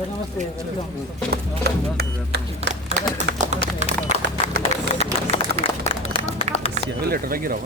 ನಮಸ್ತೆ. ಲೆಟರ್ ಆಗಿರೋ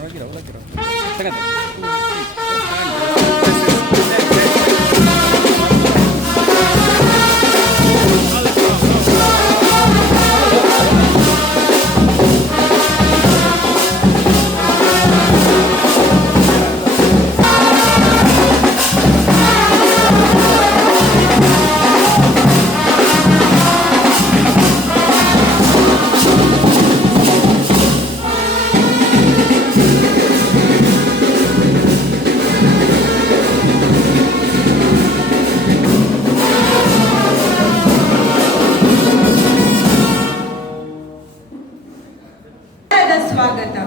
ಸ್ವಾಗತ.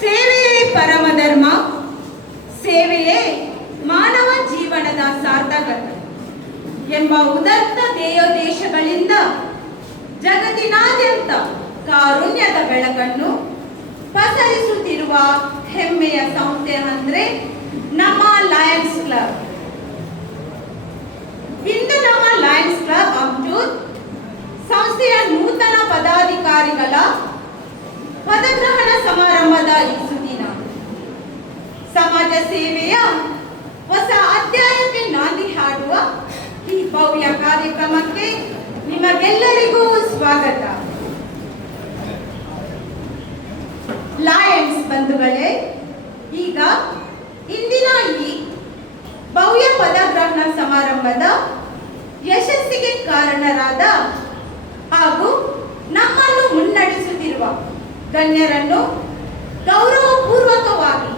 ಸೇವೆಯೇ ಪರಮಧರ್ಮ, ಸೇವೆಯೇ ಮಾನವ ಜೀವನದ ಸಾರ್ಥಕತೆ ಎಂಬ ಉದಾತ್ತ ಧ್ಯೇಯೋದ್ದೇಶಗಳಿಂದ ಜಗತ್ತಿನಾದ್ಯಂತ ಕಾರುಣ್ಯದ ಬೆಳಕನ್ನು ಪಸರಿಸುತ್ತಿರುವ ಹೆಮ್ಮೆಯ ಸಂಸ್ಥೆ ಅಂದ್ರೆ ನಮ್ಮ ಲಯನ್ಸ್ ಕ್ಲಬ್. ಇಂದು ನಮ್ಮ ಲಯನ್ಸ್ ಕ್ಲಬ್ ಆಮ್ಟೂರ್ ಸಂಸ್ಥೆಯ ನೂತನ ಪದಾಧಿಕಾರಿಗಳ ಪದಗ್ರಹಣ ಸಮಾರಂಭದ ಈ ಸುದಿನ ಸಮಾಜ ಸೇವೆಯ ಹೊಸ ಅಧ್ಯಾಯಕ್ಕೆ ನಾಂದಿ ಹಾಡುವ ಈ ಭವ್ಯ ಕಾರ್ಯಕ್ರಮಕ್ಕೆ ನಿಮಗೆಲ್ಲರಿಗೂ ಸ್ವಾಗತ. ಲಯನ್ಸ್ ಬಂಧುಗಳೇ, ಈಗ ಇಂದಿನ ಈ ಭವ್ಯ ಪದಗ್ರಹಣ ಸಮಾರಂಭದ ಯಶಸ್ಸಿಗೆ ಕಾರಣರಾದ ಹಾಗೂ ನಮ್ಮನ್ನು ಮುನ್ನಡೆಸುತ್ತಿರುವ ಗಣ್ಯರನ್ನು ಗೌರವಪೂರ್ವಕವಾಗಿ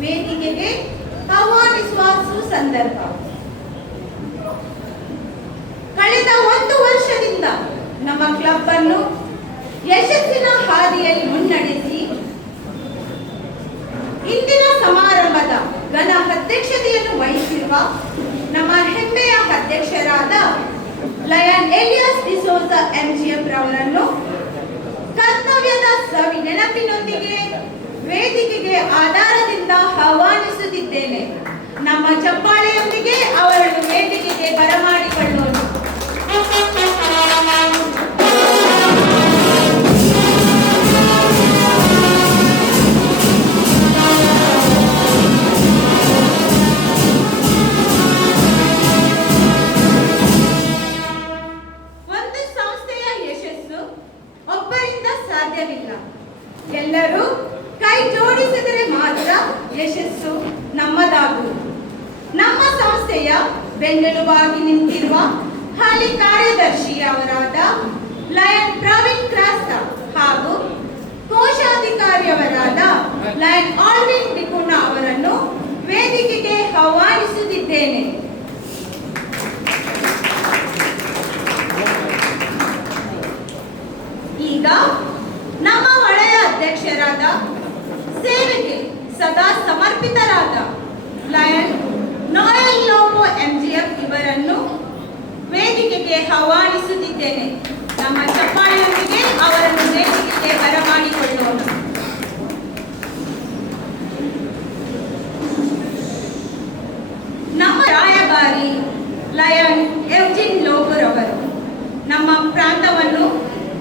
ವೇದಿಕೆಗೆ ಆಹ್ವಾನಿಸುವ ಸುಸಂದರ್ಭ. ಕಳೆದ 1 ವರ್ಷದಿಂದ ನಮ್ಮ ಕ್ಲಬ್ ಅನ್ನು ಯಶಸ್ಸಿನ ಹಾದಿಯಲ್ಲಿ ಮುನ್ನಡೆಸಿ ಇಂದಿನ ಸಮಾರಂಭದ ಘನ ಅಧ್ಯಕ್ಷತೆಯನ್ನು ವಹಿಸಿರುವ ನಮ್ಮ ಹೆಮ್ಮೆಯ ಅಧ್ಯಕ್ಷರಾದ ಲಯನ್ ಎಲಿಯಾಸ್ ಡಿಸೋಜ MGM ರವರನ್ನು ಕರ್ತವ್ಯದ ಸವಿ ನೆನಪಿನೊಂದಿಗೆ ವೇದಿಕೆಗೆ ಆಧಾರದಿಂದ ಆಹ್ವಾನಿಸುತ್ತಿದ್ದೇನೆ. ನಮ್ಮ ಚಪ್ಪಾಳೆಯೊಂದಿಗೆ ಅವರನ್ನು ವೇದಿಕೆಗೆ ಬರಮಾಡಿಕೊಳ್ಳೋಣ. ಒಂದು ಸಂಸ್ಥೆಯ ಯಶಸ್ಸು ಒಬ್ಬರಿಂದ ಸಾಧ್ಯವಿಲ್ಲ. ಎಲ್ಲರೂ ಕೈ ಜೋಡಿಸಿದರೆ ಮಾತ್ರ ಯಶಸ್ಸು ನಮ್ಮದಾಗುವುದು. ನಮ್ಮ ಸಂಸ್ಥೆಯ ಬೆನ್ನೆಲುಬಾಗಿ ನಿಂತಿರುವ ಹಾಲಿ ಕಾರ್ಯದರ್ಶಿಯವರಾದ ಲಯನ್ ಪ್ರವೀಣ್ ಕ್ರಾಸ್ತ ಹಾಗೂ ಕೋಶಾಧಿಕಾರಿಯವರಾದ ಲಯನ್ ಆಲ್ವಿನ್ ಡಿಕುಣ ಅವರನ್ನು ವೇದಿಕೆಗೆ ಆಹ್ವಾನಿಸುತ್ತಿದ್ದೇನೆ. ಈಗ ನಮ್ಮ ಒಳ್ಳೆಯ ಅಧ್ಯಕ್ಷರಾದ ಸೇವೆಗೆ ಸದಾ ಸಮರ್ಪಿತರಾದ ಲಯನ್ ನೋಯಲ್ ಲೋಬೋ MGM ಇವರನ್ನು ವೇದಿಕೆಗೆ ಆಹ್ವಾನಿಸುತ್ತಿದ್ದೇನೆ. ನಮ್ಮ ಚಪ್ಪಾಳೆಯೊಂದಿಗೆ ಅವರನ್ನು ವೇದಿಕೆಗೆ ಬರಮಾಡಿಕೊಳ್ಳೋಣ. ನಮ್ಮ ರಾಯಭಾರಿ ಲಯನ್ ಎವ್ಜಿನ್ ಲೋಬರ್ ಅವರು ನಮ್ಮ ಪ್ರಾಂತವನ್ನು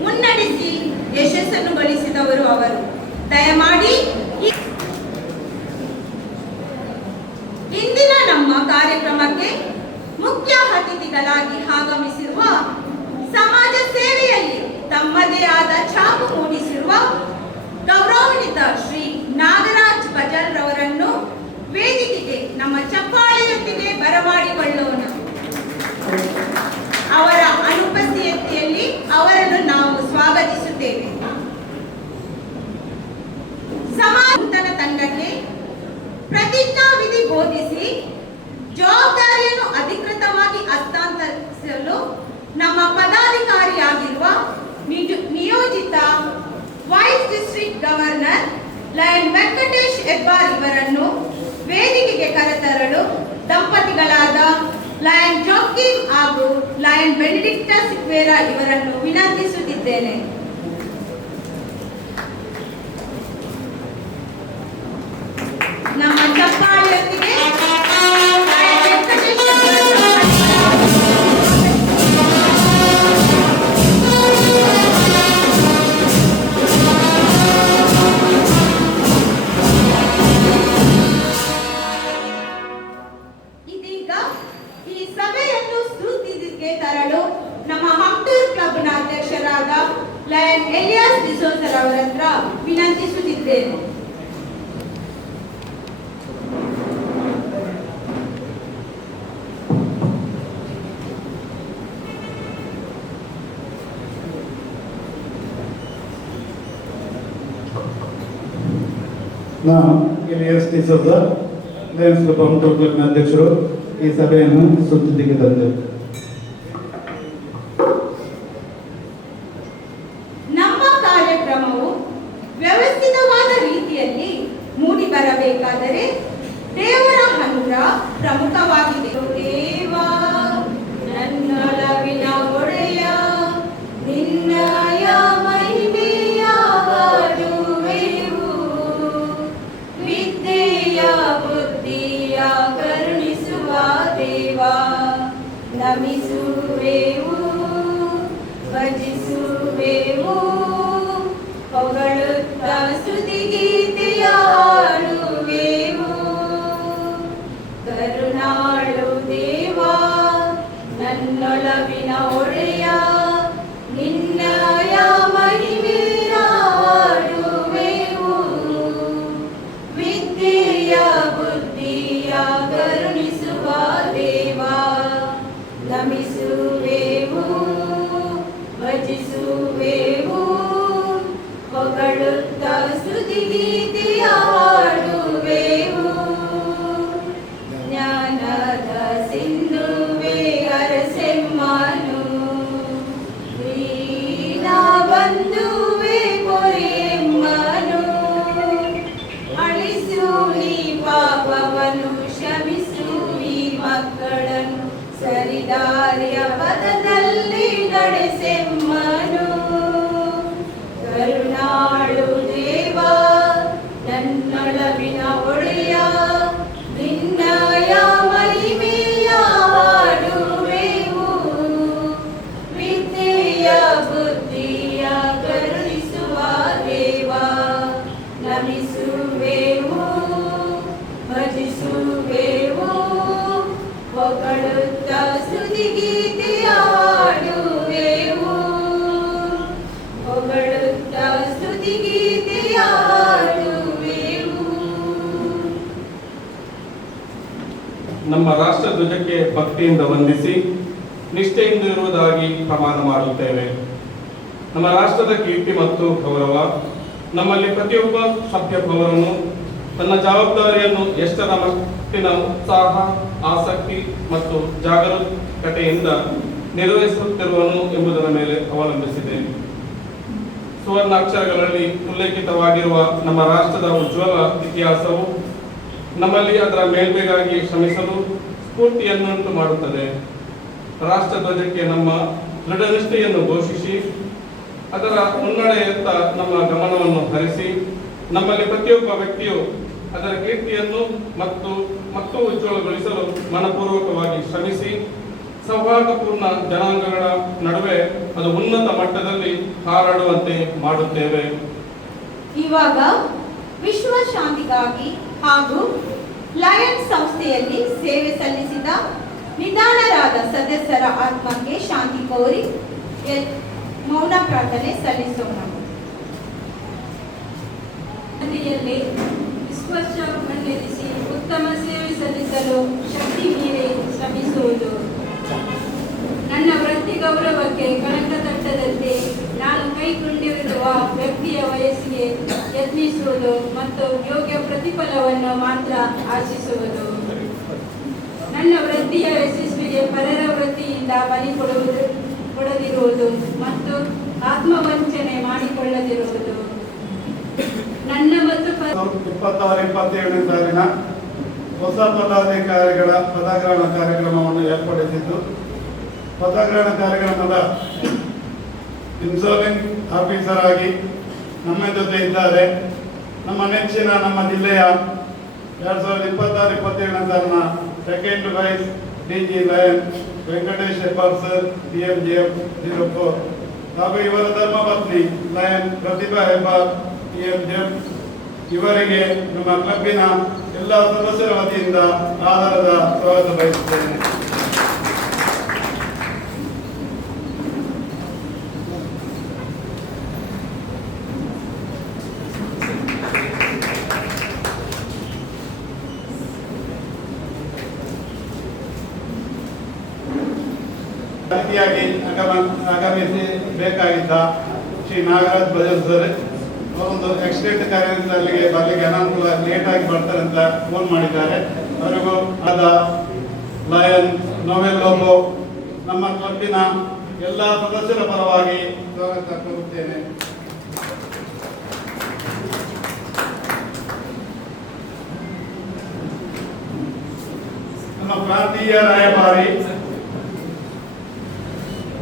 ಮುನ್ನಡೆಸಿ ಯಶಸ್ಸನ್ನು ಗಳಿಸಿದವರು ಅವರು. ದಯಮಾಡಿ ಇಂದಿನ ನಮ್ಮ ಕಾರ್ಯಕ್ರಮಕ್ಕೆ ಮುಖ್ಯ ಅತಿಥಿಗಳಾಗಿ ಆಗಮಿಸಿರುವ ಸಮಾಜ ಸೇವೆಯಲ್ಲಿ ತಮ್ಮದೇ ಆದ ಛಾಪು ಮೂಡಿಸಿರುವ ಗೌರವಾನ್ವಿತ ಶ್ರೀ ನಾಗರಾಜ್ ಬಜಲ್ ರವರನ್ನು ವೇದಿಕೆಗೆ ನಮ್ಮ ಚಪ್ಪಾಳೆಯೊಂದಿಗೆ ಬರಮಾಡಿಕೊಳ್ಳೋಣ. ಅವರ ಅನುಪಸ್ಥಿತಿಯಲ್ಲಿ ಅವರನ್ನು ನಾವು ಸ್ವಾಗತಿಸುತ್ತೇವೆ. ಸಮಾಜ ತಂಡಕ್ಕೆ ಪ್ರತಿಜ್ಞಾವಿಧಿ ಬೋಧಿಸಿ ಜವಾಬ್ದಾರಿಯನ್ನು ಅಧಿಕೃತವಾಗಿ ಹಸ್ತಾಂತರಿಸಲು ನಮ್ಮ ಪದಾಧಿಕಾರಿಯಾಗಿರುವ ನಿಯೋಜಿತ vice district governor lion Venkatesh Hebbar ಇವರನ್ನು ವೇದಿಕೆಗೆ ಕರೆತರಲು ದಂಪತಿಗಳಾದ ಲಯನ್ ಜೋಕಿಮ್ ಹಾಗೂ ಲಯನ್ ಬೆನಿಡಿಕ್ಟಸ್ ಸಿಕ್ವೇರಾ ಇವರನ್ನು ವಿನಂತಿಸುತ್ತಿದ್ದೇನೆ. ನಮ್ಮ ಚಪ್ಪಾಳೆಯೊಂದಿಗೆ ಲಯನ್ ವೆಂಕಟೇಶ್ ಈ ಸಭೆಯನ್ನು ಸುಸ್ಥಿತಿಗೆ ತರಲು ನಮ್ಮ ಹಂಟೂರ್ ಕ್ಲಬ್ನ ಅಧ್ಯಕ್ಷರಾದ ಲಯನ್ ಎಲಿಯಾಸ್ ಡಿಸೋಜರ್ ಅವರ ಹತ್ರ ವಿನಂತಿಸುತ್ತಿದ್ದೇನೆ. ನಾನು ಎಲಿಯಾಸ್ ಡಿಸೋಜರ್ ಲಯನ್ಸ್ ಕ್ಲಬ್ ಹಂಟೂರ್ ಕ್ಲಬ್ನ ಅಧ್ಯಕ್ಷರು ಈ ಸಭೆಯನ್ನು ಸುಸ್ಥಿತಿಗೆ ತಂದೆ. ನಮ್ಮ ಕಾರ್ಯಕ್ರಮವು ವ್ಯವಸ್ಥಿತವಾದ ರೀತಿಯಲ್ಲಿ ಮೂಡಿ ಬರಬೇಕಾದರೆ ದೇವರ ಅನುಗ್ರಹ ಪ್ರಮುಖವಾಗಿದೆ. ದೇವಾ ನನ್ನೊಲವಿನ ಒಡೆಯ ನಿನ್ನಯ ಮಹಿಮೆಯ ಹಾಡುವೆವು, ವಿದ್ಯೆಯ ಬುದ್ಧಿಯ ಕರುಣಿಸುವ ದೇವಾ ನಮಿಸುವೆವು, ಭಜಿಸುವೆವು, ಹೊಗಳುತ್ತ ಸ್ತುತಿಗೀತೆಯ ಹಾಡುವೆವು. ಕರುಣಾಳು ದೇವಾ ನನ್ನೊಲವಿನ ಒಡೆಯ ನಿನ್ನಯ ಮಹಿಮೆಯ ಹಾಡುವೆವು, ವಿದ್ಯೆಯ ಬುದ್ಧಿಯ ಕರುಣಿಸುವ ದೇವಾ ನಮಿಸುವೆವು, ಭಜಿಸುವೆವು, ಹೊಗಳುತ್ತ ಸ್ತುತಿಗೀತೆಯ ಹಾಡುವೆವು. ಜ್ಞಾನದ ಸಿಂಧುವೆ ಅರಸೆಮ್ಮನು, ದೀನ ಬಂಧುವೆ ಪೊರೆಯಮ್ಮನು, ಅಳಿಸು ನೀ ಪಾಪವನ್ನು, ಕ್ಷಮಿಸು ಈ ಮಕ್ಕಳನ್ನು, ಸರಿದಾರಿಯ ಪದದಲ್ಲಿ ನಡೆಸೆಮ್ಮನು. ಕರುಣಾಳು ದೇವಾ ನನ್ನೊಲವಿನ ಒಡೆಯ ನಿನ್ನಯ ಮಹಿಮೆಯ ಹಾಡುವೆವು, ವಿದ್ಯೆಯ ಬುದ್ಧಿಯ ಕರುಣಿಸುವ ದೇವಾ ನಮಿಸುವೆವು, ಭಜಿಸುವೆವು, ಹೊಗಳುತ್ತ ಸ್ತುತಿಗೀತೆಯ ಹಾಡುವೆವು, ಹೊಗಳುತ್ತ ಸ್ತುತಿಗೀತೆಯ ಹಾಡುವೆವು. ನಮ್ಮ ರಾಷ್ಟ್ರ ಧ್ವಜಕ್ಕೆ ಭಕ್ತಿಯಿಂದ ವಂದಿಸಿ ನಿಷ್ಠೆಯಿಂದ ಇರುವುದಾಗಿ ಪ್ರಮಾಣ ಮಾಡುತ್ತೇವೆ. ನಮ್ಮ ರಾಷ್ಟ್ರದ ಕೀರ್ತಿ ಮತ್ತು ಗೌರವ, ನಮ್ಮಲ್ಲಿ ಪ್ರತಿಯೊಬ್ಬ ಸಭ್ಯ ಪೌರನು ತನ್ನ ಜವಾಬ್ದಾರಿಯನ್ನು ಎಷ್ಟರ ಮಟ್ಟಿನ ಉತ್ಸಾಹ, ಆಸಕ್ತಿ ಮತ್ತು ಜಾಗರೂಕತೆಯಿಂದ ನಿರ್ವಹಿಸುತ್ತಿರುವನು ಎಂಬುದರ ಮೇಲೆ ಅವಲಂಬಿಸಿದೆ. ಸುವರ್ಣ ಅಕ್ಷರಗಳಲ್ಲಿ ಉಲ್ಲೇಖಿತವಾಗಿರುವ ನಮ್ಮ ರಾಷ್ಟ್ರದ ಉಜ್ವಲ ಇತಿಹಾಸವು ನಮ್ಮಲ್ಲಿ ಅದರ ಮೇಲ್ಮೆಗಾಗಿ ಶ್ರಮಿಸಲು ಸ್ಫೂರ್ತಿಯನ್ನುಂಟು ಮಾಡುತ್ತದೆ. ರಾಷ್ಟ್ರ ಧ್ವಜಕ್ಕೆ ನಮ್ಮ ದೃಢನಿಷ್ಠೆಯನ್ನು ಘೋಷಿಸಿ ಅದರ ಮುನ್ನಡೆಯತ್ತ ನಮ್ಮ ಗಮನವನ್ನು ಹರಿಸಿ ನಮ್ಮಲ್ಲಿ ಪ್ರತಿಯೊಬ್ಬ ವ್ಯಕ್ತಿಯು ಅದರ ಕೀರ್ತಿಯನ್ನು ಮತ್ತು ಉಜ್ವಲಗೊಳಿಸಲು ಮನಪೂರ್ವಕವಾಗಿ ಶ್ರಮಿಸಿ ಸೌಹಾರ್ದಪೂರ್ಣ ಜನಾಂಗಗಳ ನಡುವೆ ಅದು ಉನ್ನತ ಮಟ್ಟದಲ್ಲಿ ಹಾರಾಡುವಂತೆ ಮಾಡುತ್ತೇವೆ. ಇವಾಗ ವಿಶ್ವ ಶಾಂತಿಗಾಗಿ ಹಾಗೂ ಲಯನ್ಸ್ ಸಂಸ್ಥೆಯಲ್ಲಿ ಸೇವೆ ಸಲ್ಲಿಸಿದ ನಿಧನರಾದ ಸದಸ್ಯರ ಆತ್ಮಕ್ಕೆ ಶಾಂತಿ ಕೋರಿ ಮೌನ ಪ್ರಾರ್ಥನೆ ಸಲ್ಲಿಸೋಣ. ವಿಶ್ವಾಸವನ್ನೆರಿಸಿ ಉತ್ತಮ ಸೇವೆ ಸಲ್ಲಿಸಲು ಶಕ್ತಿ ಮೀರಿ ಶ್ರಮಿಸುವುದು. ನನ್ನ ವೃತ್ತಿ ಗೌರವಕ್ಕೆ ಕಳಂಕ ತಟ್ಟದಂತೆ ನಾನು ಕೈಗೊಂಡಿರುವ ವ್ಯಕ್ತಿಯ ವಯಸ್ಸಿಗೆ ಯತ್ನಿಸುವುದು ಮತ್ತು ಯೋಗ್ಯ ಪ್ರತಿಫಲವನ್ನು ಮಾತ್ರ ಆಶಿಸುವುದು. ನನ್ನ ವೃತ್ತಿಯ ಯಶಸ್ವಿಗೆ ಪರರ ವೃತ್ತಿಯಿಂದ ಬಲಿ ಕೊಡದಿರುವುದು ಮತ್ತು ಆತ್ಮವಂಚನೆ ಮಾಡಿಕೊಳ್ಳದಿರುವುದು. ನನ್ನ ಮತ್ತು 26-27 ಸಾಲಿನ ಹೊಸ ಪದಾಧಿಕಾರಿಗಳ ಪದಗ್ರಹಣ ಕಾರ್ಯಕ್ರಮವನ್ನು ಏರ್ಪಡಿಸಿದ್ದು, ಪದಗ್ರಹಣ ಕಾರ್ಯಕ್ರಮದ ಇನ್ಸೂರೆನ್ಸ್ ಆಫೀಸರ್ ಆಗಿ ನಮ್ಮ ಜೊತೆ ಇದ್ದಾರೆ ನಮ್ಮ ನೆಚ್ಚಿನ ನಮ್ಮ ಜಿಲ್ಲೆಯ 2026-27 ಸಾಲಿನ second vice DG lion Venkatesh Hebbar sir, DMGF 04 ಹಾಗೂ ಇವರ ಧರ್ಮಪತ್ನಿ ಲಯನ್ ಪ್ರತಿಭಾ ಹೆಬ್ಬಾರ್, DMGF. ಇವರಿಗೆ ನಮ್ಮ ಕ್ಲಬ್ಬಿನ ಎಲ್ಲ ಸದಸ್ಯರ ವತಿಯಿಂದ ಆಧಾರದ ಸ್ವಾಗತ ಬಯಸುತ್ತೇನೆ. ಅತಿಥಿಯಾಗಿ ಆಗಮಿಸಿ ಬೇಕಾಗಿದ್ದ ಶ್ರೀ ನಾಗರಾಜ್ ಭಜನ್ ಸರ್ ಅವರೊಂದು ಎಕ್ಸ್ಟೆಂಟ್ ಕಾರ್ಯದಿಂದ ಅಲ್ಲಿಗೆ ಬರಲಿಕ್ಕೆ ಅನಾನುಕೂಲ ಲೇಟ್ ಆಗಿ ಬರ್ತಾರೆ ಅಂತ ಫೋನ್ ಮಾಡಿದ್ದಾರೆ. ಅವರಿಗೂ ಆದ ಲಯನ್ ನೋವೆಲ್ ಲೋಬೋ ನಮ್ಮ ಕ್ಲಬ್ಬಿನ ಎಲ್ಲ ಸದಸ್ಯರ ಪರವಾಗಿ ಸ್ವಾಗತ ಕೋರುತ್ತೇನೆ. ನಮ್ಮ ಪ್ರಾಂತೀಯ ರಾಯಭಾರಿ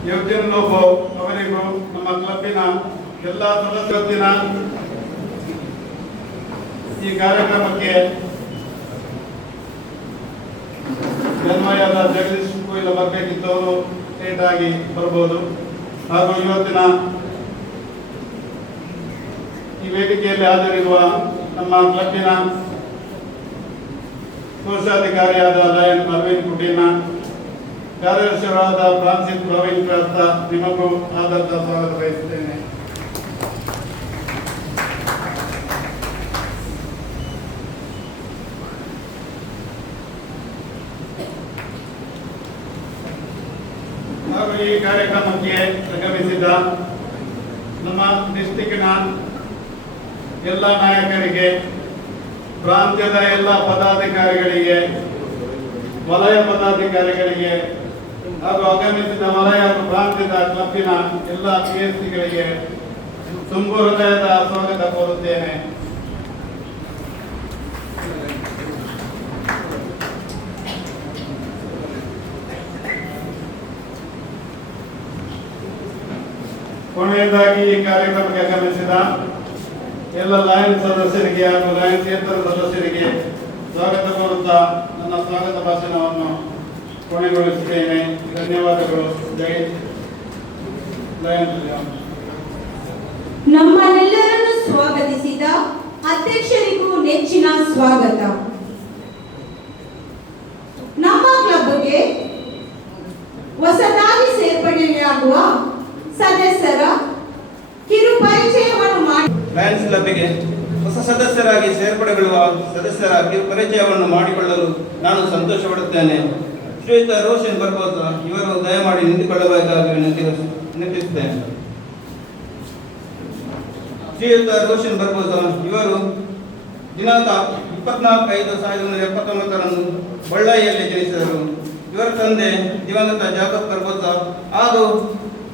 ಯುವಜನ್ ಲೋಬೋ ಅವರಿಗೂ ನಮ್ಮ ಕ್ಲಬ್ಬಿನ ಎಲ್ಲ ಸದಸ್ಯರ ಈ ಕಾರ್ಯಕ್ರಮಕ್ಕೆ ಜನ್ಮಯಾದ ಜಗದೀಶ್ ಕೊಯ್ಲ ಬರಬೇಕಿದ್ದವರು ಲೇಟ್ ಆಗಿ ಬರ್ಬೋದು. ಹಾಗೂ ಇವತ್ತಿನ ಈ ವೇದಿಕೆಯಲ್ಲಿ ಹಾಜರಿರುವ ನಮ್ಮ ಕ್ಲಬ್ಬಿನ ಕೋಶಾಧಿಕಾರಿಯಾದ ಲಯನ್ ಅರವಿಂದ್ ಕುಟೀನ, ಕಾರ್ಯದರ್ಶಿಗಳಾದ ಫ್ರಾನ್ಸಿಸ್ ಪ್ರವೀಣ್ ಕ್ರಾಸ್ತ, ನಿಮಗೂ ಆಧಾರದ ಸ್ವಾಗತ ಬಯಸುತ್ತೇನೆ. ಹಾಗೂ ಈ ಕಾರ್ಯಕ್ರಮಕ್ಕೆ ಆಗಮಿಸಿದ ನಮ್ಮ ಡಿಸ್ಟಿಕ್ನ ಎಲ್ಲ ನಾಯಕರಿಗೆ, ಪ್ರಾಂತ್ಯದ ಎಲ್ಲ ಪದಾಧಿಕಾರಿಗಳಿಗೆ, ವಲಯ ಪದಾಧಿಕಾರಿಗಳಿಗೆ ಹಾಗೂ ಆಗಮಿಸಿದ ವಲಯ ಪ್ರಾಂತ್ಯದ ಕ್ಲಬ್ಬಿನ ಎಲ್ಲ PSCಗಳಿಗೆ ತುಂಬು ಹೃದಯದ ಸ್ವಾಗತ ಕೋರುತ್ತೇನೆ. ಕೊನೆಯದಾಗಿ ಈ ಕಾರ್ಯಕ್ರಮಕ್ಕೆ ಆಗಮಿಸಿದ ಎಲ್ಲ ಲಯನ್ಸ್ ಸದಸ್ಯರಿಗೆ ಹಾಗೂ ಲಯನ್ಸ್ ಯೇತರ ಸದಸ್ಯರಿಗೆ ಸ್ವಾಗತ ಕೋರುತ್ತಾ ನನ್ನ ಸ್ವಾಗತ ಭಾಷಣವನ್ನು ಕೊನೆಗೊಳಿಸುತ್ತೇನೆ. ಧನ್ಯವಾದಗಳು. ಜೈ ಲಯನ್ಸ್. ನಮ್ಮನ್ನೆಲ್ಲರನ್ನು ಸ್ವಾಗತಿಸಿದ ಅಧ್ಯಕ್ಷರಿಗೂ ನೆಚ್ಚಿನ ಸ್ವಾಗತ. ನಮ್ಮ ಕ್ಲಬ್ಗೆ ಹೊಸದಾಗಿ ಸೇರ್ಪಡೆಯಾಗುವ ಸದಸ್ಯರ ಕಿರು ಪರಿಚಯವನ್ನು ಮಾಡಿ ಲಯನ್ಸ್ ಕ್ಲಬ್ಗೆ ಹೊಸ ಸದಸ್ಯರಾಗಿ ಸೇರ್ಪಡೆಗೊಳ್ಳುವ ಸದಸ್ಯರ ಪರಿಚಯವನ್ನು ಮಾಡಿಕೊಳ್ಳಲು ನಾನು ಸಂತೋಷ ಪಡುತ್ತೇನೆ. ಶ್ರೀಯುತ ರೋಷನ್ ಬರ್ಬೋತ ಇವರು ದಯಮಾಡಿ ನಿಂತುಕೊಳ್ಳಬೇಕಾಗಿ ವಿನಂತಿಸುತ್ತೇನೆ. ಶ್ರೀಯುತ ರೋಷನ್ ಬರ್ಬೋತ ಇವರು ದಿನಾಂಕ 24/5/1979 ಬಳ್ಳಾರಿಯಲ್ಲಿ ಜನಿಸಿದರು. ಇವರ ತಂದೆ ದಿವಂಗತ ಜಾಕಬ್ ಬರ್ಬೋತ ಹಾಗೂ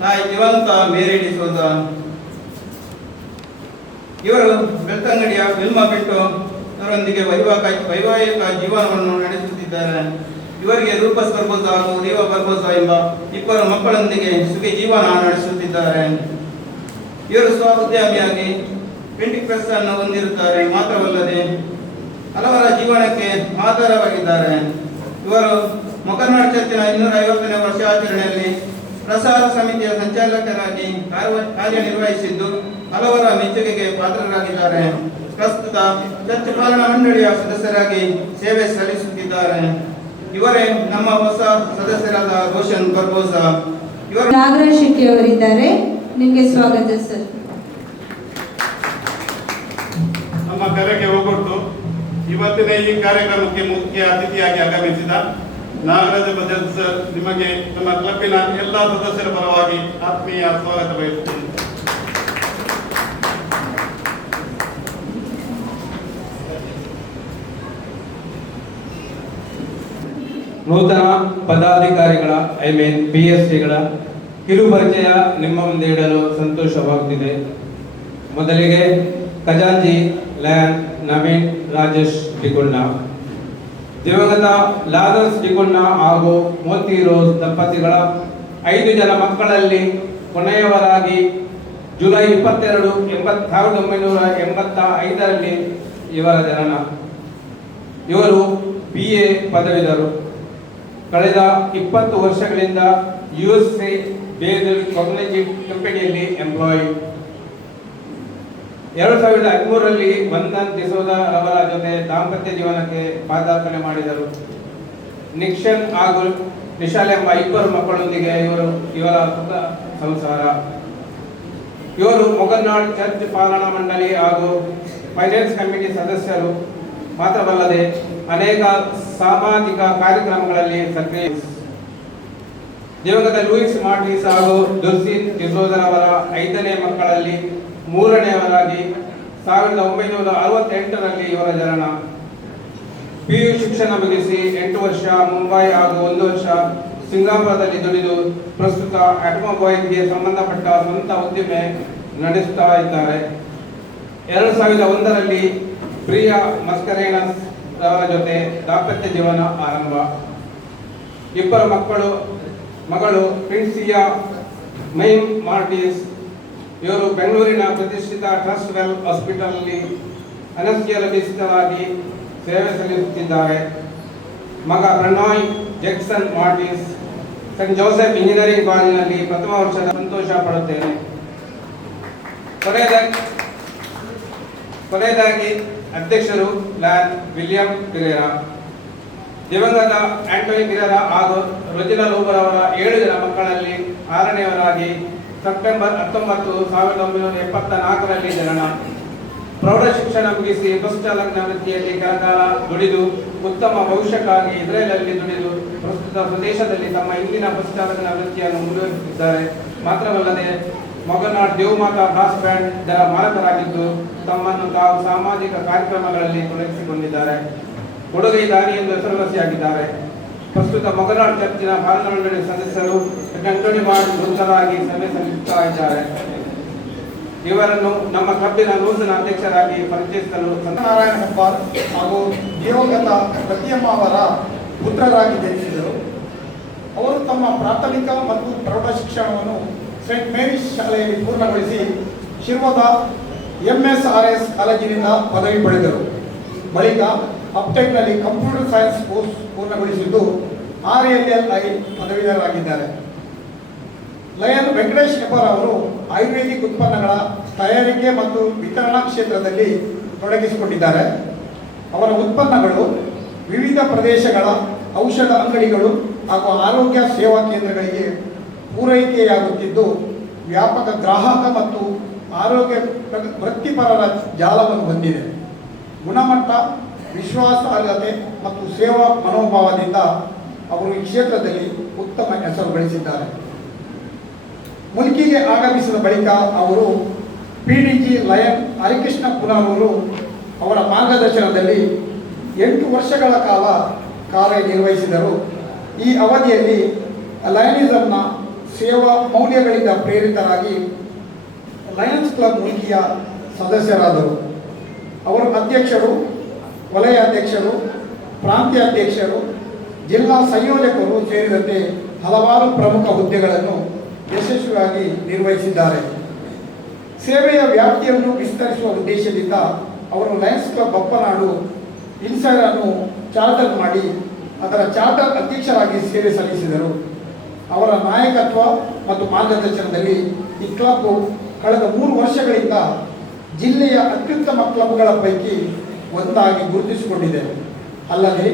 ತಾಯಿ ದಿವಂಗತ ಮೇರಿ ಡಿಸೋಜ. ಇವರು ಬೆಳ್ತಂಗಡಿಯ ವಿಲ್ಮಾ ಬಿಟ್ಟು ಅವರೊಂದಿಗೆ ವೈವಾಹಿಕ ಜೀವನವನ್ನು ನಡೆಸುತ್ತಿದ್ದಾರೆ. ಇವರಿಗೆ ರೂಪಸ್ ಬರ್ಬೋಸ ಹಾಗೂ ರೀವಾ ಬರ್ಬೋಸ ಎಂಬ ಇಬ್ಬರು ಮಕ್ಕಳೊಂದಿಗೆ ಸುಖಿ ಜೀವನ ನಡೆಸುತ್ತಿದ್ದಾರೆ. ಇವರು ಸ್ವಉದ್ಯಮಿಯಾಗಿ ಪ್ರಿಂಟಿಂಗ್ ಪ್ರೆಸ್ ಅನ್ನು ಹೊಂದಿರುತ್ತಾರೆ. ಮಾತ್ರವಲ್ಲದೆ ಹಲವರ ಜೀವನಕ್ಕೆ ಆಧಾರವಾಗಿದ್ದಾರೆ. ಇವರು ಮೊಕರ್ನಾಡ್ ಚರ್ಚಿನ 250ನೇ ವರ್ಷಾಚರಣೆಯಲ್ಲಿ ಪ್ರಸಾರ ಸಮಿತಿಯ ಸಂಚಾಲಕರಾಗಿ ಕಾರ್ಯನಿರ್ವಹಿಸಿದ್ದು ಹಲವರ ಮೆಚ್ಚುಗೆಗೆ ಪಾತ್ರರಾಗಿದ್ದಾರೆ. ಪ್ರಸ್ತುತ ಚರ್ಚ್ ಪಾಲನಾ ಮಂಡಳಿಯ ಸದಸ್ಯರಾಗಿ ಸೇವೆ ಸಲ್ಲಿಸುತ್ತಿದ್ದಾರೆ. ಇವರೇ ನಮ್ಮ ಹೊಸ ಸದಸ್ಯರಾದ ರೋಷನ್ ಬರ್ಬೋಸ. ಇವರು ನಾಗರಾಜ್ ಶೆಟ್ಟಿ ಅವರಿದ್ದಾರೆ. ನಿಮಗೆ ಸ್ವಾಗತ ಸರ್. ನಮ್ಮ ಕರೆಗೆ ಹೋಗೊಟ್ಟು ಇವತ್ತಿನ ಈ ಕಾರ್ಯಕ್ರಮಕ್ಕೆ ಮುಖ್ಯ ಅತಿಥಿಯಾಗಿ ಆಗಮಿಸಿದ ನಾಗರಾಜ ಭಜನ್ ಸರ್ ನಿಮಗೆ ನಮ್ಮ ಕ್ಲಬ್ಬಿನ ಎಲ್ಲ ಸದಸ್ಯರ ಪರವಾಗಿ ಆತ್ಮೀಯ ಸ್ವಾಗತ ಬಯಸುತ್ತೇನೆ. ನೂತನ ಪದಾಧಿಕಾರಿಗಳ PSCಗಳ ಕಿರು ಪರಿಚಯ ನಿಮ್ಮ ಮುಂದೆ ಇಡಲು ಸಂತೋಷವಾಗುತ್ತಿದೆ. ಮೊದಲಿಗೆ ಖಜಾಂಚಿ ಲಯನ್ ನವೀನ್ ರಾಜೇಶ್ ಡಿಗುಣ್ಣ, ದಿವಂಗತ ಲಾದರ್ಸ್ ಡಿಗುಣ್ಣ ಹಾಗೂ ಮೋತಿ ರೋಸ್ ದಂಪತಿಗಳ 5 ಜನ ಮಕ್ಕಳಲ್ಲಿ ಕೊನೆಯವರಾಗಿ ಜುಲೈ 22, 1985ರಲ್ಲಿ ಇವರ ಜನನ. ಇವರು BA ಪದವೀಧರು. ಕಳೆದ 20 ವರ್ಷಗಳಿಂದ USA ಬೇಸ್ಡ್ ಕಾಗ್ನಿಟಿವ್ ಕಂಪನಿಯಲ್ಲಿ ಎಂಪ್ಲಾಯಿ. 2013ರಲ್ಲಿ ವಂದನ್ ಡಿಸೋಜ ಅವರ ಜೊತೆ ದಾಂಪತ್ಯ ಜೀವನಕ್ಕೆ ಪಾದಾರ್ಪಣೆ ಮಾಡಿದರು. ನಿಕ್ಷನ್ ಹಾಗೂ ನಿಶಾಲ್ ಎಂಬ 2 ಮಕ್ಕಳೊಂದಿಗೆ ಇವರ ಸುಖ ಸಂಸಾರ. ಇವರು ಮೊಗರ್ನಾಡ್ ಚರ್ಚ್ ಪಾಲನಾ ಮಂಡಳಿ ಹಾಗೂ ಫೈನಾನ್ಸ್ ಕಮಿಟಿ ಸದಸ್ಯರು. ಮಾತ್ರವಲ್ಲದೆ ಅನೇಕ ಸಾಮಾಜಿಕ ಕಾರ್ಯಕ್ರಮಗಳಲ್ಲಿ ಸಕ್ರಿಯ. ದಿವಂಗತ ಲೂಯಿಸ್ ಮಾರ್ಟಿಸ್ ಹಾಗೂ ಜೋಸಿನ್ ಡಿಸೋಜರವರ 5ನೇ ಮಕ್ಕಳಲ್ಲಿ 3ನೇಯವರಾಗಿ 1968ರಲ್ಲಿ ಇವರ ಜನನ. PU ಶಿಕ್ಷಣ ಮುಗಿಸಿ 8 ವರ್ಷ ಮುಂಬೈ ಹಾಗೂ 1 ವರ್ಷ ಸಿಂಗಾಪುರದಲ್ಲಿ ದುಡಿದು ಪ್ರಸ್ತುತ ಆಟೋಮೊಬೈಲ್ಗೆ ಸಂಬಂಧಪಟ್ಟ ಸ್ವಂತ ಉದ್ದಿಮೆ ನಡೆಸುತ್ತಾ ಇದ್ದಾರೆ. 2001ರಲ್ಲಿ ಪ್ರಿಯಾ ಮಸ್ಕರೇನಸ್ ಅವರ ಜೊತೆ ದಾಂಪತ್ಯ ಜೀವನ ಆರಂಭ. 2 ಮಗಳು ಪ್ರಿನ್ಸಿಯಾ ಮೈಮ್ ಮಾರ್ಟಿಸ್. ಇವರು ಬೆಂಗಳೂರಿನ ಪ್ರತಿಷ್ಠಿತ ಟ್ರಸ್ಟ್ ವೆಲ್ ಹಾಸ್ಪಿಟಲ್ನಲ್ಲಿ ಅನಸ್ಥಿಸಿಯಾಲಜಿಸ್ಟರಾಗಿ ಸೇವೆ ಸಲ್ಲಿಸುತ್ತಿದ್ದಾರೆ. ಮಗ ಪ್ರಣಾಯ್ ಜೆಕ್ಸನ್ ಮಾರ್ಟಿಸ್ ಸೆಂಟ್ ಜೋಸೆಫ್ ಇಂಜಿನಿಯರಿಂಗ್ ಕಾಲೇಜಿನಲ್ಲಿ ಪ್ರಥಮ ವರ್ಷದ ಸಂತೋಷ ಪಡುತ್ತೇನೆ. ಕೊನೆಯದಾಗಿ ಅಧ್ಯಕ್ಷರು ಲ್ಯಾನ್ ವಿಲಿಯಂ ಪಿರೇರಾ. ದಿವಂಗತ ಆಂಟೋನಿ ಪಿರೇರಾ ಹಾಗೂ ರೊಜಿನಾ ಲೂಬರ್ ಅವರ 7 ಜನ ಮಕ್ಕಳಲ್ಲಿ 6ನೇಯವರಾಗಿ ಸೆಪ್ಟೆಂಬರ್ 19, 1974ರಲ್ಲಿ ಜನನ. ಪ್ರೌಢ ಶಿಕ್ಷಣ ಮುಗಿಸಿ ಬಸ್ ಚಾಲಕನ ವೃತ್ತಿಯಲ್ಲಿ ಕೆಲಕಾಲ ದುಡಿದು ಉತ್ತಮ ಭವಿಷ್ಯಕ್ಕಾಗಿ ಇಸ್ರೇಲಲ್ಲಿ ದುಡಿದು ಪ್ರಸ್ತುತ ಸ್ವದೇಶದಲ್ಲಿ ತಮ್ಮ ಇಂದಿನ ಬಸ್ ಚಾಲಕನ ವೃತ್ತಿಯನ್ನು ಮುಂದುವರಿಸುತ್ತಿದ್ದಾರೆ. ಮಾತ್ರವಲ್ಲದೆ ಮೊಗನಾಡ್ ದೇವಮಾತಾ ಬ್ರಾಸ್ ಬ್ಯಾಂಡ್ ಇದರ ಮಾಲಕರಾಗಿದ್ದು ತಮ್ಮನ್ನು ತಾವು ಸಾಮಾಜಿಕ ಕಾರ್ಯಕ್ರಮಗಳಲ್ಲಿ ತೊಡಗಿಸಿಕೊಂಡಿದ್ದಾರೆ. ಕೊಡುಗೈ ದಾನಿ ಎಂದು ಹೆಸರುವಾಸಿಯಾಗಿದ್ದಾರೆ. ಪ್ರಸ್ತುತ ಮೊಗನಾಡ್ ಚರ್ಚಿನ ಪಾಲನಾ ಮಂಡಳಿ ಸದಸ್ಯರು ಆಂಟೋನಿ ಮಾರ್ಟಿಸ್ ವೃತ್ತರಾಗಿ ಸೇವೆ ಸಲ್ಲಿಸುತ್ತಾ ಇದ್ದಾರೆ. ಇವರನ್ನು ನಮ್ಮ ಕ್ಲಬ್ಬಿನ ನೂತನ ಅಧ್ಯಕ್ಷರಾಗಿ ಪರಿಚಯಿಸಲು ಸತ್ಯನಾರಾಯಣ ಹೆಬ್ಬಾರ್ ಹಾಗೂ ದಿವಂಗತ ಪ್ರತಿಯಮ್ಮ ಅವರ ಪುತ್ರರಾಗಿ ಜನಿಸಿದರು. ಅವರು ತಮ್ಮ ಪ್ರಾಥಮಿಕ ಮತ್ತು ಪ್ರೌಢ ಶಿಕ್ಷಣವನ್ನು ಸೇಂಟ್ ಮೇರೀಸ್ ಶಾಲೆಯಲ್ಲಿ ಪೂರ್ಣಗೊಳಿಸಿ ಶಿರ್ವದ MSRS ಕಾಲೇಜಿನಿಂದ ಪದವಿ ಪಡೆದರು. ಬಳಿಕ ಅಪ್ಟೆಕ್ನಲ್ಲಿ ಕಂಪ್ಯೂಟರ್ ಸೈನ್ಸ್ ಕೋರ್ಸ್ ಪೂರ್ಣಗೊಳಿಸಿದ್ದು RLLI ಪದವೀಧರರಾಗಿದ್ದಾರೆ. ಲಯನ್ ವೆಂಕಟೇಶ್ ಹೆಬ್ಬಾರ್ ಅವರು ಆಯುರ್ವೇದಿಕ್ ಉತ್ಪನ್ನಗಳ ತಯಾರಿಕೆ ಮತ್ತು ವಿತರಣಾ ಕ್ಷೇತ್ರದಲ್ಲಿ ತೊಡಗಿಸಿಕೊಂಡಿದ್ದಾರೆ. ಅವರ ಉತ್ಪನ್ನಗಳು ವಿವಿಧ ಪ್ರದೇಶಗಳ ಔಷಧ ಅಂಗಡಿಗಳು ಹಾಗೂ ಆರೋಗ್ಯ ಸೇವಾ ಕೇಂದ್ರಗಳಿಗೆ ಪೂರೈಕೆಯಾಗುತ್ತಿದ್ದು ವ್ಯಾಪಕ ಗ್ರಾಹಕ ಮತ್ತು ಆರೋಗ್ಯ ವೃತ್ತಿಪರರ ಜಾಲವನ್ನು ಹೊಂದಿದೆ. ಗುಣಮಟ್ಟ, ವಿಶ್ವಾಸಾರ್ಹತೆ ಮತ್ತು ಸೇವಾ ಮನೋಭಾವದಿಂದ ಅವರು ಈ ಕ್ಷೇತ್ರದಲ್ಲಿ ಉತ್ತಮ ಹೆಸರು ಗಳಿಸಿದ್ದಾರೆ. ಮುಲ್ಕಿಗೆ ಆಗಮಿಸಿದ ಬಳಿಕ ಅವರು PDG ಲಯನ್ ಹರಿಕೃಷ್ಣ ಪುನರವರು ಅವರ ಮಾರ್ಗದರ್ಶನದಲ್ಲಿ 8 ವರ್ಷಗಳ ಕಾಲ ಕಾರ್ಯನಿರ್ವಹಿಸಿದರು. ಈ ಅವಧಿಯಲ್ಲಿ ಲಯನಿಸಂನ ಸೇವಾ ಮೌಲ್ಯಗಳಿಂದ ಪ್ರೇರಿತರಾಗಿ ಲಯನ್ಸ್ ಕ್ಲಬ್ ಮುಲ್ಕಿಯ ಸದಸ್ಯರಾದರು. ಅವರು ಅಧ್ಯಕ್ಷರು, ವಲಯ ಅಧ್ಯಕ್ಷರು, ಪ್ರಾಂತ್ಯ ಅಧ್ಯಕ್ಷರು, ಜಿಲ್ಲಾ ಸಂಯೋಜಕರು ಸೇರಿದಂತೆ ಹಲವಾರು ಪ್ರಮುಖ ಹುದ್ದೆಗಳನ್ನು ಯಶಸ್ವಿಯಾಗಿ ನಿರ್ವಹಿಸಿದ್ದಾರೆ. ಸೇವೆಯ ವ್ಯಾಪ್ತಿಯನ್ನು ವಿಸ್ತರಿಸುವ ಉದ್ದೇಶದಿಂದ ಅವರು ಲಯನ್ಸ್ ಕ್ಲಬ್ ಬಪ್ಪನಾಡು ಇನ್ಸೈಡ್ ಅನ್ನು ಚಾರ್ಟರ್ ಮಾಡಿ ಅದರ ಚಾರ್ಟರ್ ಅಧ್ಯಕ್ಷರಾಗಿ ಸೇವೆ ಸಲ್ಲಿಸಿದರು. ಅವರ ನಾಯಕತ್ವ ಮತ್ತು ಮಾರ್ಗದರ್ಶನದಲ್ಲಿ ಈ ಕ್ಲಬ್ ಕಳೆದ 3 ವರ್ಷಗಳಿಂದ ಜಿಲ್ಲೆಯ ಅತ್ಯುತ್ತಮ ಕ್ಲಬ್ಗಳ ಪೈಕಿ ಒಂದಾಗಿ ಗುರುತಿಸಿಕೊಂಡಿದೆ. ಅಲ್ಲದೆ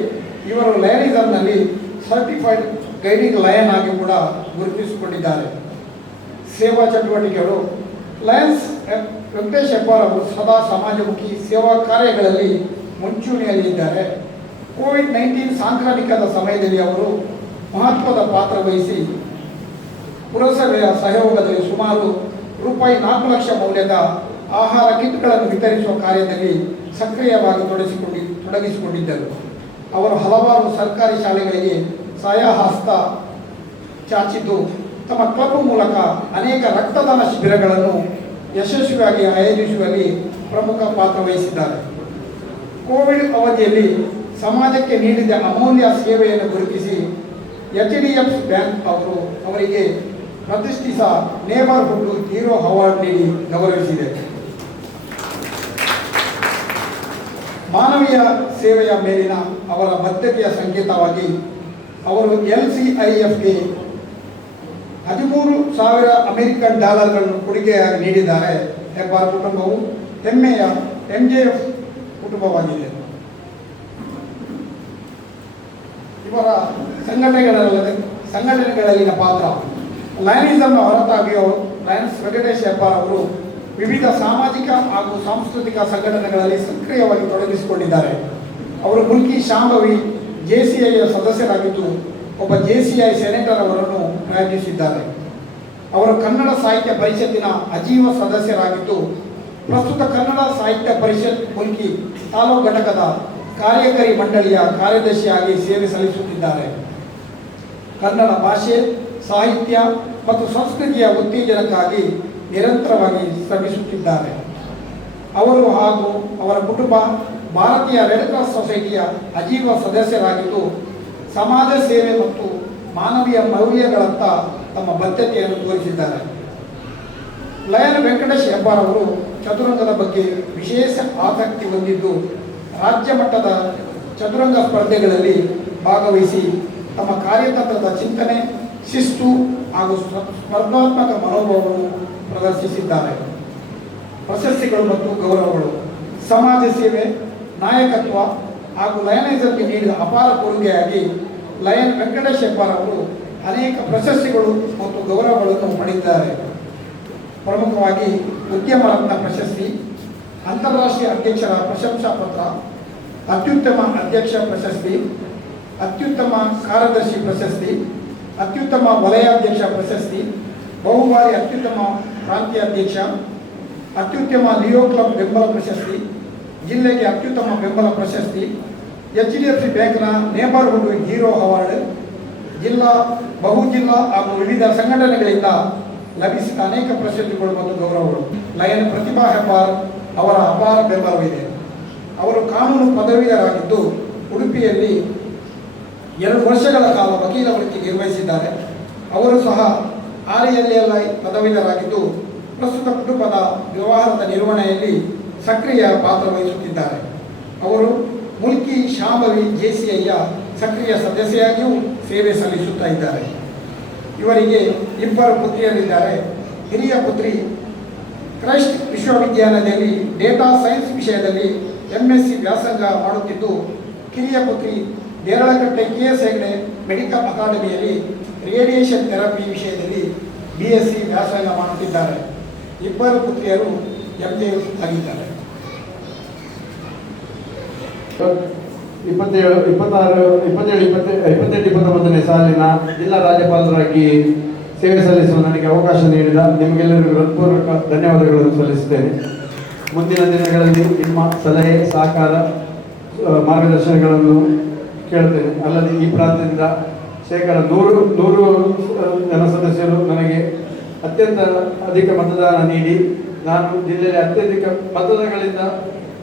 ಇವರು ಲಯನಿಸಂನಲ್ಲಿ ಸರ್ಟಿಫೈಡ್ ಗೈಡಿಂಗ್ ಲಯನ್ ಆಗಿ ಕೂಡ ಗುರುತಿಸಿಕೊಂಡಿದ್ದಾರೆ. ಸೇವಾ ಚಟುವಟಿಕೆಗಳು ಲಯನ್ಸ್ ವೆಂಕಟೇಶ್ ಹೆಬ್ಬಾರ್ ಅವರು ಸದಾ ಸಮಾಜಮುಖಿ ಸೇವಾ ಕಾರ್ಯಗಳಲ್ಲಿ ಮುಂಚೂಣಿಯಲ್ಲಿದ್ದಾರೆ. ಕೋವಿಡ್-19 ಸಾಂಕ್ರಾಮಿಕದ ಸಮಯದಲ್ಲಿ ಅವರು ಮಹತ್ವದ ಪಾತ್ರ ವಹಿಸಿ ಪುರಸಭೆಯ ಸಹಯೋಗದಲ್ಲಿ ಸುಮಾರು ₹4 ಲಕ್ಷ ಮೌಲ್ಯದ ಆಹಾರ ಕಿಟ್ಗಳನ್ನು ವಿತರಿಸುವ ಕಾರ್ಯದಲ್ಲಿ ಸಕ್ರಿಯವಾಗಿ ತೊಡಗಿಸಿಕೊಂಡಿದ್ದರು. ಅವರು ಹಲವಾರು ಸರ್ಕಾರಿ ಶಾಲೆಗಳಿಗೆ ಸಹಾಯಹಸ್ತ ಚಾಚಿದ್ದು ತಮ್ಮ ಕ್ಲಬ್ ಮೂಲಕ ಅನೇಕ ರಕ್ತದಾನ ಶಿಬಿರಗಳನ್ನು ಯಶಸ್ವಿಯಾಗಿ ಆಯೋಜಿಸುವಲ್ಲಿ ಪ್ರಮುಖ ಪಾತ್ರ ವಹಿಸಿದ್ದಾರೆ. ಕೋವಿಡ್ ಅವಧಿಯಲ್ಲಿ ಸಮಾಜಕ್ಕೆ ನೀಡಿದ ಅಮೂಲ್ಯ ಸೇವೆಯನ್ನು ಗುರುತಿಸಿ HDFC ಬ್ಯಾಂಕ್ ಅವರಿಗೆ ಪ್ರತಿಷ್ಠಿತ ನೇಬರ್ಹುಡ್ ಹೀರೋ ಅವಾರ್ಡ್ ನೀಡಿ ಗೌರವಿಸಿದೆ. ಮಾನವೀಯ ಸೇವೆಯ ಮೇಲಿನ ಅವರ ಬದ್ಧತೆಯ ಸಂಕೇತವಾಗಿ ಅವರು LCIFಗೆ $13,000 ಅಮೆರಿಕನ್ ಡಾಲರ್ಗಳನ್ನು ಕೊಡುಗೆಯಾಗಿ ನೀಡಿದ್ದಾರೆ. ಹೆಬ್ಬಾರ್ ಕುಟುಂಬವು ಹೆಮ್ಮೆಯ MJF ಕುಟುಂಬವಾಗಿದೆ. ಇವರ ಸಂಘಟನೆಗಳಲ್ಲಿನ ಪಾತ್ರ ಲಯನಿಸಂನ ಹೊರತಾಗಿಯೂ ಲಯನ್ಸ್ ವೆಂಕಟೇಶ್ ಹೆಬ್ಬಾರ್ ಅವರು ವಿವಿಧ ಸಾಮಾಜಿಕ ಹಾಗೂ ಸಾಂಸ್ಕೃತಿಕ ಸಂಘಟನೆಗಳಲ್ಲಿ ಸಕ್ರಿಯವಾಗಿ ತೊಡಗಿಸಿಕೊಂಡಿದ್ದಾರೆ. ಅವರು ಮುಲ್ಕಿ ಶಾಂಭವಿ JCIಯ ಸದಸ್ಯರಾಗಿದ್ದು ಒಬ್ಬ JCI ಸೆನೆಟರ್ ಅವರನ್ನು ಪ್ರಯತ್ನಿಸಿದ್ದಾರೆ. ಅವರು ಕನ್ನಡ ಸಾಹಿತ್ಯ ಪರಿಷತ್ತಿನ ಅಜೀವ ಸದಸ್ಯರಾಗಿದ್ದು ಪ್ರಸ್ತುತ ಕನ್ನಡ ಸಾಹಿತ್ಯ ಪರಿಷತ್ ಮುಲ್ಕಿ ತಾಲೂಕು ಘಟಕದ ಕಾರ್ಯಕಾರಿ ಮಂಡಳಿಯ ಕಾರ್ಯದರ್ಶಿಯಾಗಿ ಸೇವೆ ಸಲ್ಲಿಸುತ್ತಿದ್ದಾರೆ. ಕನ್ನಡ ಭಾಷೆ, ಸಾಹಿತ್ಯ ಮತ್ತು ಸಂಸ್ಕೃತಿಯ ಉತ್ತೇಜನಕ್ಕಾಗಿ ನಿರಂತರವಾಗಿ ಶ್ರಮಿಸುತ್ತಿದ್ದಾರೆ. ಅವರು ಹಾಗೂ ಅವರ ಕುಟುಂಬ ಭಾರತೀಯ ರೆಡ್ ಕ್ರಾಸ್ ಸೊಸೈಟಿಯ ಅಜೀವ ಸದಸ್ಯರಾಗಿದ್ದು ಸಮಾಜ ಸೇವೆ ಮತ್ತು ಮಾನವೀಯ ಮೌಲ್ಯಗಳತ್ತ ತಮ್ಮ ಬದ್ಧತೆಯನ್ನು ತೋರಿಸಿದ್ದಾರೆ. ಲಯನ್ ವೆಂಕಟೇಶ್ ಹೆಬ್ಬಾರ್ ಅವರು ಚದುರಂಗದ ಬಗ್ಗೆ ವಿಶೇಷ ಆಸಕ್ತಿ ಹೊಂದಿದ್ದು ರಾಜ್ಯ ಮಟ್ಟದ ಚದುರಂಗ ಸ್ಪರ್ಧೆಗಳಲ್ಲಿ ಭಾಗವಹಿಸಿ ತಮ್ಮ ಕಾರ್ಯತಂತ್ರದ ಚಿಂತನೆ, ಶಿಸ್ತು ಹಾಗೂ ಸ್ಪರ್ಧಾತ್ಮಕ ಮನೋಭಾವವನ್ನು ಪ್ರದರ್ಶಿಸಿದ್ದಾರೆ. ಪ್ರಶಸ್ತಿಗಳು ಮತ್ತು ಗೌರವಗಳು, ಸಮಾಜ ಸೇವೆ, ನಾಯಕತ್ವ ಹಾಗೂ ಲಯನಿಸಂಗೆ ನೀಡಿದ ಅಪಾರ ಕೊಡುಗೆಯಾಗಿ ಲಯನ್ ವೆಂಕಟೇಶ್ ಹೆಬ್ಬಾರ್ ಅವರು ಅನೇಕ ಪ್ರಶಸ್ತಿಗಳು ಮತ್ತು ಗೌರವಗಳನ್ನು ಪಡೆದಿದ್ದಾರೆ. ಪ್ರಮುಖವಾಗಿ ಉದ್ಯಮ ರತ್ನ ಪ್ರಶಸ್ತಿ, ಅಂತಾರಾಷ್ಟ್ರೀಯ ಅಧ್ಯಕ್ಷರ ಪ್ರಶಂಸಾ ಪತ್ರ, ಅತ್ಯುತ್ತಮ ಅಧ್ಯಕ್ಷ ಪ್ರಶಸ್ತಿ, ಅತ್ಯುತ್ತಮ ಕಾರ್ಯದರ್ಶಿ ಪ್ರಶಸ್ತಿ, ಅತ್ಯುತ್ತಮ ವಲಯಾಧ್ಯಕ್ಷ ಪ್ರಶಸ್ತಿ, ಬಹುಬಾರಿ ಅತ್ಯುತ್ತಮ ಪ್ರಾಂತೀಯ ಅಧ್ಯಕ್ಷ, ಅತ್ಯುತ್ತಮ ಲಿಯೋ ಕ್ಲಬ್ ಬೆಂಬಲ ಪ್ರಶಸ್ತಿ, ಜಿಲ್ಲೆಗೆ ಅತ್ಯುತ್ತಮ ಬೆಂಬಲ ಪ್ರಶಸ್ತಿ, HDFC ಬ್ಯಾಂಕ್ನ ನೇಬರ್ಹುಡ್ ಹೀರೋ ಅವಾರ್ಡ್, ಜಿಲ್ಲಾ ಬಹುಜಿಲ್ಲಾ ಹಾಗೂ ವಿವಿಧ ಸಂಘಟನೆಗಳಿಂದ ಲಭಿಸಿದ ಅನೇಕ ಪ್ರಶಸ್ತಿಗಳು ಮತ್ತು ಗೌರವಗಳು. ಲಯನ್ ಪ್ರತಿಭಾ ಹೆಬ್ಬಾರ್ ಅವರ ಅಪಾರ ಬೆಂಬಲವಿದೆ. ಅವರು ಕಾನೂನು ಪದವೀಧರಾಗಿದ್ದು ಉಡುಪಿಯಲ್ಲಿ 2 ವರ್ಷಗಳ ಕಾಲ ವಕೀಲ ವೃತ್ತಿ ನಿರ್ವಹಿಸಿದ್ದಾರೆ. ಅವರು ಸಹ RLLI ಪದವೀಧರಾಗಿದ್ದು ಪ್ರಸ್ತುತ ಕುಟುಂಬದ ವ್ಯವಹಾರದ ನಿರ್ವಹಣೆಯಲ್ಲಿ ಸಕ್ರಿಯ ಪಾತ್ರ ವಹಿಸುತ್ತಿದ್ದಾರೆ. ಅವರು ಮುಲ್ಕಿ ಶಾಂಭವಿ JCIಯ ಸಕ್ರಿಯ ಸದಸ್ಯೆಯಾಗಿಯೂ ಸೇವೆ ಸಲ್ಲಿಸುತ್ತಾ ಇದ್ದಾರೆ. ಇವರಿಗೆ 2 ಪುತ್ರಿಯರಿದ್ದಾರೆ. ಹಿರಿಯ ಪುತ್ರಿ ಕ್ರೈಸ್ಟ್ ವಿಶ್ವವಿದ್ಯಾಲಯದಲ್ಲಿ ಡೇಟಾ ಸೈನ್ಸ್ ವಿಷಯದಲ್ಲಿ MSc ವ್ಯಾಸಂಗ ಮಾಡುತ್ತಿದ್ದು, ಕಿರಿಯ ಪುತ್ರಿ ದೇರಳಕಟ್ಟೆ KS ಹೆಗ್ಡೆ ಮೆಡಿಕಲ್ ಅಕಾಡೆಮಿಯಲ್ಲಿ ರೇಡಿಯೇಷನ್ ಥೆರಪಿ ವಿಷಯದಲ್ಲಿ BSc ವ್ಯಾಸಂಗ ಮಾಡುತ್ತಿದ್ದಾರೆ. 2 ಪುತ್ರಿಯರು MJS ಆಗಿದ್ದಾರೆ. 27-29ನೇ ಸಾಲಿನ ಜಿಲ್ಲಾ ರಾಜ್ಯಪಾಲರಾಗಿ ಸೇವೆ ಸಲ್ಲಿಸುವ ನನಗೆ ಅವಕಾಶ ನೀಡಿದ ನಿಮಗೆಲ್ಲರಿಗೂ ಹೃತ್ಪೂರ್ವಕ ಧನ್ಯವಾದಗಳನ್ನು ಸಲ್ಲಿಸುತ್ತೇನೆ. ಮುಂದಿನ ದಿನಗಳಲ್ಲಿ ನಿಮ್ಮ ಸಲಹೆ, ಸಹಕಾರ, ಮಾರ್ಗದರ್ಶನಗಳನ್ನು ಕೇಳುತ್ತೇನೆ. ಅಲ್ಲದೆ ಈ ಪ್ರಾಂತ್ಯದಿಂದ ಶೇಕಡ 100 ಜನ ಸದಸ್ಯರು ನನಗೆ ಅತ್ಯಂತ ಅಧಿಕ ಮತದಾನ ನೀಡಿ ನಾನು ಜಿಲ್ಲೆಯಲ್ಲಿ ಅತ್ಯಧಿಕ ಮತದಾನಗಳಿಂದ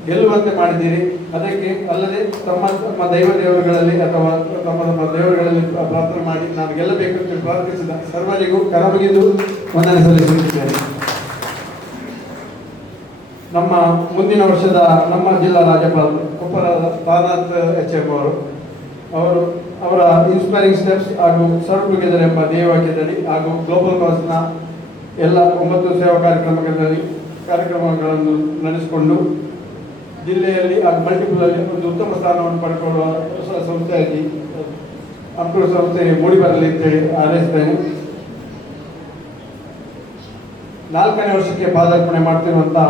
ಗೆಲ್ಲುವಂತೆ ಮಾಡಿದ್ದೀರಿ. ಅದಕ್ಕೆ ಅಲ್ಲದೆ ತಮ್ಮ ದೇವರುಗಳಲ್ಲಿ ಅಥವಾ ತಮ್ಮ ದೇವರುಗಳಲ್ಲಿ ಪ್ರಾರ್ಥನೆ ಮಾಡಿ ನಾನು ಗೆಲ್ಲಬೇಕು ಎಂದು ಪ್ರಾರ್ಥಿಸಿದ ಸರ್ವರಿಗೂ ಕರಮುಗಿದು ವಂದನೆ ಸಲ್ಲಿಸುತ್ತಿದ್ದೇನೆ. ನಮ್ಮ ಮುಂದಿನ ವರ್ಷದ ನಮ್ಮ ಜಿಲ್ಲಾ ರಾಜ್ಯಪಾಲರು ಕೊಪ್ಪಳ ತಾನಾಥ್ HM ಅವರು ಅವರ ಇನ್ಸ್ಪೈರಿಂಗ್ ಸ್ಟೆಪ್ಸ್ ಹಾಗೂ ಸರ್ವ್ ಟುಗೆದರ್ ಎಂಬ ಧ್ಯೇಯವಾಕ್ಯದಡಿ ಹಾಗೂ ಗ್ಲೋಬಲ್ ಕಾಸ್ನ ಎಲ್ಲ 9 ಸೇವಾ ಕಾರ್ಯಕ್ರಮಗಳನ್ನು ನಡೆಸಿಕೊಂಡು ಜಿಲ್ಲೆಯಲ್ಲಿ ಹಾಗೂ ಮಲ್ಟಿಪಲ್ ಒಂದು ಉತ್ತಮ ಸ್ಥಾನವನ್ನು ಪಡ್ಕೊಳ್ಳುವ ಸಂಸ್ಥೆಯಾಗಿ ಅಂಕುರ ಸಂಸ್ಥೆ ಮೂಡಿ ಬರಲಿ ಅಂತೇಳಿ ಹಾರೈಸ್ತೇನೆ. 4ನೇ ವರ್ಷಕ್ಕೆ ಪಾದಾರ್ಪಣೆ ಮಾಡ್ತಿರುವಂತಹ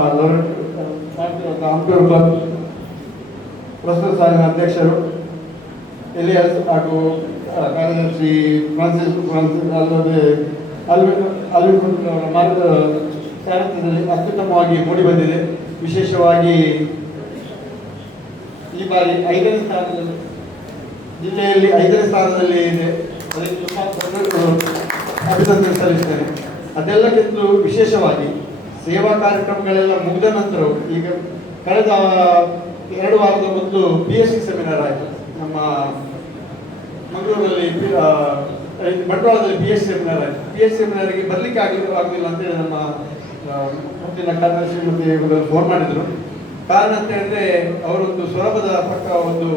ಅಂಕುರ ಕ್ಲಬ್ ಪ್ರಸ್ತುತ ಸಾಲಿನ ಅಧ್ಯಕ್ಷರು ಎಲಿಯಾಸ್ ಹಾಗೂ ಕಾರ್ಯದರ್ಶಿ ಫ್ರಾನ್ಸಿಸ್ ಅಲ್ಲದೆ ಅಲ್ವಿನ್ ಅವರ ಸಾರಥ್ಯದಲ್ಲಿ ಅತ್ಯುತ್ತಮವಾಗಿ ಮೂಡಿ ಬಂದಿದೆ. ವಿಶೇಷವಾಗಿ ಈ ಬಾರಿ 5ನೇ ಸ್ಥಾನದಲ್ಲಿ ಜಿಲ್ಲೆಯಲ್ಲಿ 5ನೇ ಸ್ಥಾನದಲ್ಲಿ ಇದೆ. ಅದಕ್ಕೆ ತುಂಬ ಅಭಿನಂದನೆ ಸಲ್ಲಿಸ್ತೇನೆ. ಅದೆಲ್ಲಕ್ಕಿಂತಲೂ ವಿಶೇಷವಾಗಿ ಸೇವಾ ಕಾರ್ಯಕ್ರಮಗಳೆಲ್ಲ ಮುಗಿದ ನಂತರ ಈಗ ಕಳೆದ 2 ವಾರದ ಮೊದಲು PSC ಸೆಮಿನಾರ್ ಆಯಿತು. ನಮ್ಮ ಮಂಗಳೂರಲ್ಲಿ ಬಂಟ್ವಾಳದಲ್ಲಿ PSC ಸೆಮಿನಾರ್ ಆಯಿತು. PSC ಸೆಮಿನಾರಿಗೆ ಬರಲಿಕ್ಕೆ ಆಗಲಿಲ್ಲ ಅಂತೇಳಿ ನಮ್ಮ ಮುಂದಿನ ಕಾರ್ಯದರ್ಶಿ ಮತ್ತೆ ಫೋನ್ ಮಾಡಿದರು. ಕಾರಣ ಅಂತ ಹೇಳಿದ್ರೆ ಅವರೊಂದು ಸೊರಬದ ಪಕ್ಕ ಒಂದು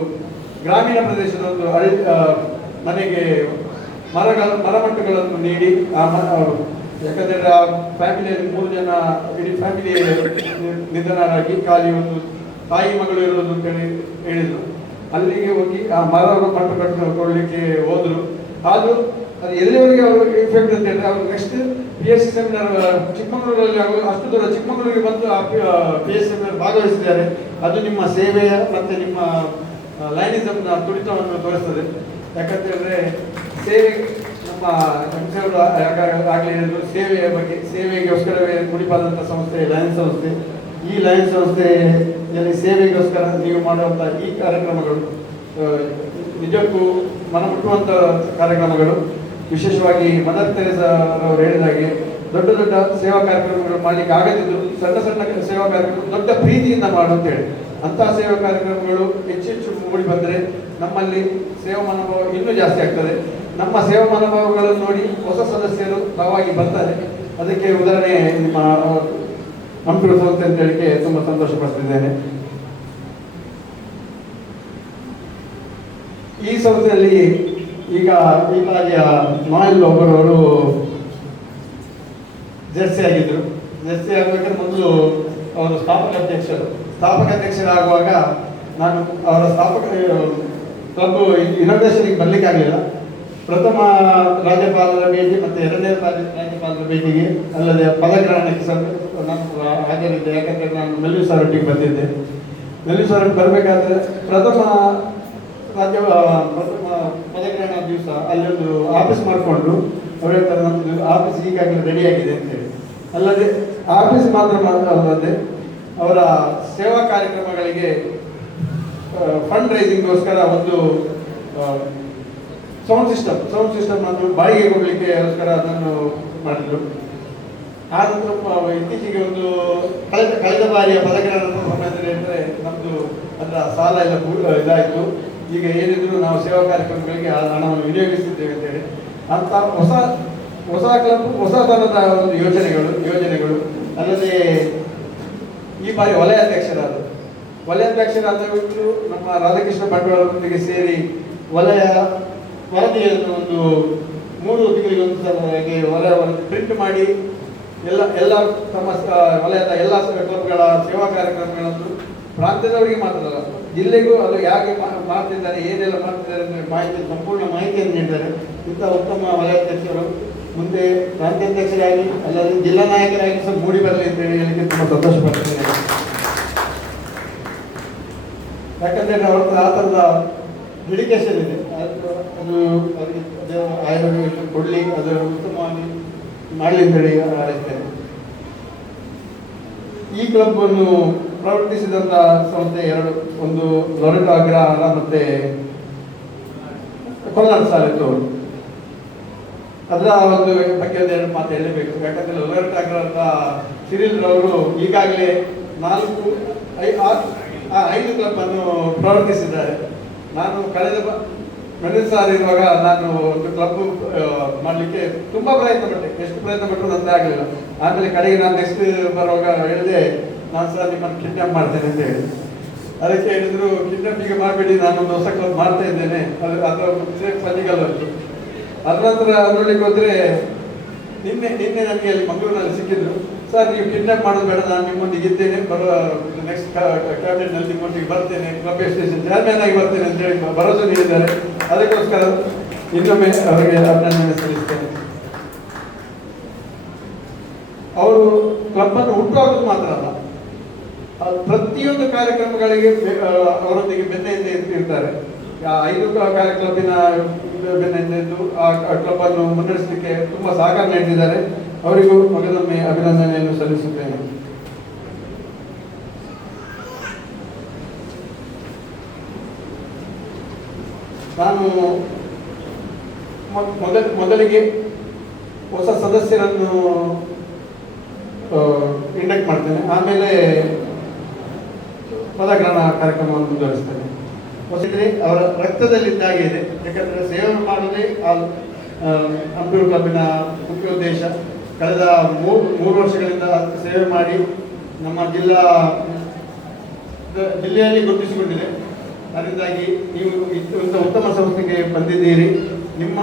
ಗ್ರಾಮೀಣ ಪ್ರದೇಶದ ಒಂದು ಮನೆಗೆ ಮರಮಟ್ಟುಗಳನ್ನು ನೀಡಿ ಯಾಕಂದರೆ ಆ ಫ್ಯಾಮಿಲಿಯಲ್ಲಿ 3 ಜನ ಇಡೀ ಫ್ಯಾಮಿಲಿ ನಿಧನರಾಗಿ ಖಾಲಿ ಒಂದು ತಾಯಿ ಮಗಳು ಇರೋದು ಅಂತೇಳಿ ಹೇಳಿದರು. ಅಲ್ಲಿಗೆ ಹೋಗಿ ಆ ಮಟ್ಟು ಕಟ್ಟಿಕೊಳ್ಳಲಿಕ್ಕೆ ಹೋದರು. ಆದರೂ ಅದು ಎಲ್ಲಿವರೆಗೆ ಅವರು ಇಫೆಕ್ಟ್ ಅಂತ ಹೇಳಿದ್ರೆ ಅವರು ನೆಕ್ಸ್ಟ್ PSC ಸೆಮಿನಾರ್ ಚಿಕ್ಕಮಗಳೂರಲ್ಲಿ ಅಷ್ಟು ದೂರ ಚಿಕ್ಕಮಗಳೂರಿಗೆ ಬಂದು ಆ PSC ಸೆಮಿನಾರ್ ಭಾಗವಹಿಸಿದ್ದಾರೆ. ಅದು ನಿಮ್ಮ ಸೇವೆಯ ಮತ್ತು ನಿಮ್ಮ ಲೈನಿಸಮ್ನ ತುಡಿತವನ್ನು ತೋರಿಸ್ತದೆ. ಯಾಕಂತ ಹೇಳಿದ್ರೆ ಸೇವೆ ನಮ್ಮ ಸಂಸ್ಥೆಗಳು ಆಗಲಿ ಹೇಳಿದ್ರು ಸೇವೆಯ ಬಗ್ಗೆ, ಸೇವೆಗೋಸ್ಕರವೇ ಮುಡಿಪಾದಂಥ ಸಂಸ್ಥೆ ಲಯನ್ಸ್ ಸಂಸ್ಥೆ. ಈ ಲಯನ್ಸ್ ಸಂಸ್ಥೆಯಲ್ಲಿ ಸೇವೆಗೋಸ್ಕರ ನೀವು ಮಾಡುವಂಥ ಈ ಕಾರ್ಯಕ್ರಮಗಳು ನಿಜಕ್ಕೂ ಮನಮುಟ್ಟುವಂಥ ಕಾರ್ಯಕ್ರಮಗಳು. ವಿಶೇಷವಾಗಿ ಮದರ್ ತೆರೇಸಾ ಅವರು ಹೇಳಿದಾಗೆ ದೊಡ್ಡ ದೊಡ್ಡ ಸೇವಾ ಕಾರ್ಯಕ್ರಮಗಳು ಮಾಡಲಿಕ್ಕೆ ಆಗದಿದ್ರು ಸಣ್ಣ ಸಣ್ಣ ಸೇವಾ ಕಾರ್ಯಕ್ರಮ ದೊಡ್ಡ ಪ್ರೀತಿಯಿಂದ ಮಾಡು ಅಂತೇಳಿ ಅಂತಹ ಸೇವಾ ಕಾರ್ಯಕ್ರಮಗಳು ಹೆಚ್ಚು ಮೂಡಿ ಬಂದರೆ ನಮ್ಮಲ್ಲಿ ಸೇವಾ ಮನೋಭಾವ ಇನ್ನೂ ಜಾಸ್ತಿ ಆಗ್ತದೆ. ನಮ್ಮ ಸೇವಾ ಮನೋಭಾವಗಳನ್ನು ನೋಡಿ ಹೊಸ ಸದಸ್ಯರು ತಾವಾಗಿ ಬರ್ತಾರೆ. ಅದಕ್ಕೆ ಉದಾಹರಣೆ ನಿಮ್ಮ ಹಂಪಿ ಸಂಸ್ಥೆ ಅಂತ ಹೇಳಿಕೆ ತುಂಬ ಸಂತೋಷ ಪಡ್ತಿದ್ದೇನೆ. ಈ ಸಂಸ್ಥೆಯಲ್ಲಿ ಈಗ ಈ ಬಾರಿಯ ನಾಯಲ್ ಒಬ್ಬರವರು ಜರ್ಸಿ ಆಗಿದ್ರು. ಜರ್ಸಿ ಆಗಬೇಕಾದ್ರೆ ಮೊದಲು ಅವರು ಸ್ಥಾಪಕ ಅಧ್ಯಕ್ಷರಾಗುವಾಗ ನಾನು ಅವರ ಕ್ಲಬ್ ಇನಾಗ್ರೇಷನ್ಗೆ ಬರಲಿಕ್ಕೆ ಆಗಲಿಲ್ಲ. ಪ್ರಥಮ ರಾಜ್ಯಪಾಲರ ಭೇಟಿ ಮತ್ತು ಎರಡನೇ ರಾಜ್ಯಪಾಲರ ಭೇಟಿಗೆ ಅಲ್ಲದೆ ಪದಗ್ರಹಣಕ್ಕೆ ನಾನು ಹಾಜರಿದ್ದೆ. ಯಾಕಂದರೆ ನಾನು ಮೆಲ್ವಿ ಸರ್ ಒಟ್ಟಿಗೆ ಬಂದಿದ್ದೆ. ಮೆಲ್ವಿ ಸರ್ ಒಟ್ಟಿಗೆ ಬರಬೇಕಾದ್ರೆ ಪ್ರಥಮ ಪದಗ್ರಹಣ ದಿವಸ ಅಲ್ಲೊಂದು ಆಫೀಸ್ ಮಾಡಿಕೊಂಡು ಅವ್ರು ಹೇಳ್ತಾರೆ ನಮ್ಮದು ಆಫೀಸ್ ಈಗಾಗಲೇ ರೆಡಿಯಾಗಿದೆ ಅಂತೇಳಿ. ಅಲ್ಲದೆ ಆಫೀಸ್ ಮಾತ್ರ ಅಲ್ಲದೆ ಅವರ ಸೇವಾ ಕಾರ್ಯಕ್ರಮಗಳಿಗೆ ಫಂಡ್ ರೈಸಿಂಗ್ಗೋಸ್ಕರ ಒಂದು ಸೌಂಡ್ ಸಿಸ್ಟಮ್ ಅನ್ನು ಬಾಡಿಗೆ ಕೊಡಲಿಕ್ಕೆಗೋಸ್ಕರ ಅದನ್ನು ಮಾಡಿದರು. ಆ ನಂತರ ಇತ್ತೀಚೆಗೆ ಒಂದು ಕಳೆದ ಬಾರಿಯ ಪದಗ್ರಹಣ ಸಮಯದಲ್ಲಿ ಅಂದರೆ ನಮ್ಮದು ಅದರ ಸಾಲ ಎಲ್ಲ ಇದಾಯಿತು. ಈಗ ಏನಿದ್ರು ನಾವು ಸೇವಾ ಕಾರ್ಯಕ್ರಮಗಳಿಗೆ ಆ ಹಣವನ್ನು ವಿನಿಯೋಗಿಸಿದ್ದೇವೆ ಅಂತೇಳಿ ಅಂತ ಹೊಸ ಕ್ಲಬ್ ಹೊಸತನದ ಒಂದು ಯೋಜನೆಗಳು ಅಲ್ಲದೆ ಈ ಬಾರಿ ವಲಯ ಅಧ್ಯಕ್ಷರಾದವರು ನಮ್ಮ ರಾಧಾಕೃಷ್ಣ ಬಂಡವಾಳದೊಂದಿಗೆ ಸೇರಿ ವಲಯ ವರದಿಯನ್ನು ಒಂದು 3 ತಿಂಗಳಿಗೊಂದು ಸಲವಾಗಿ ವಲಯ ವರದಿ ಪ್ರಿಂಟ್ ಮಾಡಿ ಎಲ್ಲ ತಮ್ಮ ವಲಯದ ಎಲ್ಲ ಕ್ಲಬ್ಗಳ ಸೇವಾ ಕಾರ್ಯಕ್ರಮಗಳನ್ನು ಪ್ರಾಂತ್ಯದವರಿಗೆ ಮಾತ್ರ ಅಲ್ಲ, ಜಿಲ್ಲೆಗೂ ಅದು ಹೇಗೆ ಮಾಡ್ತಿದ್ದಾರೆ, ಏನೆಲ್ಲ ಮಾಡ್ತಿದ್ದಾರೆ ಅಂದರೆ ಸಂಪೂರ್ಣ ಮಾಹಿತಿಯನ್ನು ನೀಡಿದ್ದಾರೆ. ಇಂಥ ಉತ್ತಮ ವಲಯಾಧ್ಯಕ್ಷರು ಮುಂದೆ ಪ್ರಾಂತ್ಯಾಧ್ಯಕ್ಷರಾಗಿ ಅಲ್ಲದೆ ಜಿಲ್ಲಾ ನಾಯಕರಾಗಿ ಸಹ ಮೂಡಿ ಬರಲಿ ಅಂತ ಹೇಳಲಿಕ್ಕೆ ತುಂಬ ಸಂತೋಷ ಪಡ್ತಿದ್ದೇನೆ. ಯಾಕಂದರೆ ಅವ್ರ ಆ ಥರದ ಡೆಡಿಕೇಶನ್ ಇದೆ. ಅದು ಅವರಿಗೆ ಆಯೋಗ ಕೊಡಲಿ, ಅದು ಉತ್ತಮವಾಗಿ ಮಾಡಲಿ ಅಂತೇಳಿ ಹಾರೈಸ್ತೇನೆ. ಈ ಕ್ಲಬ್ ಅನ್ನು ಪ್ರವರ್ತಿಸಿದಂಥ ಸಂಸ್ಥೆ ಒಂದು ಲೊರೆಟೋ ಅಗ್ರಹಾರ ಮತ್ತು ಕೊಲ್ಲಾರ ಸಾಲಿತ್ತು. ಅದರ ಒಂದು ಬಗ್ಗೆ ಒಂದೆರಡು ಮಾತು ಹೇಳಬೇಕು. ಯಾಕಂದರೆ ಲೊರೆಟೋ ಅಗ್ರಹಾರದ ಸಿರಿಲ್ ರವರು ಈಗಾಗಲೇ 5 ಕ್ಲಬ್ ಅನ್ನು ಪ್ರವರ್ತಿಸಿದ್ದಾರೆ. ನಾನು ಕಳೆದ ಸಾರಿ ಇರುವಾಗ ನಾನು ಒಂದು ಕ್ಲಬ್ ಮಾಡಲಿಕ್ಕೆ ತುಂಬ ಪ್ರಯತ್ನ ಪಟ್ಟೆ. ಎಷ್ಟು ಪ್ರಯತ್ನ ಪಟ್ಟರು ನಂದೇ ಆಗಲಿಲ್ಲ. ಆಮೇಲೆ ಕಡೆಗೆ ನಾನು ನೆಕ್ಸ್ಟ್ ಬರುವಾಗ ಹೇಳಿದೆ, ನಾನು ಸಹ ನಿಮ್ಮನ್ನು ಕಿಡ್ನಾಪ್ ಮಾಡ್ತೇನೆ ಅಂತ ಹೇಳಿ. ಅದಕ್ಕೆ ಹೇಳಿದ್ರು, ಕಿಡ್ನಾಪ್ ಈಗ ಮಾಡಬೇಡಿ, ನಾನೊಂದು ಹೊಸ ಕ್ಲಬ್ ಮಾಡ್ತಾ ಇದ್ದೇನೆ, ಅದರ ಪಲ್ಲಿಗಲ್ ಬಂತು. ಅದ ನಂತರ ನೋಡ್ಲಿಕ್ಕೆ ಹೋದರೆ ನಿನ್ನೆ ನನಗೆ ಅಲ್ಲಿ ಮಂಗಳೂರಿನಲ್ಲಿ ಸಿಕ್ಕಿದ್ರು. ಸರ್, ನೀವು ಕಿಡ್ನಾಪ್ ಮಾಡೋದು ಬೇಡ, ನಾನು ನಿಮ್ಮೊಂದಿಗೆ ಇದ್ದೇನೆ, ಬರುವ ನೆಕ್ಸ್ಟ್ ಕ್ಯಾಬಿನೆಟ್ನಲ್ಲಿ ನಿಮ್ಮೊಂದಿಗೆ ಬರ್ತೇನೆ, ಕ್ಲಬ್ ಅಸೋಸಿಯೇಷನ್ ಚೇರ್ಮನ್ ಆಗಿ ಬರ್ತೇನೆ ಅಂತೇಳಿ ಭರವಸೆ ನೀಡಿದ್ದಾರೆ. ಅದಕ್ಕೋಸ್ಕರ ಇನ್ನೊಮ್ಮೆ ಅವರಿಗೆ ಅಭಿನಂದನೆ ಸಲ್ಲಿಸ್ತೇನೆ. ಅವರು ಕ್ಲಬ್ಬನ್ನು ಹುಟ್ಟುಹಾಕೋದು ಮಾತ್ರ ಅಲ್ಲ, ಪ್ರತಿಯೊಂದು ಕಾರ್ಯಕ್ರಮಗಳಿಗೆ ಅವರೊಂದಿಗೆ ಬೆನ್ನೆಯಿಂದ ಇರ್ತಾರೆ. 5 ಕ್ಲಬ್ಬಿನ ಬೆನ್ನೆಂದು ಆ ಕ್ಲಬ್ಬನ್ನು ಮುನ್ನಡೆಸಲಿಕ್ಕೆ ತುಂಬ ಸಹಕಾರ ನೀಡಿದ್ದಾರೆ. ಅವರಿಗೂ ಮಗದೊಮ್ಮೆ ಅಭಿನಂದನೆಯನ್ನು ಸಲ್ಲಿಸುತ್ತೇನೆ. ನಾನು ಮೊದಲಿಗೆ ಹೊಸ ಸದಸ್ಯರನ್ನು ಇಂಡಕ್ಟ್ ಮಾಡ್ತೇನೆ, ಆಮೇಲೆ ಪದಗ್ರಹಣ ಕಾರ್ಯಕ್ರಮವನ್ನು ಮುಂದುವರಿಸ್ತೇನೆ. ಹೊಸದ್ರೆ ಅವರ ರಕ್ತದಲ್ಲಿದ್ದಾಗೆ ಇದೆ. ಯಾಕಂದರೆ ಸೇವೆ ಮಾಡೋದೇ ಹಂಪಿ ಕ್ಲಬ್ಬಿನ ಮುಖ್ಯ ಉದ್ದೇಶ. ಕಳೆದ 3 ವರ್ಷಗಳಿಂದ ಸೇವೆ ಮಾಡಿ ನಮ್ಮ ಜಿಲ್ಲೆಯಲ್ಲಿ ಗುರುತಿಸಿಕೊಂಡಿದೆ. ಅದರಿಂದಾಗಿ ನೀವು ಇಂಥ ಉತ್ತಮ ಸಂಸ್ಥೆಗೆ ಬಂದಿದ್ದೀರಿ. ನಿಮ್ಮ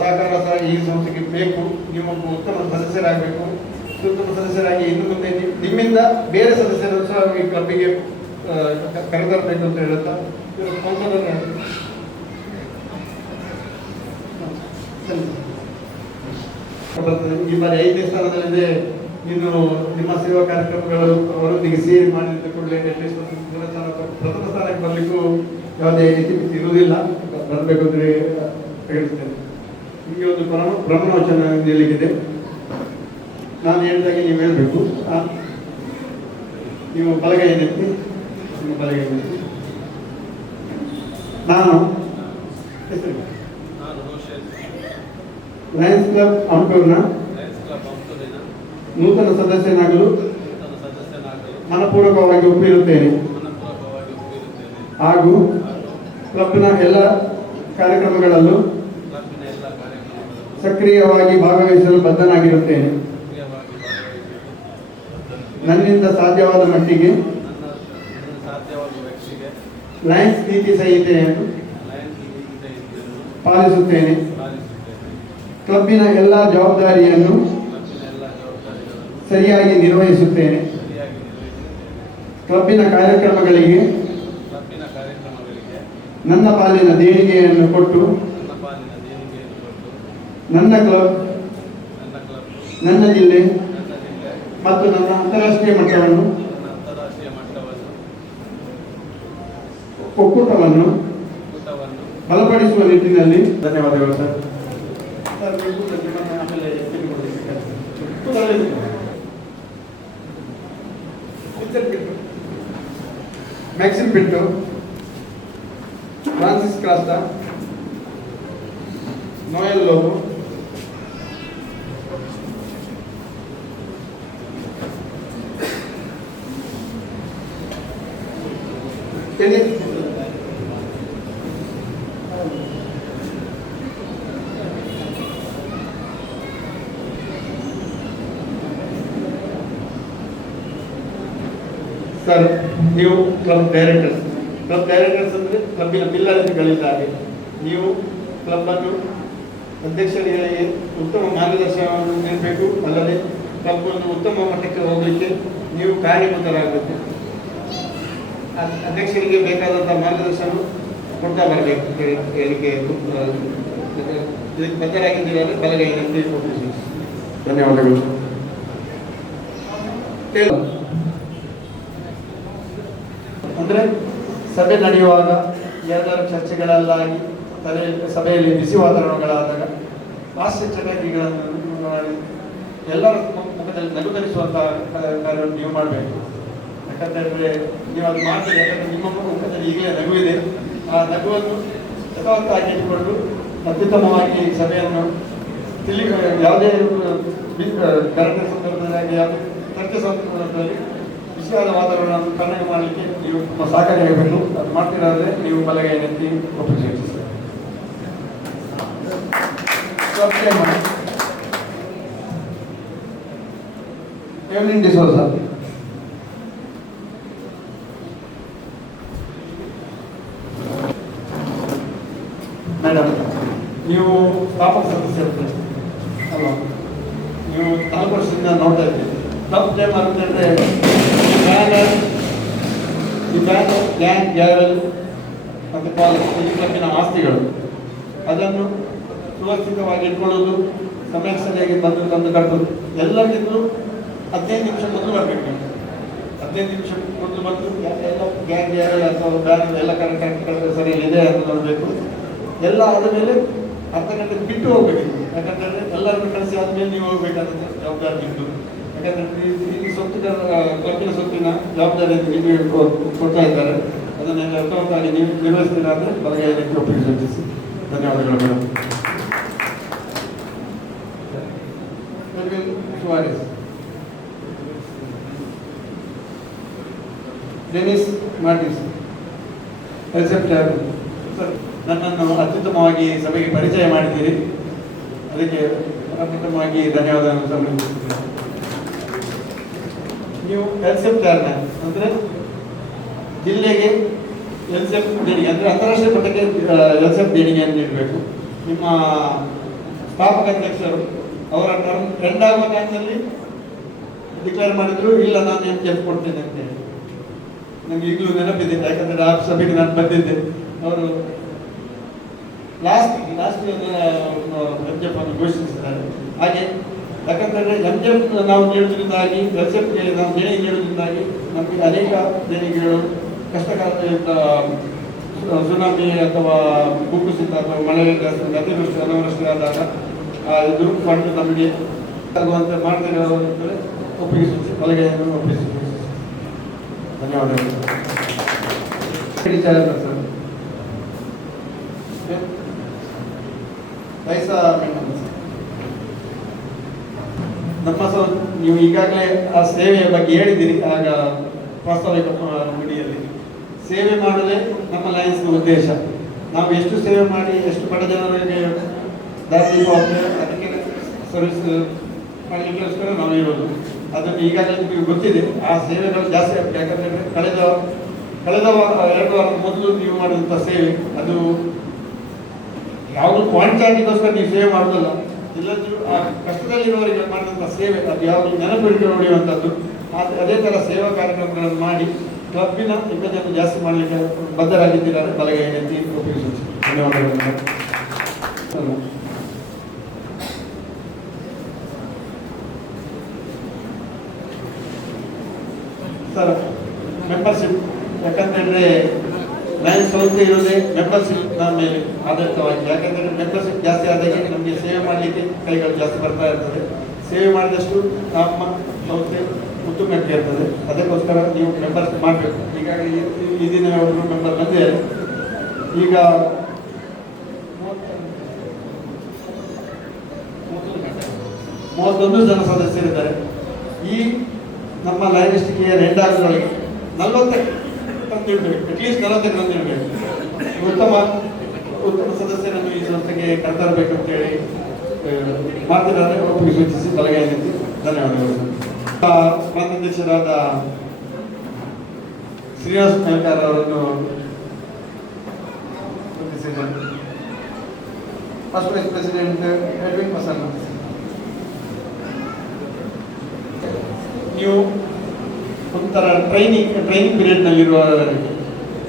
ಸಹಕಾರ ಸಹ ಈ ಸಂಸ್ಥೆಗೆ ಬೇಕು. ನೀವು ಉತ್ತಮ ಸದಸ್ಯರಾಗಬೇಕು. ಉತ್ತಮ ಸದಸ್ಯರಾಗಿ ಇನ್ನು ಮುಂದೆ ನಿಮ್ಮಿಂದ ಬೇರೆ ಸದಸ್ಯರು ಸಹ ಈ ಕ್ಲಬ್ಬಿಗೆ ಕರೆತರಬೇಕು ಅಂತ ಹೇಳುತ್ತಾ ಈ ಬಾರಿ 5ನೇ ಸ್ಥಾನದಲ್ಲಿದೆ. ಇನ್ನು ನಿಮ್ಮ ಸೇವಾ ಕಾರ್ಯಕ್ರಮಗಳು ಅವರೊಂದಿಗೆ ಸೇರಿ ಮಾಡಿದ ಕೂಡಲೇ ಪ್ರಥಮ ಸ್ಥಾನಕ್ಕೆ ಬರಲಿಕ್ಕೂ ಯಾವುದೇ ಇತಿಮಿತಿ ಇರುವುದಿಲ್ಲ. ಬರಬೇಕು ಅಂತ ಹೇಳ್ತೇನೆ. ನಿಮಗೆ ಒಂದು ಪ್ರಮಾಣವಚನ ನೀಡಲಿಕ್ಕಿದೆ. ನಾನು ಹೇಳಿದಾಗೆ ನೀವು ಹೇಳಬೇಕು. ನೀವು ಬಲಗೈಯನ್ನೆತ್ತಿ, ನಿಮ್ಮ ಬಲಗೈಯನ್ನೆತ್ತಿ. ನಾನು ಲಯನ್ಸ್ ಕ್ಲಬ್ ಹಂಪೂರಿನ ನೂತನ ಸದಸ್ಯನಾಗಲು ಮನಪೂರ್ವಕವಾಗಿ ಒಪ್ಪಿರುತ್ತೇನೆ ಹಾಗೂ ಕ್ಲಬ್ನ ಎಲ್ಲ ಕಾರ್ಯಕ್ರಮಗಳಲ್ಲೂ ಸಕ್ರಿಯವಾಗಿ ಭಾಗವಹಿಸಲು ಬದ್ಧನಾಗಿರುತ್ತೇನೆ. ನನ್ನಿಂದ ಸಾಧ್ಯವಾದ ಮಟ್ಟಿಗೆ ಲಯನ್ಸ್ ನೀತಿ ಸಂಹಿತೆಯನ್ನು ಪಾಲಿಸುತ್ತೇನೆ. ಕ್ಲಬ್ಬಿನ ಎಲ್ಲ ಜವಾಬ್ದಾರಿಯನ್ನು ಸರಿಯಾಗಿ ನಿರ್ವಹಿಸುತ್ತೇನೆ. ಕ್ಲಬ್ಬಿನ ಕಾರ್ಯಕ್ರಮಗಳಿಗೆ ನನ್ನ ಪಾಲಿನ ದೇಣಿಗೆಯನ್ನು ಕೊಟ್ಟು ನನ್ನ ಕ್ಲಬ್, ನನ್ನ ಜಿಲ್ಲೆ ಮತ್ತು ನನ್ನ ಅಂತಾರಾಷ್ಟ್ರೀಯ ಮಟ್ಟವನ್ನು ಒಕ್ಕೂಟವನ್ನು ಬಲಪಡಿಸುವ ನಿಟ್ಟಿನಲ್ಲಿ ಧನ್ಯವಾದಗಳು sir. Maxim Pinto, Francis Crasta, Noel Lobo, sir, ನೀವು ಕ್ಲಬ್ ಡೈರೆಕ್ಟರ್ಸ್ ಅಂದರೆ ಕ್ಲಬ್ಬಿನ ಪಿಲ್ಲರ್ಗಳಿದ್ದಾರೆ. ನೀವು ಕ್ಲಬ್ಬನ್ನು ಅಧ್ಯಕ್ಷರಿಗೆ ಉತ್ತಮ ಮಾರ್ಗದರ್ಶನವನ್ನು ನೀಡಬೇಕು. ಅಲ್ಲದೆ ಕ್ಲಬ್ಬನ್ನು ಉತ್ತಮ ಮಟ್ಟಕ್ಕೆ ಹೋಗಲಿಕ್ಕೆ ನೀವು ಕಾರ್ಯಬದ್ಧರಾಗಬೇಕು. ಅಧ್ಯಕ್ಷರಿಗೆ ಬೇಕಾದಂಥ ಮಾರ್ಗದರ್ಶನ ಕೊಡ್ತಾ ಬರಬೇಕು. ಹೇಳಿಕೆ ಇದಕ್ಕೆ ಬದ್ಧರಾಗಿದ್ದೀರಾದರೆ ಬಲಗೈಯಲ್ಲಿ ಧನ್ಯವಾದಗಳು. ಅಂದರೆ ಸಭೆ ನಡೆಯುವಾಗ ಯಾವ್ದಾದ್ರು ಚರ್ಚೆಗಳಲ್ಲಾಗಿ ಸಭೆಯಲ್ಲಿ ಬಿಸಿ ವಾತಾವರಣಗಳಾದಾಗ ಹಾಸ್ಯ ಚಟುವಟಿಕೆಗಳನ್ನು ಎಲ್ಲರ ಮುಖದಲ್ಲಿ ನಗು ಧರಿಸುವಂತಹ ಕಾರ್ಯವನ್ನು ನೀವು ಮಾಡಬೇಕು. ಯಾಕಂತಂದರೆ ನೀವು ಅದು ಮಾಡ್ತೀರಿ. ಯಾಕಂದರೆ ನಿಮ್ಮ ಮುಖದಲ್ಲಿ ಈಗಲೇ ನಗು ಇದೆ. ಆ ನಗುವನ್ನು ಯಥಾವತ್ತಾಗಿ ಇಟ್ಟುಕೊಂಡು ಅತ್ಯುತ್ತಮವಾಗಿ ಸಭೆಯನ್ನು ಯಾವುದೇ ಗಲಾಟೆ ಸಂದರ್ಭದಲ್ಲಿ ಯಾವುದೇ ಚರ್ಚೆ ಸಂದರ್ಭದಲ್ಲಿ ವಿಷಯವಾದ ವಾತಾವರಣವನ್ನು ಕನ್ನಡ ಮಾಡಲಿಕ್ಕೆ ನೀವು ತುಂಬ ಸಹಕಾರಿಯಾಗಬೇಕು. ಅದು ಮಾಡ್ತಿರಾದ್ರೆ ನೀವು ಬಲಗೈಯನ್ನೆತ್ತಿ ಒಪ್ಪಿಸಿ. ಎವ್ಲಿನ್ ಡಿಸೋಜ, ಮೇಡಮ್ ನೀವು ಸ್ಥಾಪಕ ಸದಸ್ಯರು ಅಲ್ವಾ? ನೀವು 4 ವರ್ಷದಿಂದ ನೋಡ್ತಾ ಇದ್ದೀರಿ. ಕ್ಲಬ್ ಟೈಮ್ ಆಗುತ್ತಂದರೆ ಈ ಬ್ಯಾನರ್, ಗ್ಯಾಂಗ್, ಗ್ಯಾವೆಲ್ ಮತ್ತು ಈ ಕ್ಲಬ್ಬಿನ ಆಸ್ತಿಗಳು ಅದನ್ನು ಸುರಕ್ಷಿತವಾಗಿ ಇಟ್ಕೊಳ್ಳೋದು, ಸಮಯಕ್ಕೆ ಸರಿಯಾಗಿ ಬಂದು ಕಟ್ಟೋದು. ಎಲ್ಲರಿಗಿಂತಲೂ 15 ನಿಮಿಷ ಮೊದಲು ಬರಬೇಕು. ನೀವು 15 ನಿಮಿಷ ಮೊದಲು ಬಂದು ಎಲ್ಲ ಗ್ಯಾಂಗ್, ಗ್ಯಾವೆಲ್ ಅಥವಾ ಬ್ಯಾನರ್ ಎಲ್ಲ ಕರೆಕ್ಟ್ ಸರಿಯಾಗಿ ಇದೆ ಅಂತ ನೋಡಬೇಕು. ಎಲ್ಲ ಆದ ಮೇಲೆ ಅರ್ಧ ಗಂಟೆ ಬಿಟ್ಟು ಹೋಗ್ಬೇಕು. ಯಾಕಂತಂದರೆ ಎಲ್ಲರನ್ನು ಕಳಿಸಿ ಆದಮೇಲೆ ನೀವು ಹೋಗ್ಬೇಕಾದಂಥ ಜವಾಬ್ದಾರಿ ಇದ್ದು. ಯಾಕಂದರೆ ಈ ಕ್ಲಬ್ಬಿನ ಸೊತ್ತಿನ ಜವಾಬ್ದಾರಿ ನಿಮಗೆ ಕೊಡ್ತಾ ಇದ್ದಾರೆ. ಅದನ್ನೆಲ್ಲ ಅರ್ಥವತ್ತಾಗಿ ನೀವು ನಿರ್ವಹಿಸ್ತೀರಾದರೆ ಬಲಗೈಯಲ್ಲಿ ಒಪ್ಪಿಗೆ ಸೂಚಿಸಿ. ಧನ್ಯವಾದಗಳು ಮೇಡಮ್. ಸುವಾರೆಸ್, ಡೆನಿಸ್ ಮಾರ್ಟಿನ್ಸ್, ಸರ್, ನನ್ನನ್ನು ಅತ್ಯುತ್ತಮವಾಗಿ ಸಭೆಗೆ ಪರಿಚಯ ಮಾಡಿದ್ದೀರಿ. ಅದಕ್ಕೆ ಅತ್ಯುತ್ತಮವಾಗಿ ಧನ್ಯವಾದಗಳನ್ನು ಸಮರ್ಪಿಸುತ್ತೇನೆ. ನೀವು ಎಲ್ಸೆಫ್ ಚೇರ್ಮನ್ ಅಂದರೆ ಜಿಲ್ಲೆಗೆ ಎಲ್ಸೆಫ್ ದೇಣಿಗೆ ಅಂದರೆ ಅಂತಾರಾಷ್ಟ್ರೀಯ ಮಟ್ಟಕ್ಕೆ ಎಲ್ಸೆಫ್ ದೇಣಿಗೆಯನ್ನು ನೀಡಬೇಕು. ನಿಮ್ಮ ಸ್ಥಾಪಕ ಅಧ್ಯಕ್ಷರು ಅವರ ಟರ್ಮ್ ಎಂಡ್ ಆಗುವ ಟೈಮ್ನಲ್ಲಿ ಡಿಕ್ಲೇರ್ ಮಾಡಿದ್ರು, ಇಲ್ಲ ನಾನು ಎಲ್ಸೆಫ್ ಕೊಡ್ತೇನೆ ಅಂತೇಳಿ. ನನಗೆ ಈಗಲೂ ನೆನಪಿದೆ. ಯಾಕಂದರೆ ಆ ಸಭೆಗೆ ನಾನು ಬಂದಿದ್ದೆ. ಅವರು ಲಾಸ್ಟ್ ಎಲ್ಸೆಫ್ ಅನ್ನು ಘೋಷಿಸಿದ್ದಾರೆ. ಹಾಗೆ ಯಾಕಂತಂದರೆ ಎಲ್ಸೆಫ್ ನಾವು ನೀಡುವುದರಿಂದಾಗಿ, ಎಲ್ಸೆಫ್ಗೆ ನಾವು ದೇಣಿಗೆ ನೀಡುವುದರಿಂದಾಗಿ ನಮಗೆ ಅನೇಕ ದೇಣಿಗೆಗಳು ಕಷ್ಟಕಾಲದಿಂದ ಸುನಾಮಿ ಅಥವಾ ಭೂಕುಸಿತ ಅಥವಾ ಮಳೆ ಅತಿವೃಷ್ಟಿ ಅನಾವೃಷ್ಟಿ ಆದಾಗ ಇದು ಫಂಡ್ ನಮಗೆ ಆಗುವಂತೆ ಮಾಡ್ತೇನೆ ಒಪ್ಪಿಗೆ ಸಲಹೆಯನ್ನು ಒಪ್ಪಿಸಿ. ಧನ್ಯವಾದಗಳು. ಪೈಸಾ ನಮ್ಮ ನೀವು ಈಗಾಗಲೇ ಆ ಸೇವೆಯ ಬಗ್ಗೆ ಹೇಳಿದ್ದೀರಿ. ಆಗ ಪ್ರಾಸ್ತಾವಿಕ ನುಡಿಯಲ್ಲಿ ಸೇವೆ ಮಾಡಲೇ ನಮ್ಮ ಲಯನ್ಸ್ನ ಉದ್ದೇಶ. ನಾವು ಎಷ್ಟು ಸೇವೆ ಮಾಡಿ ಎಷ್ಟು ಬಡ ಜನರಿಗೆ ದಾರಿ ಅದಕ್ಕೆ ಸರ್ವಿಸ್ ಮಾಡಲಿಕ್ಕೋಸ್ಕರ ನಾವು ಇರೋದು. ಅದನ್ನು ಈಗಾಗಲೇ ನಿಮಗೆ ಗೊತ್ತಿದೆ. ಆ ಸೇವೆಗಳು ಜಾಸ್ತಿ ಆಗ್ತದೆ. ಯಾಕಂದರೆ ಕಳೆದ 2 ವಾರದ ಮೊದಲು ನೀವು ಮಾಡಿದಂಥ ಸೇವೆ ಅದು ಯಾವುದು ಕ್ವಾಂಟಿಟಿಗೋಸ್ಕರ ನೀವು ಸೇವೆ ಮಾಡೋದಲ್ಲ, ಇಲ್ಲದ್ರೂ ಆ ಕಷ್ಟದಲ್ಲಿರುವವರಿಗೆ ಮಾಡಿದಂಥ ಸೇವೆ ಅದು ಯಾವುದು ನೆನಪಿಟ್ಟು ನೋಡುವಂಥದ್ದು. ಅದೇ ಥರ ಸೇವಾ ಕಾರ್ಯಕ್ರಮಗಳನ್ನು ಮಾಡಿ ಕ್ಲಬ್ಬಿನ ಇಪ್ಪತ್ತನ್ನು ಜಾಸ್ತಿ ಮಾಡಲಿಕ್ಕೆ ಬದ್ಧರಾಗಿದ್ದಾರೆ. ಬಲಗೈ ಎತ್ತಿ ಒಪ್ಪಿಗೆ. ಧನ್ಯವಾದಗಳು. ಸರ್, ಮೆಂಬರ್ಶಿಪ್ ಯಾಕಂತೇಳಿದ್ರೆ ಲಯನ್ಸ್ ಸಂಸ್ಥೆ ಇರೋದೇ ಮೆಂಬರ್ಶಿಪ್ನ ಮೇಲೆ ಆಧಾರಿತವಾಗಿ. ಯಾಕಂದರೆ ಮೆಂಬರ್ಶಿಪ್ ಜಾಸ್ತಿ ಆದಾಗೆ ನಮಗೆ ಸೇವೆ ಮಾಡಲಿಕ್ಕೆ ಕೈಗಳು ಜಾಸ್ತಿ ಬರ್ತಾ ಇರ್ತದೆ. ಸೇವೆ ಮಾಡಿದಷ್ಟು ನಮ್ಮ ಸಂಸ್ಥೆ ಉತ್ತಮಕ್ಕೆ ಇರ್ತದೆ. ಅದಕ್ಕೋಸ್ಕರ ನೀವು ಮೆಂಬರ್ಶಿಪ್ ಮಾಡಬೇಕು. ಈಗಾಗಲೇ ಈ ದಿನ ಒಬ್ಬರು ಮೆಂಬರ್ ಬಂದಿದ್ದಾರೆ. ಈಗ 31 ಜನ ಸದಸ್ಯರಿದ್ದಾರೆ. ಈ ನಮ್ಮ ಲಯನಿಸ್ಟಿಗೆ ಎಂಡ್ ಆಗೋದ್ರೊಳಗೆ 40 ತಂದಿಡಬೇಕು, ಅಟ್ಲೀಸ್ಟ್ 40 ತಂದಿಡಬೇಕು. ಉತ್ತಮ ಸದಸ್ಯರನ್ನು ಈ ಸಂಸ್ಥೆಗೆ ಕರೆತರಬೇಕು ಅಂತೇಳಿ ಮಾತನಾಡಿ ಒಪ್ಪಿಗೆ ಸೂಚಿಸಿ ಬಲಗೈ ನಿಂತು. ಧನ್ಯವಾದಗಳು. ಪ್ರಾಂತಾಧ್ಯಕ್ಷರಾದ ಶ್ರೀನಿವಾಸ ಮೇಲ್ಕಾರ್ ಅವರನ್ನು ವಂದಿಸಿದ್ದಾರೆ. First vice president Edwin Prasanna. ನೀವು ಒಂಥರ ಟ್ರೈನಿಂಗ್ ಪೀರಿಯಡ್ನಲ್ಲಿರುವವರಿಗೆ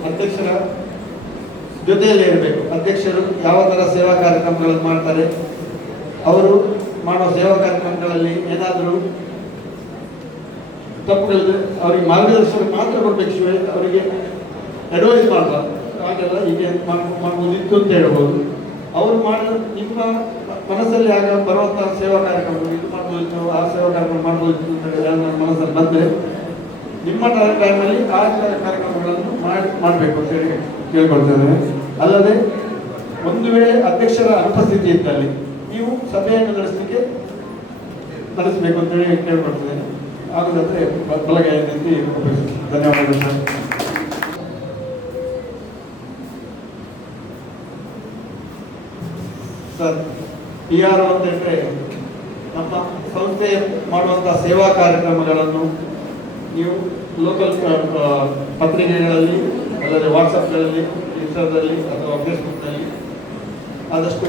ಅಧ್ಯಕ್ಷರ ಜೊತೆಯಲ್ಲೇ ಇರಬೇಕು. ಅಧ್ಯಕ್ಷರು ಯಾವ ಥರ ಸೇವಾ ಕಾರ್ಯಕ್ರಮಗಳನ್ನು ಮಾಡ್ತಾರೆ, ಅವರು ಮಾಡೋ ಸೇವಾ ಕಾರ್ಯಕ್ರಮಗಳಲ್ಲಿ ಏನಾದರೂ ತಪ್ಪುಗಳಿದ್ರೆ ಅವರಿಗೆ ಮಾರ್ಗದರ್ಶನ ಮಾತ್ರ ಕೊಡಬೇಕು. ಅವರಿಗೆ ಅಡ್ವೈಸ್ ಮಾಡಬಾರ್ದು. ಹಾಗೆಲ್ಲ ಹೀಗೆ ಮಾಡ್ಬೋದಿತ್ತು ಅಂತ ಹೇಳ್ಬೋದು. ಅವರು ನಿಮ್ಮ ಮನಸ್ಸಲ್ಲಿ ಆಗ ಬರುವಂಥ ಸೇವಾ ಕಾರ್ಯಕ್ರಮ ಇದು ಮಾಡ್ಬೋದಿತ್ತು, ಆ ಸೇವಾ ಕಾರ್ಯಕ್ರಮ ಮಾಡ್ಬೋದಿತ್ತು ಅಂತ ನನ್ನ ಮನಸ್ಸಲ್ಲಿ ಬಂದರೆ ನಿಮ್ಮ ಟೈಮಲ್ಲಿ ಆ ಕಾರ್ಯಕ್ರಮಗಳನ್ನು ಮಾಡಬೇಕು ಅಂತೇಳಿ ಕೇಳ್ಕೊಳ್ತೇನೆ. ಅಲ್ಲದೆ ಒಂದು ವೇಳೆ ಅಧ್ಯಕ್ಷರ ಅನುಪಸ್ಥಿತಿ ಇದ್ದಲ್ಲಿ ನೀವು ಸಭೆಯನ್ನು ನಡೆಸಬೇಕು ಅಂತೇಳಿ ಕೇಳ್ಕೊಳ್ತೇನೆ. ಆಗುದಾದ್ರೆ ಬಲಗೈ ನಿಂತು ಧನ್ಯವಾದಗಳು ಸರ್. ಸರ್, PR ಅಂತ ಹೇಳಿದ್ರೆ ನಮ್ಮ ಸಂಸ್ಥೆ ಮಾಡುವಂಥ ಸೇವಾ ಕಾರ್ಯಕ್ರಮಗಳನ್ನು ನೀವು ಲೋಕಲ್ ಪತ್ರಿಕೆಗಳಲ್ಲಿ, ಅಲ್ಲದೆ ವಾಟ್ಸಪ್ಗಳಲ್ಲಿ, ಇನ್ಸ್ಟಾದಲ್ಲಿ ಅಥವಾ ಫೇಸ್ಬುಕ್ನಲ್ಲಿ ಆದಷ್ಟು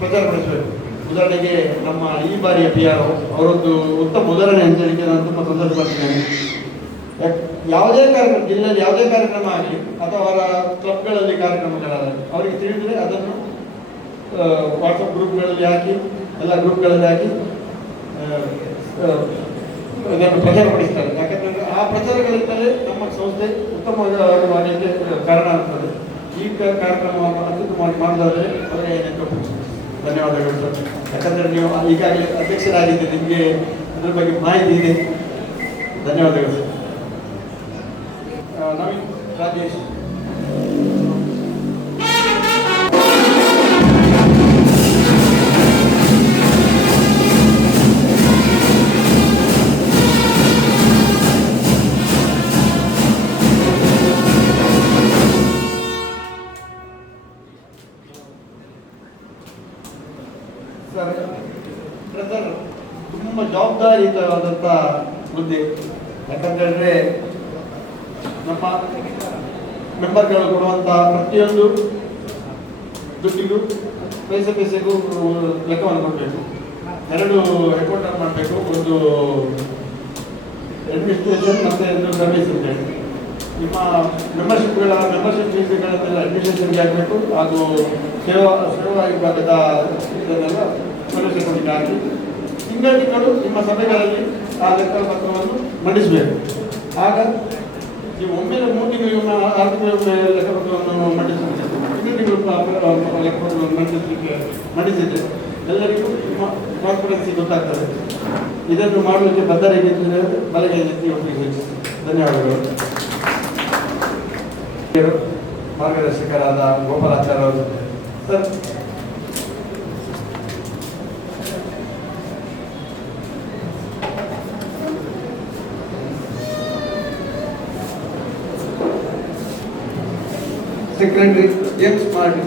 ಪ್ರಚಾರಪಡಿಸಬೇಕು. ಉದಾಹರಣೆಗೆ ನಮ್ಮ ಈ ಬಾರಿಯ PR ಅವರೊಂದು ಉತ್ತಮ ಉದಾಹರಣೆ ಅಂತ ಹೇಳಿಕೆ ನಾನು ತುಂಬ ಸಂತೋಷ ಪಡ್ತೇನೆ. ಯಾವುದೇ ಕಾರ್ಯಕ್ರಮ, ಜಿಲ್ಲೆಯಲ್ಲಿ ಯಾವುದೇ ಕಾರ್ಯಕ್ರಮ ಆಗಲಿ ಅಥವಾ ಅವರ ಕ್ಲಬ್ಗಳಲ್ಲಿ ಕಾರ್ಯಕ್ರಮಗಳಾಗಲಿ ಅವರಿಗೆ ತಿಳಿದರೆ ಅದನ್ನು ವಾಟ್ಸಪ್ ಗ್ರೂಪ್ಗಳಲ್ಲಿ ಹಾಕಿ, ಎಲ್ಲ ಗ್ರೂಪ್ಗಳಲ್ಲಿ ಹಾಕಿ ಇದನ್ನು ಪ್ರಚಾರಪಡಿಸ್ತಾರೆ. ಯಾಕಂದರೆ ಆ ಪ್ರಚಾರಗಳಿಂದಲೇ ನಮ್ಮ ಸಂಸ್ಥೆ ಉತ್ತಮವಾಗಲಿಕ್ಕೆ ಕಾರಣ ಆಗ್ತದೆ. ಈ ಕಾರ್ಯಕ್ರಮವನ್ನು ಅತ್ಯುತ್ತಮವಾಗಿ ಮಾಡೋದಾದರೆ ಅವರಿಗೆ ಏನೇನು. ಧನ್ಯವಾದಗಳು ಸರ್. ಯಾಕಂದರೆ ನೀವು ಈಗಾಗಲೇ ಅಧ್ಯಕ್ಷರಾಗಿದ್ದೀರಿ, ನಿಮಗೆ ಅದರ ಬಗ್ಗೆ ಮಾಹಿತಿ ಇದೆ. ಧನ್ಯವಾದಗಳು ಸರ್. ನವೀನ್ ರಾಜೇಶ್. ಸರ್, ತುಂಬ ಜವಾಬ್ದಾರಿಯುತವಾದಂಥ ಹುದ್ದೆ. ಯಾಕಂತೇಳಿದ್ರೆ ನಮ್ಮ ಮೆಂಬರ್ಗಳು ಕೊಡುವಂಥ ಪ್ರತಿಯೊಂದು ದುಡ್ಡಿಗೂ ಪೈಸೆಗೂ ಲೆಕ್ಕವನ್ನು ಕೊಡಬೇಕು. 2 ಅಕೌಂಟ್ ಮಾಡಬೇಕು, ಒಂದು ಅಡ್ಮಿನಿಸ್ಟ್ರೇಷನ್ ಮತ್ತು ಒಂದು ಸರ್ವಿಸ್ ಅಂತ ಹೇಳಿ. ನಿಮ್ಮ ಮೆಂಬರ್ಶಿಪ್ ಫೀಸ್ಗಳನ್ನೆಲ್ಲ ಅಡ್ಮಿನಿಸ್ಟ್ರೇಷನ್ಗೆ ಹಾಕಬೇಕು. ಹಾಗೂ ಸೇವಾ ವಿಭಾಗದ ಇದನ್ನೆಲ್ಲ ಸರ್ವಿಸ್ ಅಕೌಂಟಿಗೆ ಹಾಕಿ ತಿಂಗಳು ನಿಮ್ಮ ಸಭೆಗಳಲ್ಲಿ ಆ ಲೆಕ್ಕ ಪತ್ರವನ್ನು ಮಂಡಿಸಬೇಕು. ಆಗ ನೀವು ಒಮ್ಮೆ 3 ತಿಂಗಳಿಗೊಮ್ಮೆ 6 ತಿಂಗಳಿಗೊಮ್ಮೆ ಲೆಕ್ಕಪತ್ರವನ್ನು ಮಂಡಿಸುತ್ತಿದೆ, 2 ತಿಂಗಳು ಲೆಕ್ಕಪತ್ರವನ್ನು ಮಂಡಿಸಿದ್ರೆ ಎಲ್ಲರಿಗೂ ಕಾನ್ಫಿಡೆನ್ಸ್ ಗೊತ್ತಾಗ್ತದೆ. ಇದನ್ನು ಮಾಡಲಿಕ್ಕೆ ಬದ್ಧರಾಗಿದ್ದರೆ ಬಲಗೈ ಎತ್ತಿ ಒಪ್ಪಿಗೆ ಧನ್ಯವಾದಗಳು. ಮಾರ್ಗದರ್ಶಕರಾದ ಗೋಪಾಲಾಚಾರ್ಯ ಅವರು ಸರ್. ಸೆಕ್ರೆಟರಿ ಎಕ್ಸ್ ಮಾಡಿ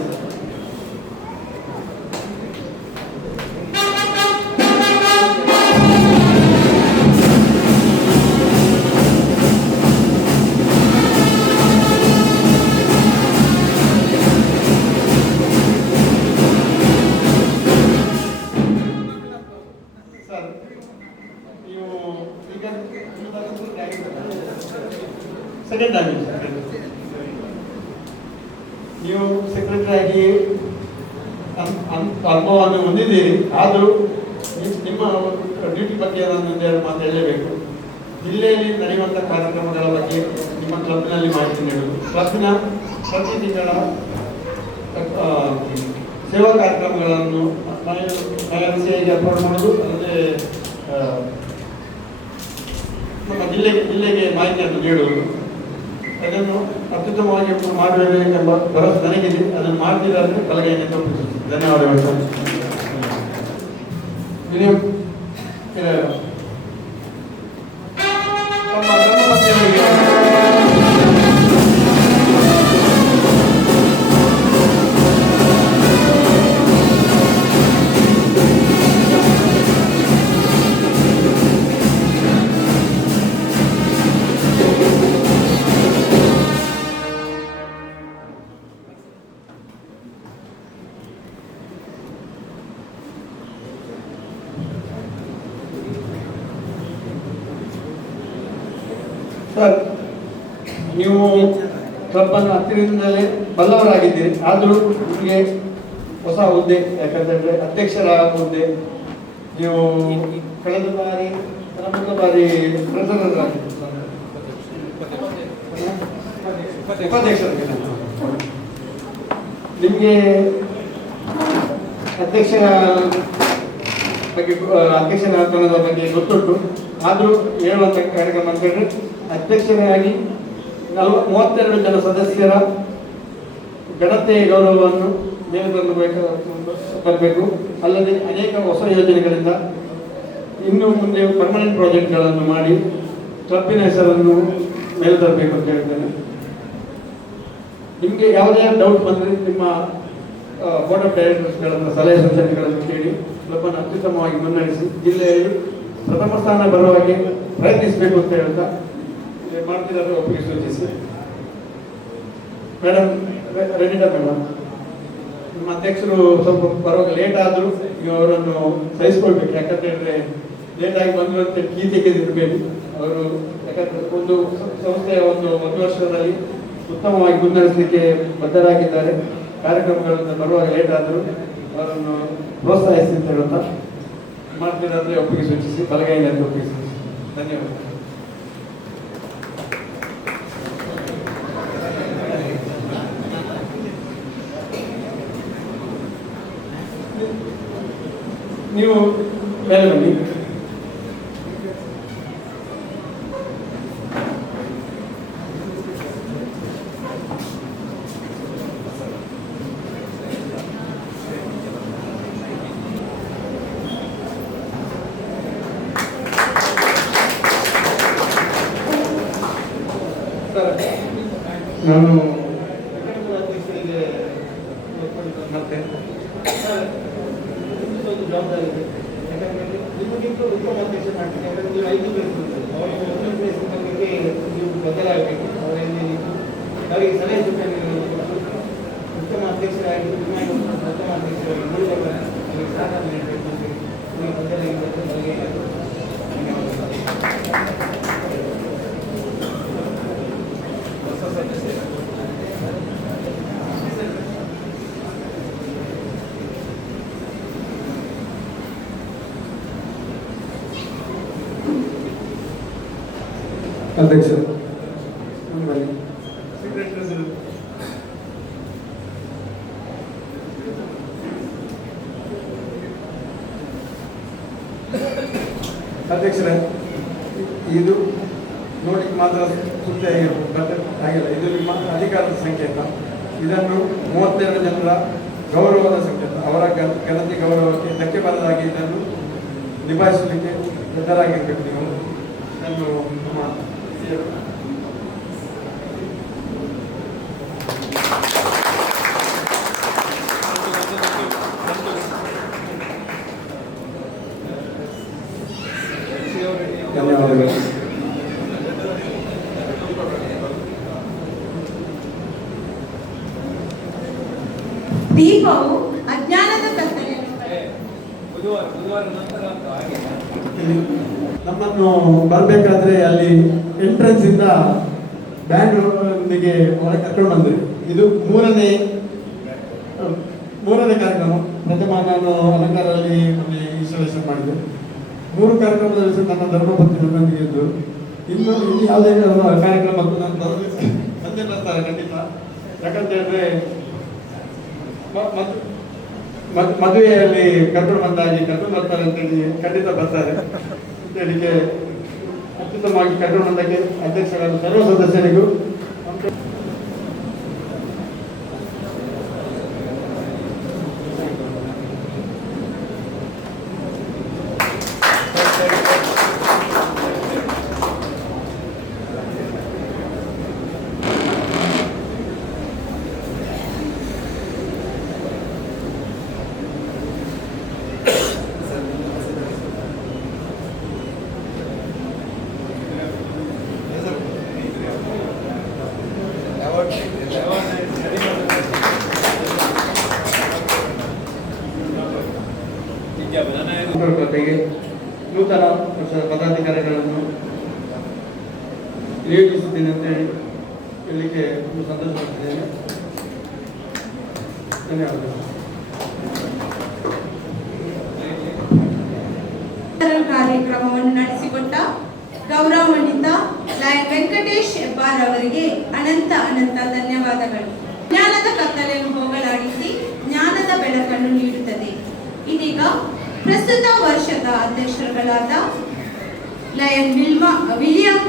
ಸರ್. ನೀವು ಈಗ ಸೆಕೆಂಡ್ ಆಗಿ ನೀವು ಸೆಕ್ರೆಟರಿ ಆಗಿ ಅನುಭವವನ್ನು ಹೊಂದಿದ್ದೀರಿ. ಆದರೂ ನಿಮ್ಮ ಡ್ಯೂಟಿ ಬಗ್ಗೆ ನಾನು ಒಂದೆರಡು ಮಾತು ಹೇಳಲೇಬೇಕು. ಜಿಲ್ಲೆಯಲ್ಲಿ ನಡೆಯುವಂಥ ಕಾರ್ಯಕ್ರಮಗಳ ಬಗ್ಗೆ ನಿಮ್ಮ ಕ್ಲಬ್ನಲ್ಲಿ ಮಾಹಿತಿ ನೀಡುವುದು, ಕ್ಲಬ್ನ ಪ್ರತಿ ತಿಂಗಳ ಸೇವಾ ಕಾರ್ಯಕ್ರಮಗಳನ್ನು ಹೇಗೆ ಅಪ್ಲೋಡ್ ಮಾಡೋದು, ಅಲ್ಲದೆ ನಮ್ಮ ಜಿಲ್ಲೆಗೆ ಮಾಹಿತಿಯನ್ನು ನೀಡುವುದು, ಅದನ್ನು ಅತ್ಯುತ್ತಮವಾಗಿ ಮಾಡಬೇಕೆಂಬ ಭರವಸೆ ನನಗಿದೆ. ಅದನ್ನು ಮಾಡ್ತಿದ್ದಾರೆ ಬಲಗೈಯನ್ನು ತೋರಿಸುತ್ತೆ. ಧನ್ಯವಾದಗಳು ಸರ್. ವಿಲಿಯಂ ಪಿರೇರಾ ನಮ್ಮ ಗ್ರಾಮ ಪಂಚಾಯತಿಗೆ ಸರ್, ನೀವು ಕ್ಲಬ್ಬನ್ನು ಹತ್ತಿರದಿಂದಲೇ ಬಲ್ಲವರಾಗಿದ್ದೀರಿ. ಆದರೂ ನಿಮಗೆ ಹೊಸ ಹುದ್ದೆ, ಯಾಕಂತಂದರೆ ಅಧ್ಯಕ್ಷರ ಹುದ್ದೆ. ನೀವು ಕಳೆದ ಬಾರಿ ಮೊದಲ ಬಾರಿ ಟ್ರೆಸರರ್ ಆಗಿದ್ದು, ಉಪಾಧ್ಯಕ್ಷರಾಗಿದ್ದ. ನಿಮಗೆ ಅಧ್ಯಕ್ಷರ ಸ್ಥಾನದ ಬಗ್ಗೆ ಗೊತ್ತುಂಟು. ಆದರೂ ಹೇಳುವಂಥ ಕಾರ್ಯಕ್ರಮ ಅಂತ ಹೇಳಿದ್ರೆ, ಅಧ್ಯಕ್ಷರಾಗಿ 32 ಜನ ಸದಸ್ಯರ ಘನತೆ ಗೌರವವನ್ನು ಮೇಲೆ ತರಬೇಕು. ಅಲ್ಲದೆ ಅನೇಕ ಹೊಸ ಯೋಜನೆಗಳಿಂದ ಇನ್ನು ಮುಂದೆ ಪರ್ಮನೆಂಟ್ ಪ್ರಾಜೆಕ್ಟ್ಗಳನ್ನು ಮಾಡಿ ಕ್ಲಬ್ಬಿನ ಹೆಸರನ್ನು ಮೇಲೆ ತರಬೇಕು ಅಂತ ಹೇಳ್ತೇನೆ. ನಿಮಗೆ ಯಾವುದೇ ಡೌಟ್ ಬಂದರೆ ನಿಮ್ಮ ಬೋರ್ಡ್ ಆಫ್ ಡೈರೆಕ್ಟರ್ಸ್ಗಳನ್ನು ಸಲಹೆ ಸೂಚನೆಗಳನ್ನು ಕೇಳಿ ಕ್ಲಬ್ಬನ್ನು ಅತ್ಯುತ್ತಮವಾಗಿ ಮುನ್ನಡೆಸಿ ಜಿಲ್ಲೆಯಲ್ಲಿ ಪ್ರಥಮ ಸ್ಥಾನ ಬರುವ ಹಾಗೆ ಪ್ರಯತ್ನಿಸಬೇಕು ಅಂತ ಹೇಳ್ತಾ ಮಾಡ್ತಿದ್ದಾರೆ. ಒಪ್ಪಿಗೆ ಸೂಚಿಸಿ. ಮೇಡಮ್ ರೆನಿಟಾ ಮೇಡಮ್, ನಿಮ್ಮ ಅಧ್ಯಕ್ಷರು ಸ್ವಲ್ಪ ಬರುವಾಗ ಲೇಟ್ ಆದರೂ ನೀವು ಅವರನ್ನು ಸಹಿಸ್ಕೊಳ್ಬೇಕು. ಯಾಕಂತ ಹೇಳಿದ್ರೆ ಲೇಟಾಗಿ ಬಂದರು ಅಂತ ಕೀ ತೆಗೆದಿರಬೇಕು ಅವರು. ಯಾಕಂದ್ರೆ ಒಂದು ಸಂಸ್ಥೆಯ ಒಂದು ವರ್ಷದಲ್ಲಿ ಉತ್ತಮವಾಗಿ ಮುನ್ನಡೆಸಲಿಕ್ಕೆ ಬದ್ಧರಾಗಿದ್ದಾರೆ. ಕಾರ್ಯಕ್ರಮಗಳನ್ನು ಬರುವಾಗ ಲೇಟ್ ಆದರೂ ಅವರನ್ನು ಪ್ರೋತ್ಸಾಹಿಸಿ ಅಂತ ಹೇಳುತ್ತಾ ಮಾಡ್ತೀರಾದ್ರೆ ಒಪ್ಪಿಗೆ ಸೂಚಿಸಿ, ಬಲಗೈನಲ್ಲಿ ಒಪ್ಪಿಗೆ ಸೂಚಿಸಿ. ಧನ್ಯವಾದ. ನೀವು ಮೇಲೆ ಬನ್ನಿ. ನಾನು ಅಧ್ಯಕ್ಷರಿಗೆ ಮತ್ತೆ ಒಂದು ಜವಾಬ್ದಾರಿ ಇದೆ. ಯಾಕಂದರೆ ನಿಮಗಿಂತ ಉತ್ತಮ ಅಧ್ಯಕ್ಷ ಮಾಡ್ತೀನಿ. ಯಾಕಂದರೆ ನೀವು 5 ಪ್ಲೇಸ್ ಅವರಿಗೆ 1 ಪ್ಲೇಸ್ ಬಗ್ಗೆ ನೀವು ಬದಲಾಗಬೇಕು. ಅವರಲ್ಲಿ ಅವರಿಗೆ ಸಲಹೆ ಸೂಚನೆಗಳನ್ನು ಕೊಟ್ಟು ಉತ್ತಮ ಅಧ್ಯಕ್ಷರಾಗಿ ಉತ್ತಮ ಅಧ್ಯಕ್ಷರಾಗಿ ಉಳಿದವರ ಅವರಿಗೆ ಸಹಕಾರ ನೀಡಬೇಕು ಅಂತ ನೀವು ಬದಲಾಗಿ ನನಗೆ ಹೊಸ ಸದಸ್ಯ ಅಧ್ಯಕ್ಷ ಅಧ್ಯಕ್ಷರೇ, ಇದು ನೋಡ್ಲಿಕ್ಕೆ ಮಾತ್ರ ಸುದ್ದಿ ಆಗಿರ್ಬೋದು, ಬಟ್ ಆಗಿಲ್ಲ. ಇದು ನಿಮ್ಮ ಅಧಿಕಾರದ ಸಂಕೇತ. ಇದನ್ನು 32 ಜನರ ಗೌರವದ ಸಂಕೇತ. ಅವರ ಘನತೆ ಗೌರವಕ್ಕೆ ಧಕ್ಕೆ ಬರದಾಗಿ ಇದನ್ನು ನಿಭಾಯಿಸಲಿಕ್ಕೆ ಸಿದ್ಧರಾಗಿರ್ಬೇಕು ನೀವು. ಇದನ್ನು ನಮ್ಮ ಧನ್ಯವಾದಗಳು. ದೀಪವು ಅಜ್ಞಾನದ ಕತ್ತಲೆಯನ್ನು ನಮ್ಮನ್ನು ಬರಬೇಕಾದ್ರೆ ಅಲ್ಲಿ ಎಂಟ್ರೆನ್ಸ್ ಇಂದ ಬ್ಯಾಂಡ್ ಒಂದಿಗೆ ಹೊರಗೆ ಕರ್ಕೊಂಡು ಬಂದ್ರಿ. ಇದು ಮೂರನೇ ಕಾರ್ಯಕ್ರಮ. ಪ್ರಥಮ ನಾನು ಅಲಂಕಾರಲ್ಲಿ ಇನ್ಸ್ಟಾಲೇಷನ್ ಮಾಡಿದೆ. 3 ಕಾರ್ಯಕ್ರಮದಲ್ಲಿ ನನ್ನ ಧರ್ಮಪತ್ನಿ ನನ್ನೊಂದಿಗೆ ಇದ್ದು, ಇನ್ನು ಯಾವುದೇ ಕಾರ್ಯಕ್ರಮಕ್ಕೂ ನಾನು ಬಂದೇ ಬರ್ತಾರೆ ಖಂಡಿತ. ಯಾಕಂತ ಹೇಳಿದ್ರೆ ಮದುವೆಯಲ್ಲಿ ಕರ್ಕೊಂಡು ಬಂದಾಗಿ ಕರ್ಕೊಂಡು ಬರ್ತಾರೆ ಅಂತೇಳಿ ಖಂಡಿತ ಬರ್ತಾರೆ ಅಂತೇಳಿಗೆ ಅತ್ಯುತ್ತಮವಾಗಿ ಕರ್ಕೊಂಡು ಬಂದಕ್ಕೆ ಅಧ್ಯಕ್ಷರಾದ ಸರ್ವ ಸದಸ್ಯರಿಗೂ ಜೊತೆಗೆ ನೂತನ ವರ್ಷದ ಪದಾಧಿಕಾರಿಗಳನ್ನು ನಿಯೋಜಿಸುತ್ತೇನೆ ಅಂತ ಹೇಳಲಿಕ್ಕೆ ಸಂತೋಷಪಡ್ತಿದ್ದೇನೆ. ಧನ್ಯವಾದಗಳು. ಕಾರ್ಯಕ್ರಮವನ್ನು ನಡೆಸಿಕೊಟ್ಟ ಗೌರವಾನ್ವಿತ ಲಯನ್ ವೆಂಕಟೇಶ್ ಹೆಬ್ಬಾರ್ ಅವರಿಗೆ ಅನಂತ ಧನ್ಯವಾದಗಳು. ಜ್ಞಾನದ ಕತ್ತಲೆಯನ್ನು ಹೋಗಲಾಡಿಸಿ ಜ್ಞಾನದ ಬೆಳಕನ್ನು ನೀಡುತ್ತದೆ. ಇದೀಗ ಪ್ರಸ್ತುತ ವರ್ಷದ ಅಧ್ಯಕ್ಷರುಗಳಾದ ಲಯನ್ ವಿಲಿಯಂ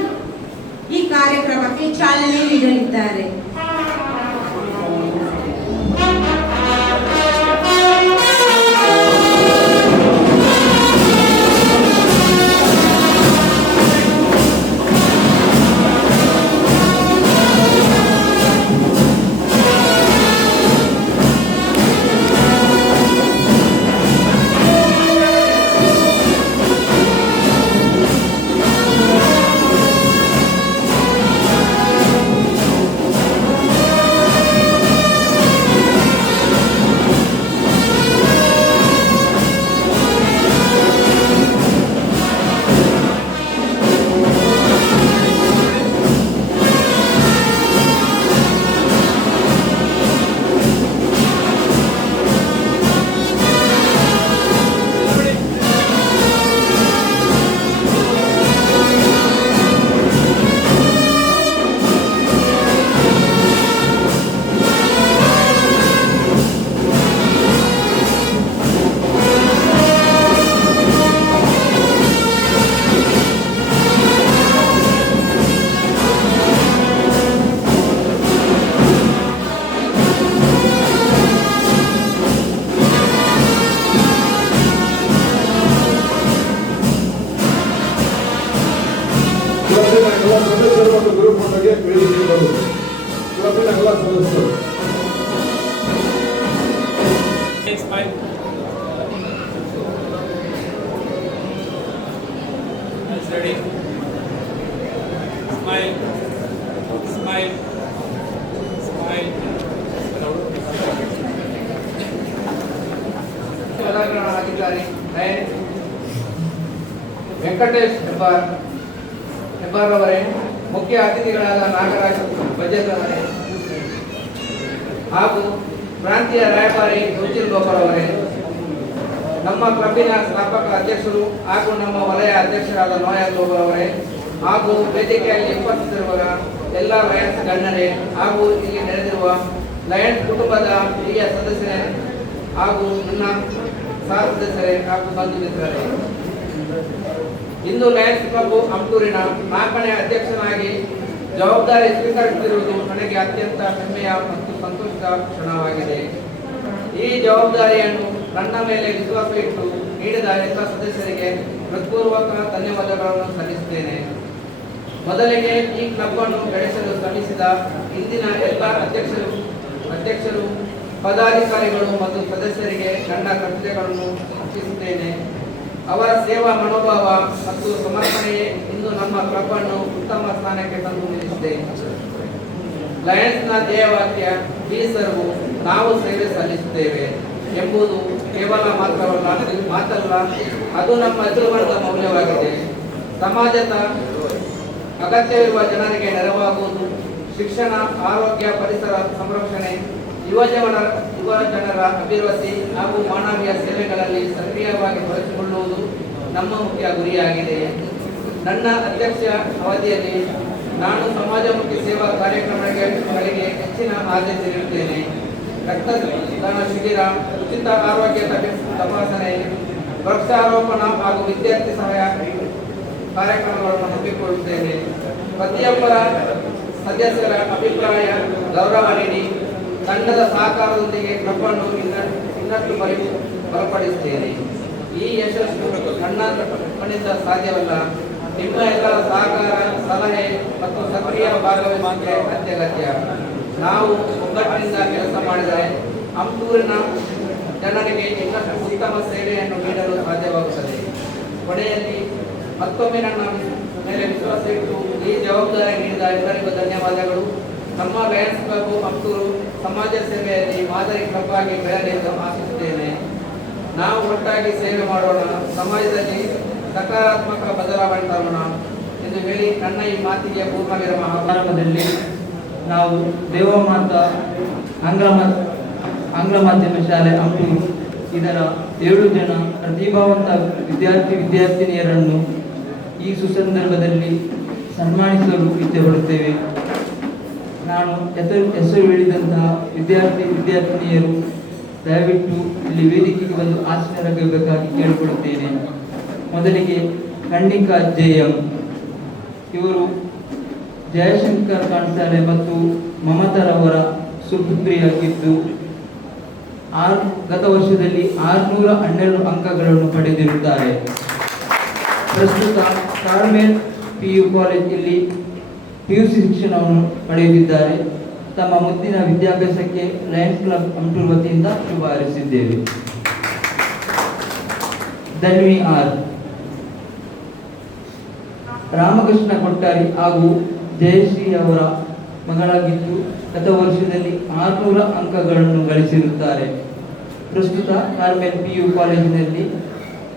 ಈ ಕಾರ್ಯಕ್ರಮಕ್ಕೆ ಚಾಲನೆ ನೀಡಲಿದ್ದಾರೆ. ಸದಸ್ಯರು ಮತ್ತು ಗ್ರೂಪ್ ಬಗ್ಗೆ ವೇದಿಕೆಗಳು ಕ್ಲಬ್ಬಿನ ಎಲ್ಲ ಸದಸ್ಯರು ಅಧಿಕಾರಿ ವೆಂಕಟೇಶ್ ಹೆಬ್ಬಾರ್ ಅವರೇ, ಮುಖ್ಯ ಅತಿಥಿಗಳಾದ ನಾಗರಾಜ್ ಬಜೆಟ್ ಅವರೇ ಹಾಗೂ ಪ್ರಾಂತೀಯ ರಾಯಭಾರಿ ರುಚಿಲ್ ಗೋಪಾಲ್ ಅವರೇ, ನಮ್ಮ ಕ್ಲಬ್ಬಿನ ಸ್ಥಾಪಕ ಅಧ್ಯಕ್ಷರು ಹಾಗೂ ನಮ್ಮ ವಲಯ ಅಧ್ಯಕ್ಷರಾದ ನೋಯಲ್ ಗೋಪಾಲ್ ಅವರೇ ಹಾಗೂ ವೇದಿಕೆಯಲ್ಲಿ ಉಪಸ್ಥಿತರಿರುವ ಎಲ್ಲ ಲಯನ್ಸ್ ಗಣ್ಯರೇ ಹಾಗೂ ಇಲ್ಲಿ ನಡೆದಿರುವ ಲಯನ್ಸ್ ಕುಟುಂಬದ ಹಿರಿಯ ಸದಸ್ಯರೇ ಹಾಗೂ ನನ್ನ ಸಹ ಸದಸ್ಯರೇ ಹಾಗೂ ಬಂಧು ಮಿತ್ರರೇ, ಇಂದು ಲಯನ್ಸ್ ಕ್ಲಬ್ ಅಮ್ಟೂರಿನ 4ನೇ ಅಧ್ಯಕ್ಷನಾಗಿ ಜವಾಬ್ದಾರಿ ಸ್ವೀಕರಿಸುತ್ತಿರುವುದು ನನಗೆ ಅತ್ಯಂತ ಹೆಮ್ಮೆಯ ಮತ್ತು ಸಂತೋಷದ ಕ್ಷಣವಾಗಿದೆ. ಈ ಜವಾಬ್ದಾರಿಯನ್ನು ನನ್ನ ಮೇಲೆ ವಿಶ್ವಾಸ ಇಟ್ಟು ನೀಡಿದ ಎಲ್ಲ ಸದಸ್ಯರಿಗೆ ಹೃತ್ಪೂರ್ವಕ ಧನ್ಯವಾದಗಳನ್ನು ಸಲ್ಲಿಸುತ್ತೇನೆ. ಮೊದಲಿಗೆ ಈ ಕ್ಲಬ್ ಅನ್ನು ಬೆಳೆಸಲು ಶ್ರಮಿಸಿದ ಇಂದಿನ ಎಲ್ಲ ಅಧ್ಯಕ್ಷರು ಪದಾಧಿಕಾರಿಗಳು ಮತ್ತು ಸದಸ್ಯರಿಗೆ ನನ್ನ ಕೃತಜ್ಞತೆಗಳನ್ನು ಅರ್ಪಿಸುತ್ತೇನೆ. ಅವರ ಸೇವಾ ಮನೋಭಾವ ಮತ್ತು ಸಮರ್ಪಣೆಯೇ ಇಂದು ನಮ್ಮ ಕ್ಲಬ್ ಅನ್ನು ಉತ್ತಮ ಸ್ಥಾನಕ್ಕೆ ತಂದು ನಿಲ್ಲಿಸಿದೆ. ಲಯನ್ಸ್ನ ಧ್ಯೇಯವಾಕ್ಯ "ವಿ ಸರ್ವ್" ನಾವು ಸೇವೆ ಸಲ್ಲಿಸುತ್ತೇವೆ ಎಂಬುದು ಕೇವಲ ಮಾತಲ್ಲ, ಅದು ನಮ್ಮ ಜೀವನದ ಮೌಲ್ಯವಾಗಿದೆ. ಸಮಾಜದ ಅಗತ್ಯವಿರುವ ಜನರಿಗೆ ನೆರವಾಗುವುದು, ಶಿಕ್ಷಣ, ಆರೋಗ್ಯ, ಪರಿಸರ ಸಂರಕ್ಷಣೆ, ಯುವ ಜನರ ಅಭಿವೃದ್ಧಿ ಹಾಗೂ ಮಾನವೀಯ ಸೇವೆಗಳಲ್ಲಿ ಸಕ್ರಿಯವಾಗಿ ಬಳಸಿಕೊಳ್ಳುವುದು ನಮ್ಮ ಮುಖ್ಯ ಗುರಿಯಾಗಿದೆ. ನನ್ನ ಅಧ್ಯಕ್ಷ ಅವಧಿಯಲ್ಲಿ ನಾನು ಸಮಾಜಮುಖಿ ಸೇವಾ ಕಾರ್ಯಕ್ರಮಗಳಿಗೆ ಹೆಚ್ಚಿನ ಆದ್ಯತೆ ನೀಡುತ್ತೇನೆ. ರಕ್ತದಾನ ಶಿಬಿರ, ಉಚಿತ ಆರೋಗ್ಯ ತಪಾಸಣೆ, ವೃಕ್ಷಾರೋಪಣ ಹಾಗೂ ವಿದ್ಯಾರ್ಥಿ ಸಹಾಯ ಕಾರ್ಯಕ್ರಮಗಳನ್ನು ಹಮ್ಮಿಕೊಳ್ಳುತ್ತೇನೆ. ಪ್ರತಿಯೊಬ್ಬರ ಸದಸ್ಯರ ಅಭಿಪ್ರಾಯ ಗೌರವ ನೀಡಿ ತಂಡದ ಸಹಕಾರದೊಂದಿಗೆ ಕ್ಲಬ್ ಅನ್ನು ಇನ್ನಷ್ಟು ಬಲಪಡಿಸುತ್ತೇನೆ. ಈ ಯಶಸ್ಸು ನನ್ನ ಮನೆಯಿಂದ ಸಾಧ್ಯವಲ್ಲ. ನಿಮ್ಮ ಎಲ್ಲರ ಸಹಕಾರ, ಸಲಹೆ ಮತ್ತು ಸಕ್ರಿಯ ಭಾಗವಹಿಸುವಿಕೆ ಅತ್ಯಗತ್ಯ. ನಾವು ಒಗ್ಗಟ್ಟಿನಿಂದ ಕೆಲಸ ಮಾಡಿದರೆ ಅಮ್ಟೂರಿನ ಜನರಿಗೆ ಇನ್ನಷ್ಟು ಉತ್ತಮ ಸೇವೆಯನ್ನು ನೀಡಲು ಸಾಧ್ಯವಾಗುತ್ತದೆ. ಕೊನೆಯಲ್ಲಿ ಮತ್ತೊಮ್ಮೆ ನನ್ನ ಮೇಲೆ ವಿಶ್ವಾಸ ಇಟ್ಟು ಈ ಜವಾಬ್ದಾರಿ ನೀಡಿದ ಎಲ್ಲರಿಗೂ ಧನ್ಯವಾದಗಳು. ನಮ್ಮ ಲಯನ್ಸ್ ಕ್ಲಬ್ ಅಮ್ಟೂರು ಸಮಾಜ ಸೇವೆಯಲ್ಲಿ ಮಾದರಿ ಕ್ಲಬ್ ಆಗಿ ಬೆಳೆಯಲೆಂದು ಆಶಿಸುತ್ತೇನೆ. ನಾವು ಒಟ್ಟಾಗಿ ಸೇವೆ ಮಾಡೋಣ, ಸಮಾಜದಲ್ಲಿ ಸಕಾರಾತ್ಮಕ ಬದಲಾವಣೆ ತರೋಣ ಎಂದು ಹೇಳಿ ನನ್ನ ಈ ಮಾತಿಗೆ ಪೂರ್ಣ ವಿರಾಮ. ಸಮಾರಂಭದಲ್ಲಿ ನಾವು ದೇವಮಾತಾ ಆಂಗ್ಲ ಮಾಧ್ಯಮ ಶಾಲೆ ಅಮ್ಟೂರು ಇದರ 7 ಜನ ಪ್ರತಿಭಾವಂತ ವಿದ್ಯಾರ್ಥಿನಿಯರನ್ನು ಈ ಸುಸಂದರ್ಭದಲ್ಲಿ ಸನ್ಮಾನಿಸಲು ಇಚ್ಛೆಪಡುತ್ತೇವೆ. ನಾನು ಹೆಸರು ಹೇಳಿದಂತಹ ವಿದ್ಯಾರ್ಥಿನಿಯರು ದಯವಿಟ್ಟು ಇಲ್ಲಿ ವೇದಿಕೆಗೆ ಬಂದು ಆಸೀನರಾಗಬೇಕಾಗಿ ಕೇಳಿಕೊಳ್ಳುತ್ತೇನೆ. ಮೊದಲಿಗೆ ಕಣ್ಣಿಕಾ ಜೆಎಂ, ಇವರು ಜಯಶಂಕರ್ ಕಾನ್ಸಾಲೆ ಮತ್ತು ಮಮತಾರವರ ಸುಪುತ್ರಿಯಾಗಿದ್ದು ಗತ ವರ್ಷದಲ್ಲಿ 612 ಅಂಕಗಳನ್ನು ಪಡೆದಿರುತ್ತಾರೆ. ಪ್ರಸ್ತುತ ಕಾರ್ಮೆಲ್ PU ಕಾಲೇಜಿನಲ್ಲಿ PUC ಶಿಕ್ಷಣವನ್ನು ಪಡೆಯುತ್ತಿದ್ದಾರೆ. ತಮ್ಮ ಮುಂದಿನ ವಿದ್ಯಾಭ್ಯಾಸಕ್ಕೆ ಲಯನ್ಸ್ ಕ್ಲಬ್ ಅಮ್ಟೂರು ವತಿಯಿಂದ ಶುಭ ಹಾರೈಸಿದ್ದೇವೆ. ಧನ್ವಿ ಆರ್, ರಾಮಕೃಷ್ಣ ಕೊಟ್ಟಾರಿ ಹಾಗೂ ಜಯಶ್ರೀ ಅವರ ಮಗಳಾಗಿದ್ದು ಗತ ವರ್ಷದಲ್ಲಿ 600 ಅಂಕಗಳನ್ನು ಗಳಿಸಿರುತ್ತಾರೆ. ಪ್ರಸ್ತುತ ಕಾರ್ಮೆಲ್ PU ಕಾಲೇಜಿನಲ್ಲಿ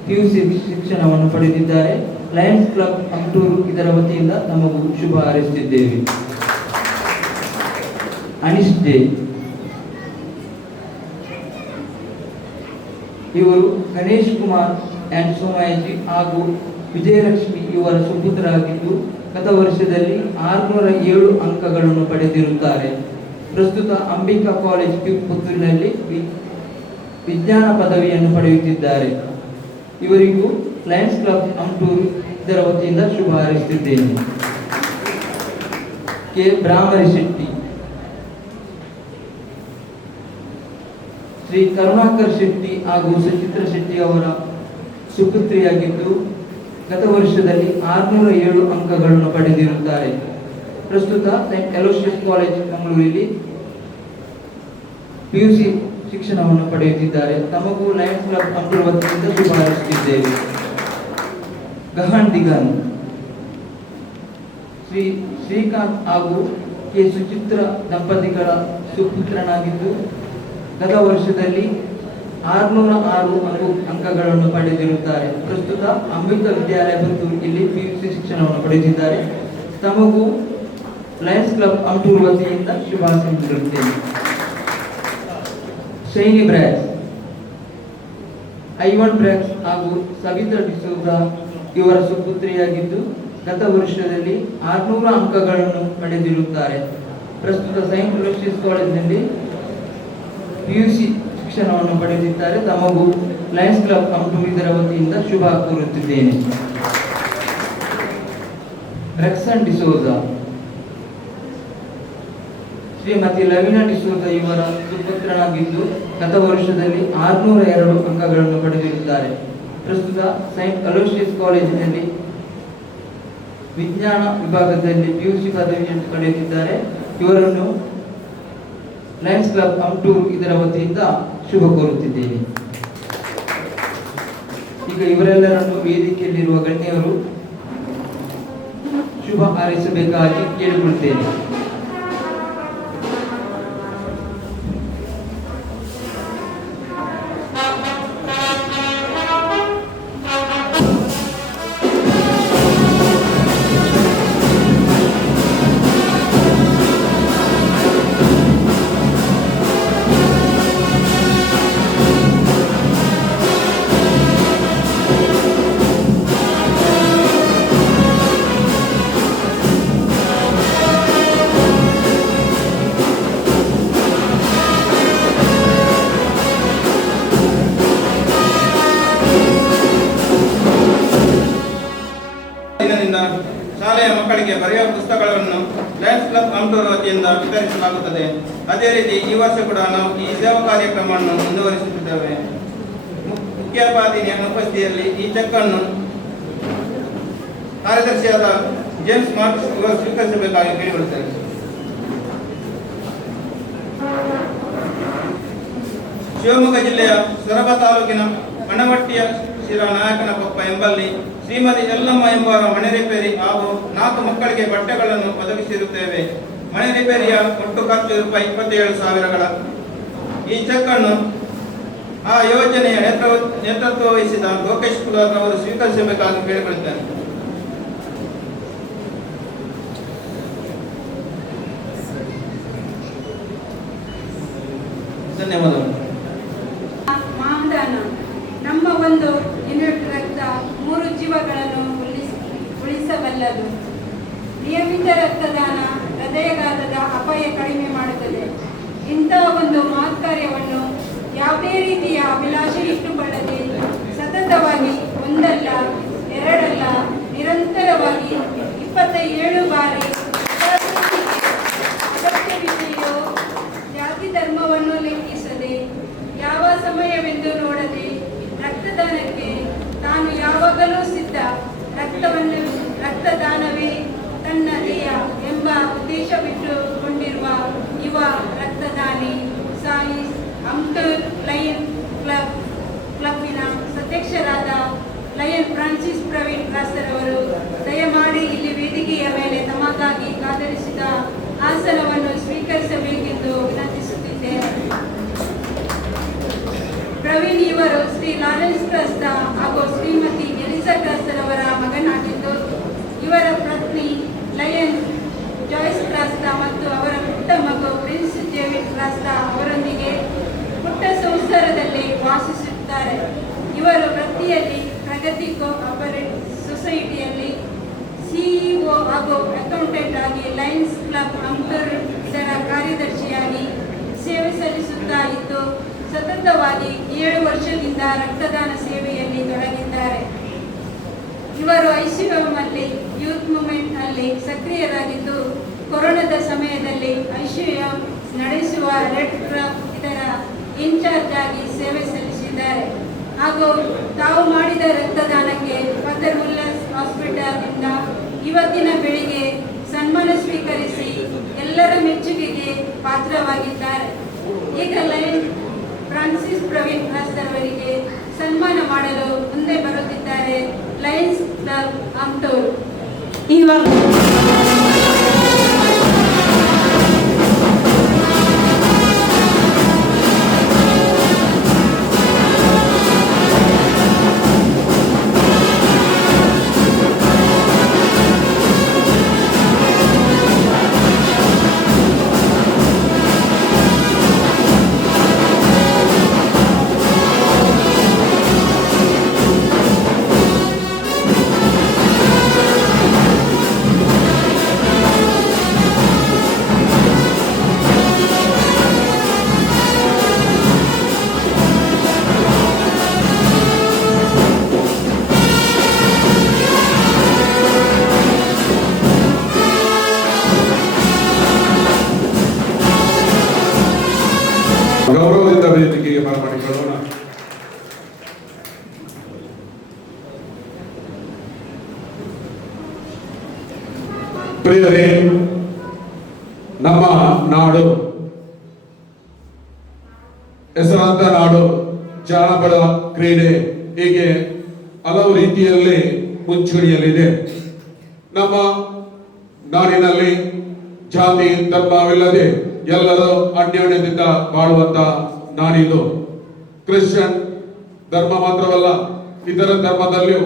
PUC ಶಿಕ್ಷಣವನ್ನು ಪಡೆದಿದ್ದಾರೆ. ಲಯನ್ಸ್ ಕ್ಲಬ್ ಅಮ್ಟೂರು ಇದರ ವತಿಯಿಂದ ನಮಗೂ ಶುಭ ಹಾರೈಸುತ್ತಿದ್ದೇವೆ. ಅನಿಶ್ ಜೆ, ಇವರು ಗಣೇಶ್ ಕುಮಾರ್ ಅಂಡ್ ಸೋಮಯಾಜಿ ಹಾಗೂ ವಿಜಯಲಕ್ಷ್ಮಿ ಇವರ ಸುಪುತ್ರರಾಗಿದ್ದು ಗತ ವರ್ಷದಲ್ಲಿ 607 ಅಂಕಗಳನ್ನು ಪಡೆದಿರುತ್ತಾರೆ. ಪ್ರಸ್ತುತ ಅಂಬಿಕಾ ಕಾಲೇಜ್ ಪುತ್ತೂರಿನಲ್ಲಿ ವಿಜ್ಞಾನ ಪದವಿಯನ್ನು ಪಡೆಯುತ್ತಿದ್ದಾರೆ. ಇವರಿಗೂ ಲಯನ್ಸ್ ಕ್ಲಬ್ ಅಮ್ಟೂರು ಇದರ ವತಿಯಿಂದ ಶುಭ ಹಾರೈಸುತ್ತಿದ್ದೇನೆ. ಕೆ ಬ್ರಾಹ್ಮರಿ ಶೆಟ್ಟಿ, ಶ್ರೀ ಕರುಣಾಕರ್ ಶೆಟ್ಟಿ ಹಾಗೂ ಸುಚಿತ್ರ ಶೆಟ್ಟಿ ಅವರ ಸುಪುತ್ರಿಯಾಗಿದ್ದು ಗತ ವರ್ಷದಲ್ಲಿ 607 ಅಂಕಗಳನ್ನು ಪಡೆದಿರುತ್ತಾರೆ. ಪ್ರಸ್ತುತ ಸೈಂಟ್ ಅಲೋಶಿಯಸ್ ಕಾಲೇಜ್ ಮಂಗಳೂರಿನಲ್ಲಿ PUC ಶಿಕ್ಷಣವನ್ನು ಪಡೆಯುತ್ತಿದ್ದಾರೆ. ತಮಗೂ ಲಯನ್ಸ್ ಕ್ಲಬ್ ಅಮ್ಟೂರು ವತಿಯಿಂದ ಶುಭ ಹಾರೈಸುತ್ತಿದ್ದೇವೆ. ಗಹನ್ ದಿಗನ್, ಶ್ರೀ ಶ್ರೀಕಾಂತ್ ಹಾಗೂ ಕೆ ಸುಚಿತ್ರ ದಂಪತಿಗಳ ಸುಪುತ್ರನಾಗಿದ್ದು ಗತ ವರ್ಷದಲ್ಲಿ 606 ಅಂಕಗಳನ್ನು ಪಡೆದಿರುತ್ತಾರೆ. ಪ್ರಸ್ತುತ ಅಮೃತ ವಿದ್ಯಾಲಯ ಪುತ್ತೂರು ಇಲ್ಲಿ PUC ಶಿಕ್ಷಣವನ್ನು ಪಡೆದಿದ್ದಾರೆ. ತಮಗೂ ಲಯನ್ಸ್ ಕ್ಲಬ್ ಅಮ್ಟೂರು ವತಿಯಿಂದ ಶುಭಾಶಯ ನೀಡುತ್ತೇನೆ. ಶೈನಿ ಬ್ರ್ಯಾಕ್ಸ್, ಐವನ್ ಬ್ರ್ಯಾಕ್ಸ್ ಹಾಗೂ ಸವಿತಾ ಡಿಸೋಜ ಇವರ ಸುಪುತ್ರಿಯಾಗಿದ್ದು ಗತ ವರ್ಷದಲ್ಲಿ 600 ಅಂಕಗಳನ್ನು ಪಡೆದಿರುತ್ತಾರೆ. ಪ್ರಸ್ತುತ ಸೈಂಟ್ ಅಲೋಶಿಯಸ್ ಕಾಲೇಜಿನಲ್ಲಿ PUC ಶಿಕ್ಷಣವನ್ನು ಪಡೆದಿದ್ದಾರೆ. ತಮಗೂ ಲಯನ್ಸ್ ಕ್ಲಬ್ ಹಂಪೂರು ಇದರ ವತಿಯಿಂದ ಶುಭ ಕೋರುತ್ತಿದ್ದೇನೆ. ರೆಕ್ಸನ್ ಡಿಸೋಜ, ಶ್ರೀಮತಿ ಲವಿನಾ ಡಿಸೋಜ ಇವರ ಸುಪುತ್ರನಾಗಿದ್ದು ಗತ ವರ್ಷದಲ್ಲಿ 602 ಅಂಕಗಳನ್ನು ಪಡೆದಿರುತ್ತಾರೆ. ಪ್ರಸ್ತುತ ಸೈಂಟ್ ಅಲೋಶಿಯಸ್ ಕಾಲೇಜಿನಲ್ಲಿ ವಿಜ್ಞಾನ ವಿಭಾಗದಲ್ಲಿ PUC ಪದವಿಯನ್ನು ಪಡೆಯುತ್ತಿದ್ದಾರೆ. ಇವರನ್ನು ಲಯನ್ಸ್ ಕ್ಲಬ್ ಹಂಪೂರು ಇದರ ವತಿಯಿಂದ ಶುಭ ಕೋರುತ್ತಿದ್ದೇನೆ. ಈಗ ಇವರೆಲ್ಲರನ್ನು ವೇದಿಕೆಯಲ್ಲಿರುವ ಗಣ್ಯರು ಶುಭ ಹಾರೈಸಬೇಕಾಗಿ ಕೇಳಿಕೊಳ್ಳುತ್ತೇನೆ. ದಿನದಿಂದ ಶಾಲೆಯ ಮಕ್ಕಳಿಗೆ ಬರೆಯುವ ಪುಸ್ತಕಗಳನ್ನು ಲಯನ್ಸ್ ಕ್ಲಬ್ ಹಂಪೂರು ವತಿಯಿಂದ ವಿತರಿಸಲಾಗುತ್ತದೆ. ಅದೇ ರೀತಿ ಈ ವರ್ಷ ಕೂಡ ನಾವು ಈ ಸೇವಾ ಕಾರ್ಯಕ್ರಮವನ್ನು ಮುಂದುವರಿಸುತ್ತಿದ್ದೇವೆ. ಮುಖ್ಯೋಪಾಧ್ಯಾಯ ಉಪಸ್ಥಿತಿಯಲ್ಲಿ ಈ ಚೆಕ್ ಅನ್ನು ಕಾರ್ಯದರ್ಶಿಯಾದ ಜೇಮ್ಸ್ ಮಾರ್ಕ್ಸ್ ಇವರು ಸ್ವೀಕರಿಸಬೇಕಾಗಿ ಕೇಳಿಕೊಳ್ಳುತ್ತೇವೆ. ಶಿವಮೊಗ್ಗ ಜಿಲ್ಲೆಯ ಸೊರಬ ತಾಲೂಕಿನ ಮಣವಟ್ಟಿಯ ಶಿರನಾಯಕನಕೊಪ್ಪ ಎಂಬಲ್ಲಿ ಶ್ರೀಮತಿ ಯಲ್ಲಮ್ಮ ಎಂಬವರ ಮನೆ ರಿಪೇರಿ ಹಾಗೂ 4 ಮಕ್ಕಳಿಗೆ ಬಟ್ಟೆಗಳನ್ನು ಒದಗಿಸಿರುತ್ತೇವೆ. ಮನೆ ರಿಪೇರಿಯ ಒಟ್ಟು ಖರ್ಚು ರೂಪಾಯಿ 27,000ಗಳ. ಈ ಚೆಕ್ ಅನ್ನು ಆ ಯೋಜನೆಯ ನೇತೃತ್ವ ವಹಿಸಿದ ಲೋಕೇಶ್ ಕುಲಾರ್ ಅವರು ಸ್ವೀಕರಿಸಬೇಕಾಗಿ ಕೇಳಿಕೊಳ್ಳುತ್ತೇನೆ. ಧನ್ಯವಾದಗಳು. ಮಾನದಾನ ನಮ್ಮ ಒಂದು ಯೂನಿಟ್ ರಕ್ತ 3 ಜೀವಗಳನ್ನು ಉಳಿಸಬಲ್ಲದು. ನಿಯಮಿತ ರಕ್ತದಾನ ಹೃದಯಘಾತದ ಅಪಾಯ ಕಡಿಮೆ ಮಾಡುತ್ತದೆ. ಇಂತಹ ಒಂದು ಮಹತ್ ಕಾರ್ಯವನ್ನು ಯಾವುದೇ ರೀತಿಯ ಅಭಿಲಾಷೆ ಇಟ್ಟುಕೊಳ್ಳದೆ ಸತತವಾಗಿ ಒಂದಲ್ಲ ಎರಡಲ್ಲ ನಿರಂತರವಾಗಿ 27 ಬಾರಿ ಅಗತ್ಯವಿದೆಯೋ ಜಾತಿ ಧರ್ಮವನ್ನು ಲೆಕ್ಕಿಸದೆ ಯಾವ ಸಮಯವೆಂದು ನೋಡದೆ ರಕ್ತದಾನಕ್ಕೆ ತಾನು ಯಾವಾಗಲೂ ಸಿದ್ಧ. ರಕ್ತದಾನವೇ ತನ್ನ ಧ್ಯೇಯ ಎಂಬ ಉದ್ದೇಶವಿಟ್ಟುಕೊಂಡಿರುವ ಯುವ ರಕ್ತದಾನಿ ಸಾಯಿಸ್ ಹಂಪೂರು ಲಯನ್ ಕ್ಲಬ್ಬಿನ ಅಧ್ಯಕ್ಷರಾದ ಲಯನ್ ಫ್ರಾನ್ಸಿಸ್ ಪ್ರವೀಣ್ ರಾಸ್ತರವರು ದಯಮಾಡಿ ಇಲ್ಲಿ ವೇದಿಕೆಯ ಮೇಲೆ ತಮಗಾಗಿ ಕಾದರಿಸಿದ ಆಸನವನ್ನು ಸ್ವೀಕರಿಸಬೇಕೆಂದು ವಿನಂತಿಸುತ್ತಿದ್ದೇನೆ. ಪ್ರವೀಣ್ ಇವರು ಶ್ರೀ ಲಾರೆನ್ಸ್ ಟ್ರಸ್ಟ್ ಹಾಗೂ ಶ್ರೀಮತಿ ಎಲಿಸಾ ಟ್ರಸ್ಟ್ ಅವರ ಮಗನಾಗಿದ್ದು ಇವರ ಪತ್ನಿ ಲಯನ್ ಜಾಯ್ಸ್ ಟ್ರಸ್ಟ್ ಮತ್ತು ಅವರ ಪುಟ್ಟ ಮಗು ಪ್ರಿನ್ಸ್ ಡೇವಿಡ್ ಟ್ರಸ್ಟ್ ಅವರೊಂದಿಗೆ ಪುಟ್ಟ ಸಂಸಾರದಲ್ಲಿ ವಾಸಿಸುತ್ತಾರೆ. ಇವರು ವೃತ್ತಿಯಲ್ಲಿ ಪ್ರಗತಿ ಕೋಆಪರೇಟಿವ್ ಸೊಸೈಟಿಯಲ್ಲಿ ಸಿಇಒ ಹಾಗೂ ಅಕೌಂಟೆಂಟ್ ಆಗಿ ಲಯನ್ಸ್ ಕ್ಲಬ್ ಹಂಪೂರು ಇದರ ಕಾರ್ಯದರ್ಶಿಯಾಗಿ ಸೇವೆ ಸಲ್ಲಿಸುತ್ತಾ ಇದ್ದು ಸತತವಾಗಿ 7 ವರ್ಷದಿಂದ ರಕ್ತದಾನ ಸೇವೆಯಲ್ಲಿ ತೊಡಗಿದ್ದಾರೆ. ಇವರು ICUM ಅಲ್ಲಿ ಯೂತ್ ಮೂವ್ಮೆಂಟ್ ನಲ್ಲಿ ಸಕ್ರಿಯರಾಗಿದ್ದು ಕೊರೋನಾದ ಸಮಯದಲ್ಲಿ ICUM ನಡೆಸುವ ರೆಡ್ ಕ್ರಾಸ್ ಇದರ ಇನ್ಚಾರ್ಜ್ ಆಗಿ ಸೇವೆ ಸಲ್ಲಿಸಿದ್ದಾರೆ. ಹಾಗೂ ತಾವು ಮಾಡಿದ ರಕ್ತದಾನಕ್ಕೆ ಫಾದರ್ ಉಲ್ಲಾಸ್ ಹಾಸ್ಪಿಟಲ್ ಇಂದ ಇವತ್ತಿನ ಬೆಳಿಗ್ಗೆ ಸನ್ಮಾನ ಸ್ವೀಕರಿಸಿ ಎಲ್ಲರ ಮೆಚ್ಚುಗೆಗೆ ಪಾತ್ರವಾಗಿದ್ದಾರೆ. ಈಗ ಲಯನ್ ಫ್ರಾನ್ಸಿಸ್ ಪ್ರವೀಣ್ ರಾಸ್ತರ್ ಅವರಿಗೆ ಸನ್ಮಾನ ಮಾಡಲು ಮುಂದೆ ಬರುತ್ತಿದ್ದಾರೆ ಲಯನ್ಸ್ ಕ್ಲಬ್ ಹಂಪೂರು. ಗೌರವದಿಂದ ವೇದಿಕೆಗೆ ಬರಮಾಡಿಕೊಳ್ಳೋಣ. ಪ್ರಿಯರೇ, ನಮ್ಮ ನಾಡು ಹೆಸರಾಂತ ನಾಡು, ಜಾನಪದ ಕ್ರೀಡೆ ಹೀಗೆ ಹಲವು ರೀತಿಯಲ್ಲಿ ಮುಂಚೂಣಿಯಲ್ಲಿದೆ. ನಮ್ಮ ನಾಡಿನಲ್ಲಿ ಜಾತಿ ಧರ್ಮವಿಲ್ಲದೆ ಎಲ್ಲರೂ ಅನ್ಯೋನ್ಯದಿಂದ ಬಾಳುವಂತ ನಾಡಿದು. ಕ್ರಿಶ್ಚಿಯನ್ ಧರ್ಮ ಮಾತ್ರವಲ್ಲ, ಇತರ ಧರ್ಮದಲ್ಲಿಯೂ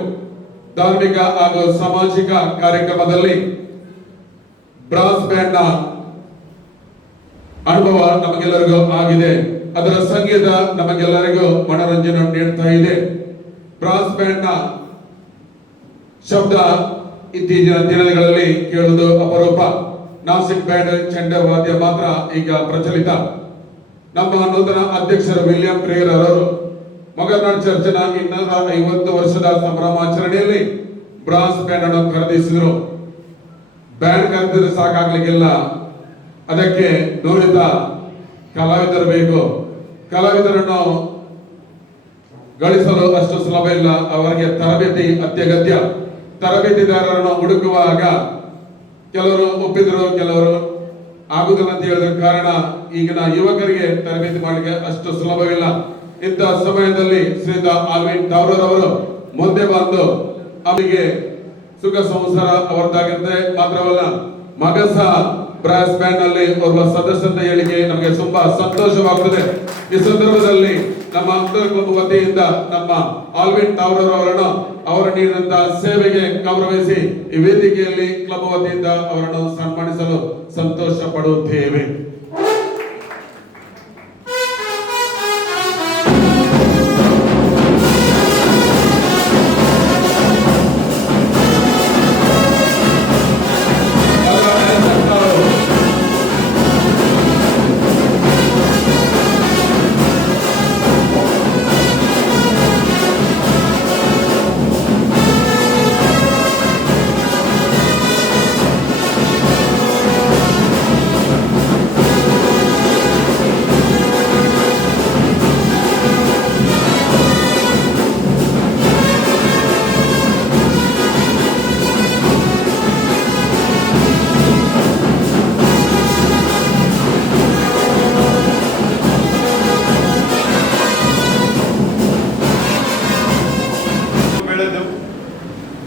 ಧಾರ್ಮಿಕ ಹಾಗೂ ಸಾಮಾಜಿಕ ಕಾರ್ಯಕ್ರಮದಲ್ಲಿ ಬ್ರಾಸ್ ಬ್ಯಾಂಡ್ ನ ಅನುಭವ ನಮಗೆಲ್ಲರಿಗೂ ಆಗಿದೆ. ಅದರ ಸಂಗೀತ ನಮಗೆಲ್ಲರಿಗೂ ಮನೋರಂಜನೆ ನೀಡ್ತಾ ಇದೆ. ಬ್ರಾಸ್ ಬ್ಯಾಂಡ್ ನ ಶಬ್ದ ಇತ್ತೀಚಿನ ದಿನಗಳಲ್ಲಿ ಕೇಳುವುದು ಅಪರೂಪ. ನಾಸಿಕ್ ಬ್ಯಾಂಡ್ ಚೆಂಡ ವಾದ್ಯ ಮಾತ್ರ ಈಗ ಪ್ರಚಲಿತ. ನಮ್ಮ ನೂತನ ಅಧ್ಯಕ್ಷರು ವಿಲಿಯಂ ಪ್ರೇಯರ್ ಅವರು ಮಗನಾಡ್ ಚರ್ಚಿನ 250 ವರ್ಷದ ಸಂಭ್ರಮಾಚರಣೆಯಲ್ಲಿ ಬ್ರಾಸ್ ಬ್ಯಾಂಡ್ ಅನ್ನು ಖರೀದಿಸಿದರು. ಬ್ಯಾಂಡ್ ಖರೀದಿದ್ರೆ ಸಾಕಾಗ್ಲಿಕ್ಕಿಲ್ಲ, ಅದಕ್ಕೆ ನುರಿತ ಕಲಾವಿದರು ಬೇಕು. ಕಲಾವಿದರನ್ನು ಗಳಿಸಲು ಅಷ್ಟು ಸುಲಭ ಇಲ್ಲ, ಅವರಿಗೆ ತರಬೇತಿ ಅತ್ಯಗತ್ಯ. ತರಬೇತಿದಾರರನ್ನು ಹುಡುಕುವಾಗ ಕೆಲವರು ಒಪ್ಪಿದ್ರು, ಕೆಲವರು ಆಗುದಿಲ್ಲ ಅಂತ ಹೇಳಿದ ಕಾರಣ ಈಗಿನ ಯುವಕರಿಗೆ ತರಬೇತಿ ಮಾಡಲಿಕ್ಕೆ ಅಷ್ಟು ಸುಲಭವಿಲ್ಲ. ಇಂತಹ ಸಮಯದಲ್ಲಿ ಶ್ರೀಯುತ ಆಲ್ವಿನ್ ಟವರ್ ಅವರು ಮುಂದೆ ಬಂದು ಅವರಿಗೆ ಸುಖ ಸಂಸಾರ ಅವರದ್ದಾಗಿರುತ್ತೆ. ಮಾತ್ರವಲ್ಲ, ಮಗಸ ಬ್ರಾಸ್ ಬ್ಯಾಂಡ್ ನಲ್ಲಿ ಓರ್ವ ಸದಸ್ಯರ ಹೇಳಿಕೆ ನಮಗೆ ತುಂಬಾ ಸಂತೋಷವಾಗುತ್ತದೆ. ಈ ಸಂದರ್ಭದಲ್ಲಿ ನಮ್ಮ ಅಂಕಲ್ ಕ್ಲಬ್ ವತಿಯಿಂದ ನಮ್ಮ ಆಲ್ವಿನ್ ಟವರ್ ಅವರನ್ನು ಅವರು ನೀಡಿದಂತಹ ಸೇವೆಗೆ ಗೌರವಿಸಿ ಈ ವೇದಿಕೆಯಲ್ಲಿ ಕ್ಲಬ್ ವತಿಯಿಂದ ಅವರನ್ನು ಸನ್ಮಾನಿಸಲು ಸಂತೋಷ ಪಡುತ್ತೇವೆ.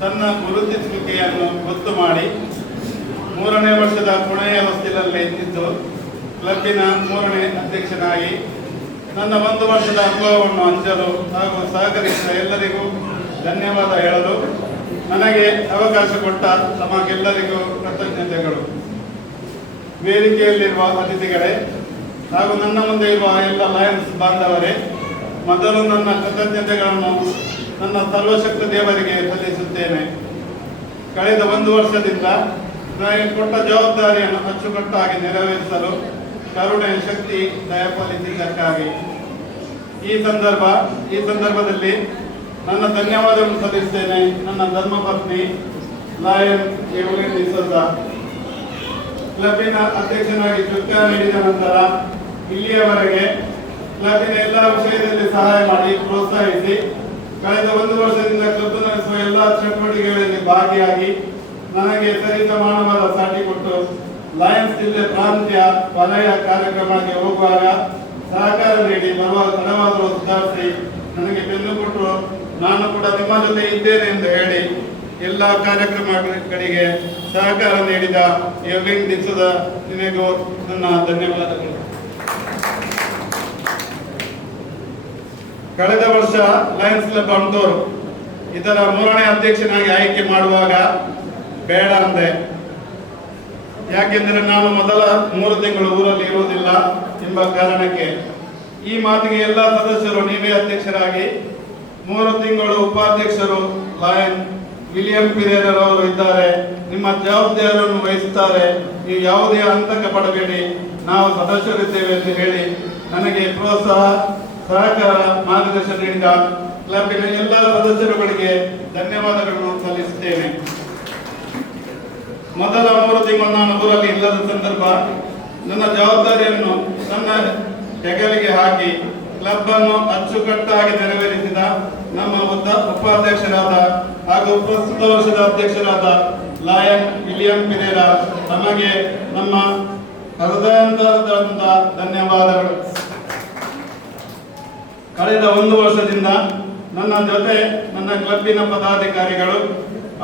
ತನ್ನ ಗುರುತಿಸುವಿಕೆಯನ್ನು ಗೊತ್ತು ಮಾಡಿ 3ನೇ ವರ್ಷದ ಕೊನೆಯ ಹೊಸ್ತಿಲಲ್ಲಿ ಇದ್ದು ಕ್ಲಬ್ಬಿನ 3ನೇ ಅಧ್ಯಕ್ಷನಾಗಿ ನನ್ನ 1 ವರ್ಷದ ಅನುಭವವನ್ನು ಹಂಚಲು ಹಾಗೂ ಸಹಕರಿಸಿದ ಎಲ್ಲರಿಗೂ ಧನ್ಯವಾದ ಹೇಳಲು ನನಗೆ ಅವಕಾಶ ಕೊಟ್ಟ ತಮಗೆಲ್ಲರಿಗೂ ಕೃತಜ್ಞತೆಗಳು. ವೇದಿಕೆಯಲ್ಲಿರುವ ಅತಿಥಿಗಳೇ ಹಾಗೂ ನನ್ನ ಮುಂದೆ ಇರುವ ಎಲ್ಲ ಲಯನ್ಸ್ ಬಾಂಧವರೇ, ಮೊದಲು ನನ್ನ ಕೃತಜ್ಞತೆಗಳನ್ನು ನನ್ನ ಸರ್ವಶಕ್ತ ದೇವರಿಗೆ ಸಲ್ಲಿಸುತ್ತೇನೆ. ಕಳೆದ 1 ವರ್ಷದಿಂದ ನನಗೆ ಕೊಟ್ಟ ಜವಾಬ್ದಾರಿಯನ್ನು ಅಚ್ಚುಕಟ್ಟಾಗಿ ನೆರವೇರಿಸಲು ಕರುಣೆ ಶಕ್ತಿ ದಯಪಾಲಿಸಿದ್ದಕ್ಕಾಗಿ ಈ ಸಂದರ್ಭದಲ್ಲಿ ನನ್ನ ಧನ್ಯವಾದವನ್ನು ಸಲ್ಲಿಸುತ್ತೇನೆ. ನನ್ನ ಧರ್ಮಪತ್ನಿ ಲಾಯನ್ ಎವಲಿನ್ ಡಿಸೋಜ ಕ್ಲಬ್ಬಿನ ಅಧ್ಯಕ್ಷನಾಗಿ ಚುಕ್ಕ ನೀಡಿದ ನಂತರ ಇಲ್ಲಿಯವರೆಗೆ ಕ್ಲಬ್ಬಿನ ಎಲ್ಲ ವಿಷಯದಲ್ಲಿ ಸಹಾಯ ಮಾಡಿ ಪ್ರೋತ್ಸಾಹಿಸಿ ಕಳೆದ 1 ವರ್ಷದಿಂದ ಕ್ಲಬ್ ನಡೆಸುವ ಎಲ್ಲ ಚಟುವಟಿಕೆಗಳಲ್ಲಿ ಭಾಗಿಯಾಗಿ ನನಗೆ ಸರಿಸಮಾನವಾದ ಸಾಟಿ ಕೊಟ್ಟು ಲಯನ್ಸ್ ಜಿಲ್ಲೆ ಪ್ರಾಂತ್ಯ ವಲಯ ಕಾರ್ಯಕ್ರಮಕ್ಕೆ ಹೋಗುವಾಗ ಸಹಕಾರ ನೀಡಿ ಬರುವ ತಡವಾದರೂ ಸುಧಾರಿಸಿ ನನಗೆ ಬೆನ್ನು ಕೊಟ್ಟು ನಾನು ಕೂಡ ನಿಮ್ಮ ಜೊತೆ ಇದ್ದೇನೆ ಎಂದು ಹೇಳಿ ಎಲ್ಲ ಕಾರ್ಯಕ್ರಮಗಳಿಗೆ ಸಹಕಾರ ನೀಡಿದ ಎವಲಿನ್ ಡಿಸೋಜ ನಿನಗೂ ನನ್ನ ಧನ್ಯವಾದಗಳು. ಕಳೆದ ವರ್ಷ ಲಯನ್ಸ್ ಕ್ಲಬ್ ಅಮ್ದೂರು ಇದರ 3ನೇ ಅಧ್ಯಕ್ಷನಾಗಿ ಆಯ್ಕೆ ಮಾಡುವಾಗ ಬೇಡ ಅಂದೆ. ಯಾಕೆಂದರೆ ನಾನು ಮೊದಲ 3 ತಿಂಗಳು ಊರಲ್ಲಿ ಇರುವುದಿಲ್ಲ ಎಂಬ ಕಾರಣಕ್ಕೆ. ಈ ಮಾತಿಗೆ ಎಲ್ಲ ಸದಸ್ಯರು ನೀವೇ ಅಧ್ಯಕ್ಷರಾಗಿ 3 ತಿಂಗಳು ಉಪಾಧ್ಯಕ್ಷರು ಲಾಯನ್ ವಿಲಿಯಂ ಪಿರೇರರ್ ಅವರು ಇದ್ದಾರೆ, ನಿಮ್ಮ ಜವಾಬ್ದಾರಿಯನ್ನು ವಹಿಸುತ್ತಾರೆ, ನೀವು ಯಾವುದೇ ಆತಂಕ ಪಡಬೇಡಿ, ನಾವು ಸದಸ್ಯರಿದ್ದೇವೆ ಎಂದು ಹೇಳಿ ನನಗೆ ಪ್ರೋತ್ಸಾಹ ಸಹಕಾರ ಮಾರ್ಗದರ್ಶನ ನೀಡಿದ ಕ್ಲಬ್ಬಿನ ಎಲ್ಲ ಸದಸ್ಯರುಗಳಿಗೆ ಧನ್ಯವಾದಗಳನ್ನು ಸಲ್ಲಿಸುತ್ತೇನೆ. ಮೊದಲ 3 ತಿಂಗಳು ನಾನು ಊರಲ್ಲಿ ಇಲ್ಲದ ಸಂದರ್ಭ ನನ್ನ ಜವಾಬ್ದಾರಿಯನ್ನು ನನ್ನ ಹೆಗಲಿಗೆ ಹಾಕಿ ಕ್ಲಬ್ ಅನ್ನು ಅಚ್ಚುಕಟ್ಟಾಗಿ ನೆರವೇರಿಸಿದ ನಮ್ಮ ಉಪಾಧ್ಯಕ್ಷರಾದ ಹಾಗೂ ಪ್ರಸ್ತುತ ವರ್ಷದ ಅಧ್ಯಕ್ಷರಾದ ಲಯನ್ ವಿಲಿಯಂ ಪಿರೇರಾ ತಮಗೆ ನಮ್ಮ ಹೃದಯಾಂತರದಿಂದ ಧನ್ಯವಾದಗಳು. ಕಳೆದ 1 ವರ್ಷದಿಂದ ನನ್ನ ಜೊತೆ ನನ್ನ ಕ್ಲಬ್ಬಿನ ಪದಾಧಿಕಾರಿಗಳು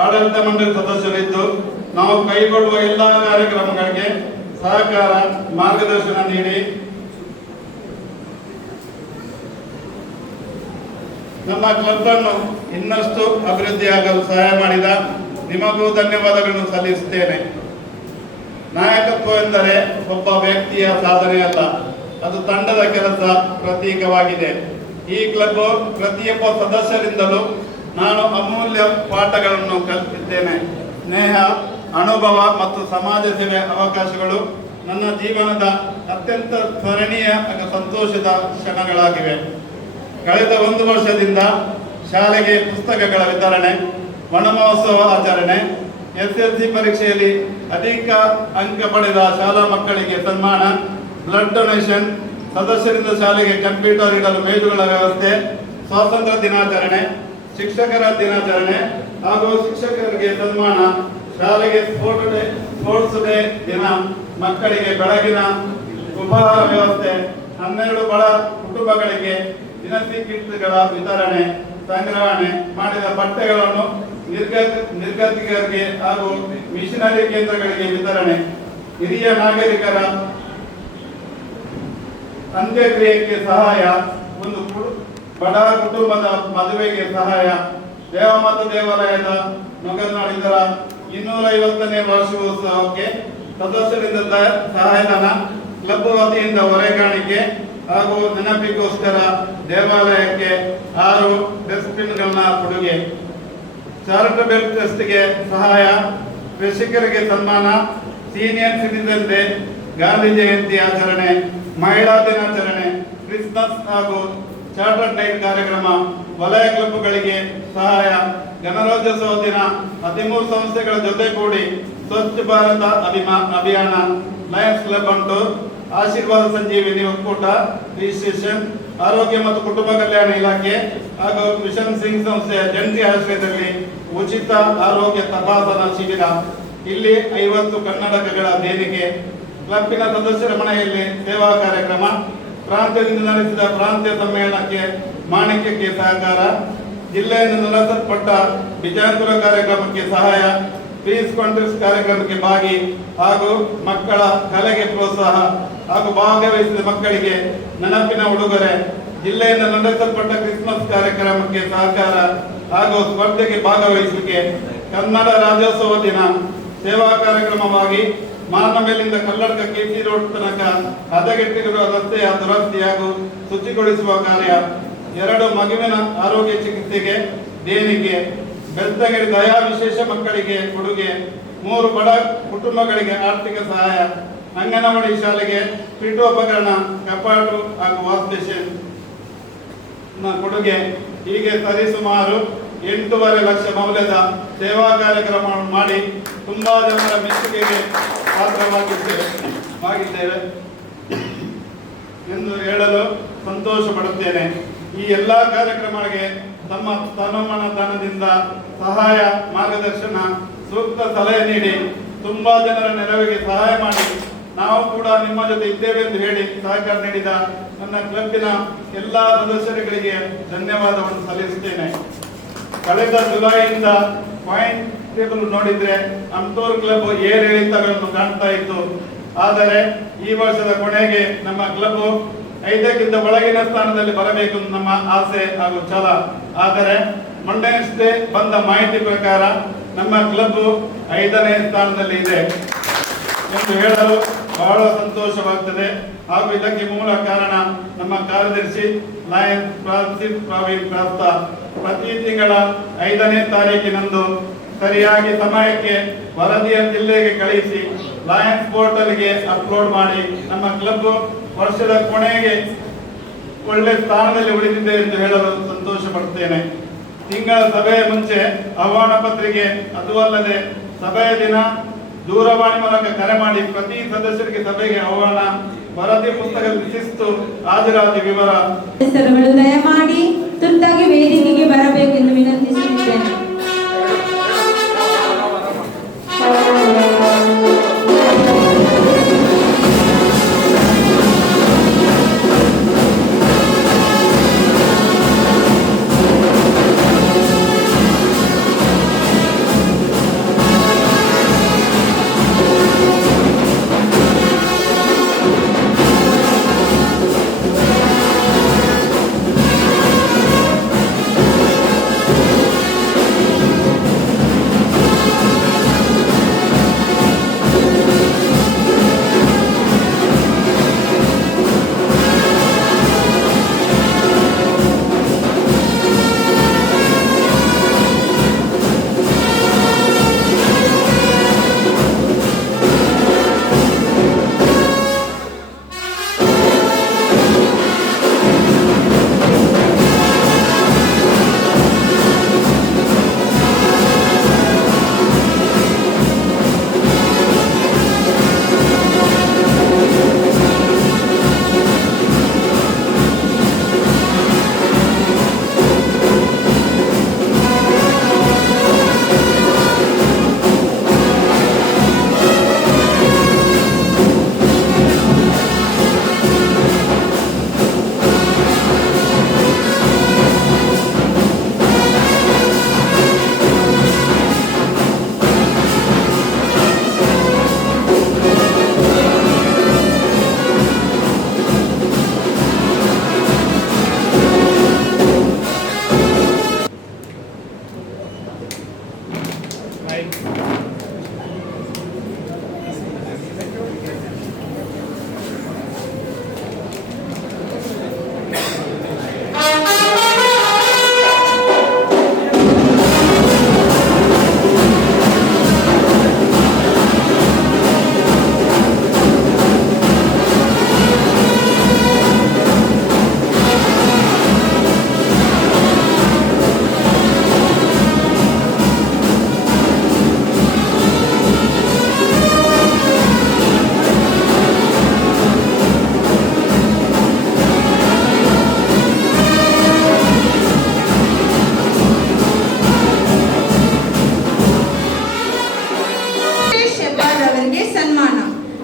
ಆಡಳಿತ ಮಂಡಳಿ ಸದಸ್ಯರಿದ್ದು ನಾವು ಕೈಗೊಳ್ಳುವ ಎಲ್ಲ ಕಾರ್ಯಕ್ರಮಗಳಿಗೆ ಸಹಕಾರ ಮಾರ್ಗದರ್ಶನ ನೀಡಿ ನಮ್ಮ ಕ್ಲಬ್ ಅನ್ನು ಇನ್ನಷ್ಟು ಅಭಿವೃದ್ಧಿಯಾಗಲು ಸಹಾಯ ಮಾಡಿದ ನಿಮಗೂ ಧನ್ಯವಾದಗಳನ್ನು ಸಲ್ಲಿಸುತ್ತೇನೆ. ನಾಯಕತ್ವ ಎಂದರೆ ಒಬ್ಬ ವ್ಯಕ್ತಿಯ ಸಾಧನೆ ಅಲ್ಲ, ಅದು ತಂಡದ ಕೆಲಸ ಪ್ರತೀಕವಾಗಿದೆ. ಈ ಕ್ಲಬ್ ಪ್ರತಿಯೊಬ್ಬ ಸದಸ್ಯರಿಂದಲೂ ನಾನು ಅಮೂಲ್ಯ ಪಾಠಗಳನ್ನು ಕಲಿತಿದ್ದೇನೆ. ಸ್ನೇಹ, ಅನುಭವ ಮತ್ತು ಸಮಾಜ ಸೇವೆ ಅವಕಾಶಗಳು ನನ್ನ ಜೀವನದ ಅತ್ಯಂತ ಸ್ಮರಣೀಯ ಹಾಗೂ ಸಂತೋಷದ ಕ್ಷಣಗಳಾಗಿವೆ. ಕಳೆದ 1 ವರ್ಷದಿಂದ ಶಾಲೆಗೆ ಪುಸ್ತಕಗಳ ವಿತರಣೆ, ವನಮಹೋತ್ಸವ ಆಚರಣೆ, SSLC ಪರೀಕ್ಷೆಯಲ್ಲಿ ಅಧಿಕ ಅಂಕ ಪಡೆದ ಶಾಲಾ ಮಕ್ಕಳಿಗೆ ಸನ್ಮಾನ, ಬ್ಲಡ್ ಡೊನೇಷನ್, ಸದಸ್ಯರಿಂದ ಶಾಲೆಗೆ ಕಂಪ್ಯೂಟರ್ ಇಡಲು ಮೇಜುಗಳ ವ್ಯವಸ್ಥೆ, ಸ್ವಾತಂತ್ರ್ಯ ದಿನಾಚರಣೆ, ಶಿಕ್ಷಕರ ದಿನಾಚರಣೆ ಹಾಗೂ ಶಿಕ್ಷಕರಿಗೆ ಸನ್ಮಾನ, ಶಾಲೆಗೆ ಸ್ಪೋರ್ಟ್ಸ್ ಡೇ ದಿನ, ಮಕ್ಕಳಿಗೆ ಬೆಳಗಿನ ಉಪಹಾರ ವ್ಯವಸ್ಥೆ, 12 ಬಡ ಕುಟುಂಬಗಳಿಗೆ ದಿನಸಿ ಕಿಟ್ಗಳ ವಿತರಣೆ, ಸಂಗ್ರಹಣೆ ಮಾಡಿದ ಬಟ್ಟೆಗಳನ್ನು ನಿರ್ಗತಿಕರಿಗೆ ಹಾಗೂ ಮಿಷನರಿ ಕೇಂದ್ರಗಳಿಗೆ ವಿತರಣೆ, ಹಿರಿಯ ನಾಗರಿಕರ ಅಂತ್ಯಕ್ರಿಯೆಗೆ ಸಹಾಯ, ಒಂದು ಬಡ ಕುಟುಂಬದ ಮದುವೆಗೆ ಸಹಾಯ, ದೇವಮಾತ ದೇವಾಲಯದ ನಗರನಾಡಿದರ 250ನೇ ವಾರ್ಷಿಕೋತ್ಸವಕ್ಕೆ ಸದಸ್ಯರಿಂದ ಸಹಾಯಧನ, ಕ್ಲಬ್ ವತಿಯಿಂದ ಹೊರೆಗಾಣಿಕೆ ಹಾಗೂ ನೆನಪಿಗೋಸ್ಕರ ದೇವಾಲಯಕ್ಕೆ 6 ಡಸ್ಟ್ಬಿನ್ಗಳನ್ನ ಕೊಡುಗೆ, ಚಾರಿಟಬಲ್ ಟ್ರಸ್ಟ್ಗೆ ಸಹಾಯ, ಕೃಷಿಕರಿಗೆ ಸನ್ಮಾನ, senior citizen day, Gandhi Jayanti ಆಚರಣೆ, ಮಹಿಳಾ ದಿನಾಚರಣೆ, ಕ್ರಿಸ್ಮಸ್ ಹಾಗೂ ಚಾರ್ಟರ್ ನೈಟ್ ಕಾರ್ಯಕ್ರಮ, ವಲಯ ಕ್ಲಬ್ಗಳಿಗೆ ಸಹಾಯ, ಗಣರಾಜ್ಯೋತ್ಸವ ದಿನ, 13 ಸಂಸ್ಥೆಗಳ ಜೊತೆಗೂಡಿ ಸ್ವಚ್ಛ ಭಾರತ ಅಭಿಯಾನ, ಲಯನ್ಸ್ ಕ್ಲಬ್ ಅಂಟು, ಆಶೀರ್ವಾದ ಸಂಜೀವಿನಿ ಒಕ್ಕೂಟ ರಿಜಿಸ್ಟ್ರೇಷನ್, ಆರೋಗ್ಯ ಮತ್ತು ಕುಟುಂಬ ಕಲ್ಯಾಣ ಇಲಾಖೆ ಹಾಗೂ ಮಿಷನ್ ಸಿಂಗ್ ಸಂಸ್ಥೆಯ ಜಂಟಿ ಆಶ್ರಯದಲ್ಲಿ ಉಚಿತ ಆರೋಗ್ಯ ತಪಾಸಣಾ ಶಿಬಿರ, ಇಲ್ಲಿ 50 ಕನ್ನಡಕಗಳ ದೇಣಿಗೆ, ಕ್ಲಬ್ಬಿನ ಸದಸ್ಯರ ಮನೆಯಲ್ಲಿ ಸೇವಾ ಕಾರ್ಯಕ್ರಮ, ಪ್ರಾಂತ್ಯದಿಂದ ನಡೆಸಿದ ಪ್ರಾಂತ್ಯ ಸಮ್ಮೇಳನಕ್ಕೆ ಮಾಣಿಕ್ಯಕ್ಕೆ ಸಹಕಾರ, ಜಿಲ್ಲೆಯಿಂದ ನಡೆಸಲ್ಪಟ್ಟ ಬಿಜಾಪುರ ಕಾರ್ಯಕ್ರಮಕ್ಕೆ ಸಹಾಯ, ಪೀಸ್ ಕಾಂಟೆಸ್ಟ್ ಕಾರ್ಯಕ್ರಮಕ್ಕೆ ಭಾಗಿ ಹಾಗೂ ಮಕ್ಕಳ ಕಲೆಗೆ ಪ್ರೋತ್ಸಾಹ ಹಾಗೂ ಭಾಗವಹಿಸಿದ ಮಕ್ಕಳಿಗೆ ನೆನಪಿನ ಉಡುಗೊರೆ, ಜಿಲ್ಲೆಯಿಂದ ನಡೆಸಲ್ಪಟ್ಟ ಕ್ರಿಸ್ಮಸ್ ಕಾರ್ಯಕ್ರಮಕ್ಕೆ ಸಹಕಾರ ಹಾಗೂ ಸ್ಪರ್ಧೆಗೆ ಭಾಗವಹಿಸುವಿಕೆ, ಕನ್ನಡ ರಾಜ್ಯೋತ್ಸವ ದಿನ ಸೇವಾ ಕಾರ್ಯಕ್ರಮವಾಗಿ ಮಾರ್ನಮೇಲಿಂದ ಕಲ್ಲಡ್ಕ KC ರೋಡ್ ತನಕ ಹದಗೆಟ್ಟಿರುವ ರಸ್ತೆಯ ದುರಸ್ತಿ ಹಾಗೂ ಶುಚಿಗೊಳಿಸುವ ಕಾರ್ಯ, 2 ಮಗುವಿನ ಆರೋಗ್ಯ ಚಿಕಿತ್ಸೆಗೆ ದೇಣಿಗೆ, ಬೆಳ್ತಂಗಡಿ ದಯಾ ವಿಶೇಷ ಮಕ್ಕಳಿಗೆ ಕೊಡುಗೆ, 3 ಬಡ ಕುಟುಂಬಗಳಿಗೆ ಆರ್ಥಿಕ ಸಹಾಯ, ಅಂಗನವಾಡಿ ಶಾಲೆಗೆ ಪೀಠೋಪಕರಣ, ಕಪಾಟು ಹಾಗೂ ವಾಶ್ ಬೇಸಿನ್ ಕೊಡುಗೆ, ಹೀಗೆ ಸರಿಸುಮಾರು 8.5 ಲಕ್ಷ ಮೌಲ್ಯದ ಸೇವಾ ಕಾರ್ಯಕ್ರಮವನ್ನು ಮಾಡಿ ತುಂಬಾ ಜನರ ಮೆಚ್ಚುಗೆಗೆ ಪಾತ್ರವಾಗಿದ್ದೇವೆ ಎಂದು ಹೇಳಲು ಸಂತೋಷ ಪಡುತ್ತೇನೆ. ಈ ಎಲ್ಲಾ ಕಾರ್ಯಕ್ರಮಗಳಿಗೆ ತಮ್ಮ ತನುಮನ ಧನದಿಂದ ಸಹಾಯ, ಮಾರ್ಗದರ್ಶನ, ಸೂಕ್ತ ಸಲಹೆ ನೀಡಿ ತುಂಬಾ ಜನರ ನೆರವಿಗೆ ಸಹಾಯ ಮಾಡಿ ನಾವು ಕೂಡ ನಿಮ್ಮ ಜೊತೆ ಇದ್ದೇವೆ ಎಂದು ಹೇಳಿ ಸಹಕಾರ ನೀಡಿದ ನನ್ನ ಕ್ಲಬ್ಬಿನ ಎಲ್ಲಾ ಸದಸ್ಯರುಗಳಿಗೆ ಧನ್ಯವಾದವನ್ನು ಸಲ್ಲಿಸುತ್ತೇನೆ. ಕಳೆದ ಜುಲೈಯಿಂದ ಪಾಯಿಂಟ್ ಟೇಬಲ್ ನೋಡಿದ್ರೆ ಅಮ್ತೂರ್ ಕ್ಲಬ್ ಏರಿಳಿತಗಳನ್ನು ಕಾಣ್ತಾ ಇತ್ತು. ಆದರೆ ಈ ವರ್ಷದ ಕೊನೆಗೆ ನಮ್ಮ ಕ್ಲಬ್ 5ಕ್ಕಿಂತ ಒಳಗಿನ ಸ್ಥಾನದಲ್ಲಿ ಬರಬೇಕು ನಮ್ಮ ಆಸೆ ಹಾಗೂ ಛಲ. ಆದರೆ ಮೊನ್ನೆಯಷ್ಟೇ ಬಂದ ಮಾಹಿತಿ ಪ್ರಕಾರ ನಮ್ಮ ಕ್ಲಬ್ 5ನೇ ಸ್ಥಾನದಲ್ಲಿ ಇದೆ ಎಂದು ಹೇಳಲು ಬಹಳ ಸಂತೋಷವಾಗುತ್ತದೆ. ಹಾಗೂ ಇದಕ್ಕೆ ಮೂಲ ಕಾರಣ ನಮ್ಮ ಕಾರ್ಯದರ್ಶಿ ಲಯನ್ಸ್ ಫ್ರಾನ್ಸಿಸ್ ಪ್ರವೀಣ್ ಪ್ರಾಸ್ತ ಪ್ರತಿ ತಿಂಗಳ 5ನೇ ತಾರೀಕಿನಂದು ಸರಿಯಾಗಿ ಸಮಯಕ್ಕೆ ವರದಿಯ ಜಿಲ್ಲೆಗೆ ಕಳುಹಿಸಿ ಲಯನ್ಸ್ ಪೋರ್ಟಲ್ಗೆ ಅಪ್ಲೋಡ್ ಮಾಡಿ ನಮ್ಮ ಕ್ಲಬ್ ವರ್ಷದ ಕೊನೆಗೆ ಒಳ್ಳೆ ಸ್ಥಾನದಲ್ಲಿ ಉಳಿದಿದೆ ಎಂದು ಹೇಳಲು ಸಂತೋಷ ಪಡುತ್ತೇನೆ. ತಿಂಗಳ ಸಭೆಯ ಮುಂಚೆ ಆಹ್ವಾನ ಪತ್ರಿಕೆ, ಅದು ಅಲ್ಲದೆ ಸಭೆಯ ದಿನ ದೂರವಾಣಿ ಮೂಲಕ ಕರೆ ಮಾಡಿ ಪ್ರತಿ ಸದಸ್ಯರಿಗೆ ಸಭೆಗೆ ಆಹ್ವಾನ ವರದಿ ಪುಸ್ತಕದ ಶಿಸ್ತು ಹಾಜರಾತಿ ವಿವರ. ಹೆಸರುಗಳು ದಯಮಾಡಿ ತುರ್ತಾಗಿ ವೇದಿಕೆಗೆ ಬರಬೇಕೆಂದು ವಿನಂತಿಸುತ್ತೇನೆ.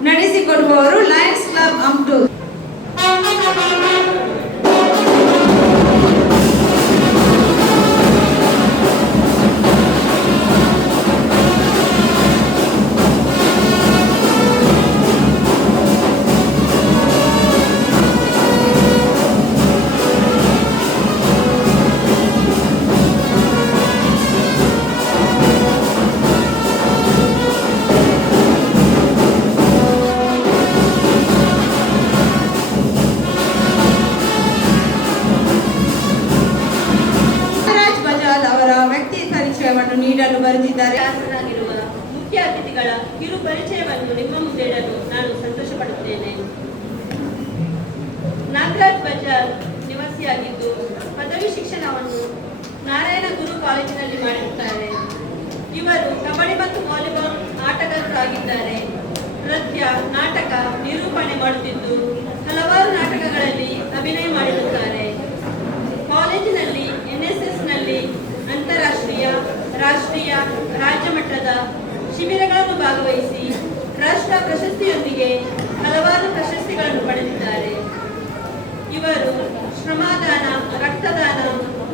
ನಡೆಸಿಕೊಡುವವರು ಲಯನ್ಸ್ ಕ್ಲಬ್ ಆಮ್ಟೂರ್. ನೀಡಲು ಬರೆದಿದ್ದಾರೆ. ಮುಖ್ಯ ಅತಿಥಿಗಳ ಕಿರು ಪರಿಚಯವನ್ನು ನಿಮ್ಮ ಮುಂದೆ ಇಡಲು ನಾನು ಸಂತೋಷ ಪಡುತ್ತೇನೆ. ನಾಗರಾಜ್ ಬಜಾರ್ ನಿವಾಸಿಯಾಗಿದ್ದು ಪದವಿ ಶಿಕ್ಷಣವನ್ನು ನಾರಾಯಣ ಗುರು ಕಾಲೇಜಿನಲ್ಲಿ ಮಾಡಿರುತ್ತಾರೆ. ಇವರು ಕಬಡ್ಡಿ ಮತ್ತು ವಾಲಿಬಾಲ್ ಆಟಗಾರರಾಗಿದ್ದಾರೆ. ನೃತ್ಯ, ನಾಟಕ, ನಿರೂಪಣೆ ಮಾಡುತ್ತಿದ್ದು ಹಲವಾರು ನಾಟಕಗಳಲ್ಲಿ ಅಭಿನಯ ಮಾಡಿರುತ್ತಾರೆ. ಕಾಲೇಜಿನಲ್ಲಿ NSSನಲ್ಲಿ ಅಂತಾರಾಷ್ಟ್ರೀಯ, ರಾಷ್ಟ್ರೀಯ, ರಾಜ್ಯ ಮಟ್ಟದ ಶಿಬಿರಗಳನ್ನು ಭಾಗವಹಿಸಿ ರಾಷ್ಟ್ರ ಪ್ರಶಸ್ತಿಯೊಂದಿಗೆ ಹಲವಾರು ಪ್ರಶಸ್ತಿಗಳನ್ನು ಪಡೆದಿದ್ದಾರೆ. ಇವರು ಶ್ರಮದಾನ, ರಕ್ತದಾನ,